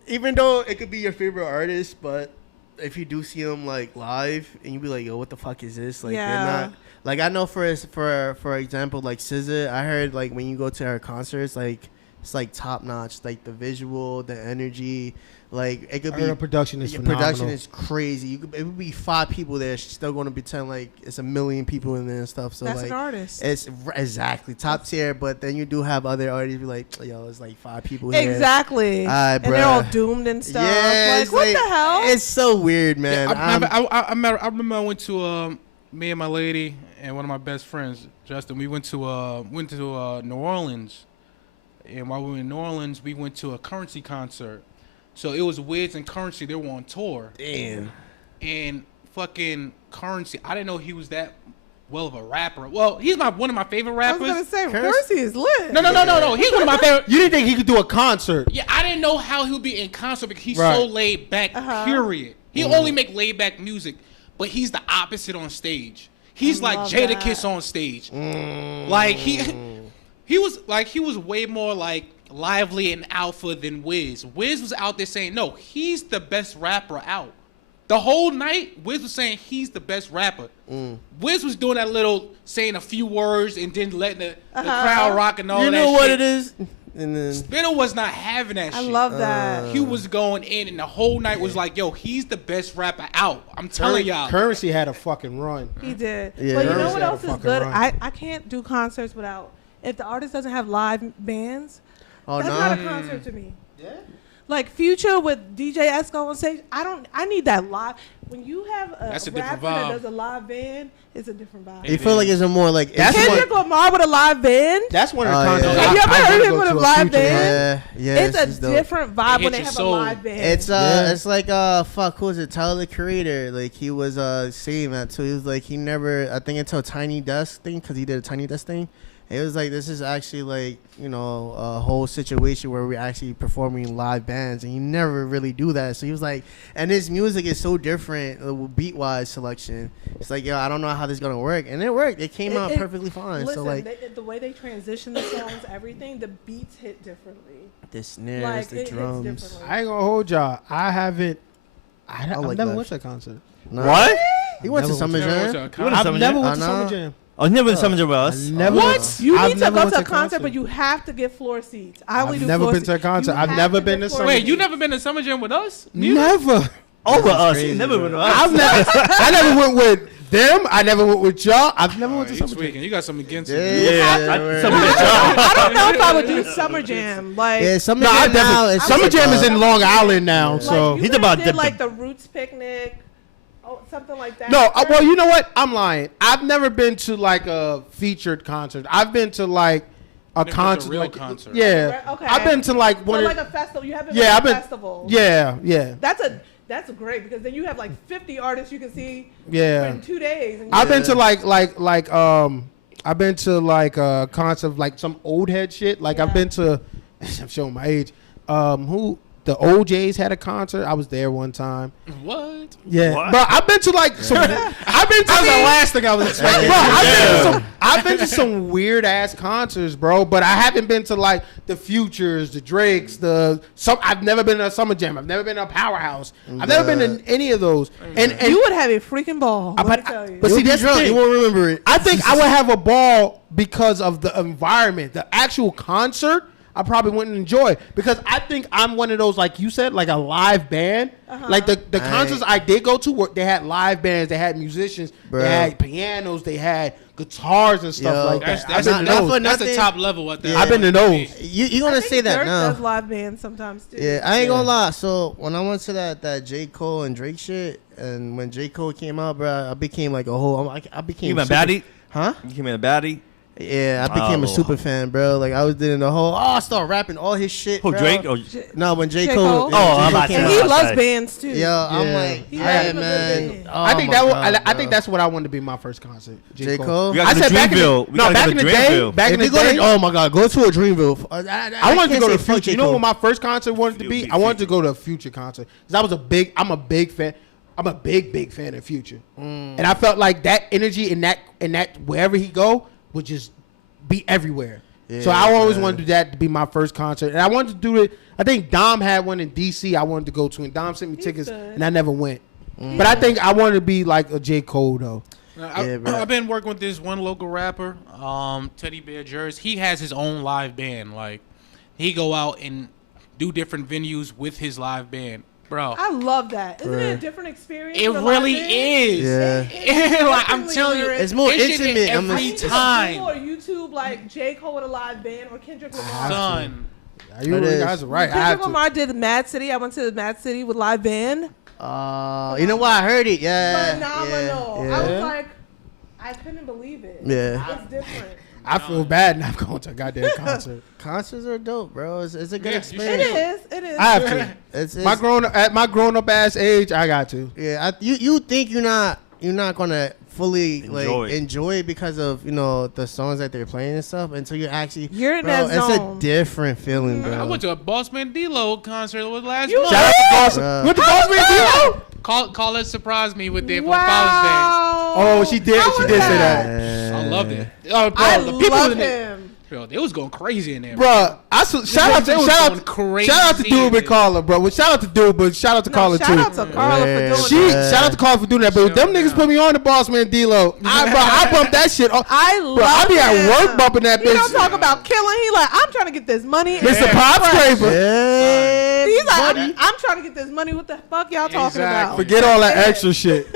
even though it could be your favorite artist, but if you do see them like live and you be like, yo, what the fuck is this? Like they're not. Like I know for example, like SZA, I heard like when you go to her concerts, like it's like top notch, like the visual, the energy. Like it could be the production is phenomenal. Production is crazy. It would be 5 people there. She's still going to pretend like it's 1 million people in there and stuff. So that's like an artist. it's exactly top tier. But then you do have other artists be like, yo, it's like 5 people here. Exactly. And they're all doomed and stuff. Yeah, like what the hell? It's so weird, man. Yeah, I remember I went to me and my lady and one of my best friends, Justin. We went to New Orleans, and while we were in New Orleans, we went to a Currency concert. So it was Wiz and Currency. They were on tour. Damn. And fucking Currency, I didn't know he was that well of a rapper. Well, he's one of my favorite rappers. I was gonna say Currency is lit. No. He's one of my favorite. You didn't think he could do a concert? Yeah, I didn't know how he would be in concert because he's so laid back. Period. He only make laid back music, but he's the opposite on stage. He's like Jadakiss on stage. Like he was way more like lively and alpha than Wiz. Wiz was out there saying, no, he's the best rapper out. The whole night, Wiz was saying he's the best rapper. Wiz was doing that little, saying a few words and then letting the crowd rock and all that shit. You know what it is? And then Spittle was not having that shit. I love that. He was going in and the whole night was like, yo, he's the best rapper out. I'm telling y'all. Currency had a fucking run. He did. Yeah. But you know Currency what had a else is fucking good? run. I can't do concerts without, if the artist doesn't have live bands, that's no? not a concert to me. Yeah. Like Future with DJ Esco on stage, I need that live. When you have a rapper that does a live band, it's a different vibe. you feel like it's a more like Kendrick Lamar with a live band. That's one of the Oh, concerts. yeah. Have you ever I heard wanna him go with a to live Future band? Yeah, It's a different vibe when they have a live band. It's like fuck, who was it? Tyler the Creator. Like he was saying that too. He was like he never, I think until Tiny Desk thing, because he did a Tiny Desk thing. It was like, this is actually like, you know, a whole situation where we're actually performing live bands, and you never really do that. So he was like, and his music is so different, beat wise selection. It's like, yo, I don't know how this is gonna work, and it worked. It came out perfectly fine. Listen, so like the way they transition the songs, everything, the beats hit differently. the snares, Like, the it hits drums. differently. I ain't gonna hold y'all. I've like never live. went to a concert. Nah. What? He went to Summer Jam. I've never went to Nah. Summer Jam. I never been summoned with us. Never. What? You I've need to never go went to a concert, but you have to get floor seats. I only I've do never floor been to a seats. concert. You I've have never to been get to floor Summer Wait, seats. you never been to Summer Jam with us? Never. Over us. crazy, Never been bro. with us. I never went with them. I never went with y'all. I've never went to Summer Jam. You got something against it. I don't know if I would do Summer Jam. Like, Yeah, Summer No, Jam now. It's Summer just Jam like, is in Long Island now, so. like, you He's guys about did dipping. like the Roots picnic, something like that. No, well, you know what? I'm lying. I've never been to like a featured concert. I've been to like a Never been to a concert. real Like, concert. yeah. Okay. I've been to like So one. like a festival. You haven't Yeah, been I've to a been. festival. Yeah. That's great because then you have like 50 artists you can see Yeah. in 2 days. And I've been to I've been to like a concert of like some old head shit. Like I've Yeah. been to, I'm showing my age. Who the OJs had a concert. I was there one time. What? Yeah, What? but I've been to like some. I've been to That's the last thing I was expecting. Bro, I've been to some weird ass concerts, bro. But I haven't been to like the Futures, the Drakes, I've never been to a Summer Jam. I've never been to a Powerhouse. I've never been to any of those. And you would have a freaking ball. Let me tell you. but see, You'll be that's the drunk. thing. You won't remember it. I think I would have a ball because of the environment. The actual concert, I probably wouldn't enjoy because I think I'm one of those, like you said, like a live band. Like the concerts I did go to, were, they had live bands, they had musicians, Bro. they had pianos, they had guitars and stuff Yo, like That's, that. that's, I've been to not those. for that's the nothing. top level at that. Yeah. I've been to those. You're gonna say that Dirk now. does live bands sometimes too. Yeah, I ain't gonna lie. So when I went to that J. Cole and Drake shit, and when J. Cole came out, bro, I became like a whole. I became. You been a super- baddie? Huh? You came in a baddie? Yeah, I became a Oh. super fan, bro. Like I was doing the whole. Oh, I started rapping all his shit. Who, bro. Drake? Or No, when J. J. Cole. Cole? yeah, Oh, J. I'm Cole about to came say And out. he that. loves Okay. bands too. Yo, I'm Yeah. like, He yeah, has a good man. band. Oh, I think my that God, I think bro. that's what I wanted to be my first concert. J. Cole. We gotta go to back in the, Dreamville. We no, gotta back go in to the day, Dreamville. back in If the you go day, to, oh my God, go to a Dreamville. I wanted to can't go to say fuck Future. J. You know Cole. what my first concert wanted to be? I wanted to go to a Future concert because I'm a big fan. I'm a big fan of Future, and I felt like that energy in that wherever he go would just be everywhere. Yeah, so I always wanted to do that to be my first concert, and I wanted to do it. I think Dom had one in DC. I wanted to go to, and Dom sent me tickets, and I never went. But I think I wanted to be like a J. Cole though. I've been working with this one local rapper, Teddy Bear Jers. He has his own live band. Like, he go out and do different venues with his live band. Bro, I love that. Isn't it a different experience? It really is. Yeah. Like, I'm telling you, it's more intimate every time. Or YouTube, like J. Cole with a live band, or Kendrick Lamar. Son, you guys are right. Kendrick Lamar did Mad City. I went to Mad City with live band. You know why I heard it? Yeah. Phenomenal. Yeah. I was like, I couldn't believe it. Yeah. It's different. I feel bad not going to a goddamn concert. Concerts are dope, bro. It's a good experience. It is. I have to. It's At my grown up ass age, I got to. Yeah, you think you're not gonna fully enjoy it because of the songs that they're playing and stuff until you actually in that zone. It's a different feeling, bro. I went to a Bossman D-Lo concert last Shout month. out to Boss. Went to Bossman D-Lo. Call it surprised me with their for Father's Day. Oh, she did say that. I loved it. Oh, bro, I the people love in him. Bro, they was going crazy in there. Bro, shout out to Dude and Carla, bro. Well, shout out to Dude, but shout out to Carla too. Shout out to Carla for doing that. Shout out to Carla for doing that, but them niggas put me on the Bossman D-Lo. I bumped that shit. I be at work bumping that bitch. He don't talk about killing. He like, I'm trying to get this money. Mr. Pop Scraper. Yeah. He's like, I'm trying to get this money. What the fuck y'all talking about? Forget all that extra shit.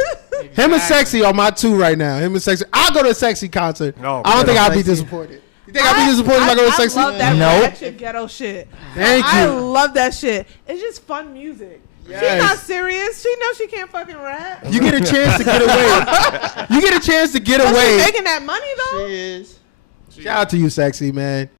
Him and Sexy are my two right now. Him and Sexy. I'll go to a Sexy concert. I don't think I'll be disappointed. You think I'll be disappointed if I go to Sexy? I love that ratchet ghetto shit. Thank you. I love that shit. It's just fun music. She's not serious. She knows she can't fucking rap. You get a chance to get away. You get a chance to get away. She's making that money though. She is. Shout out to you, Sexy, man.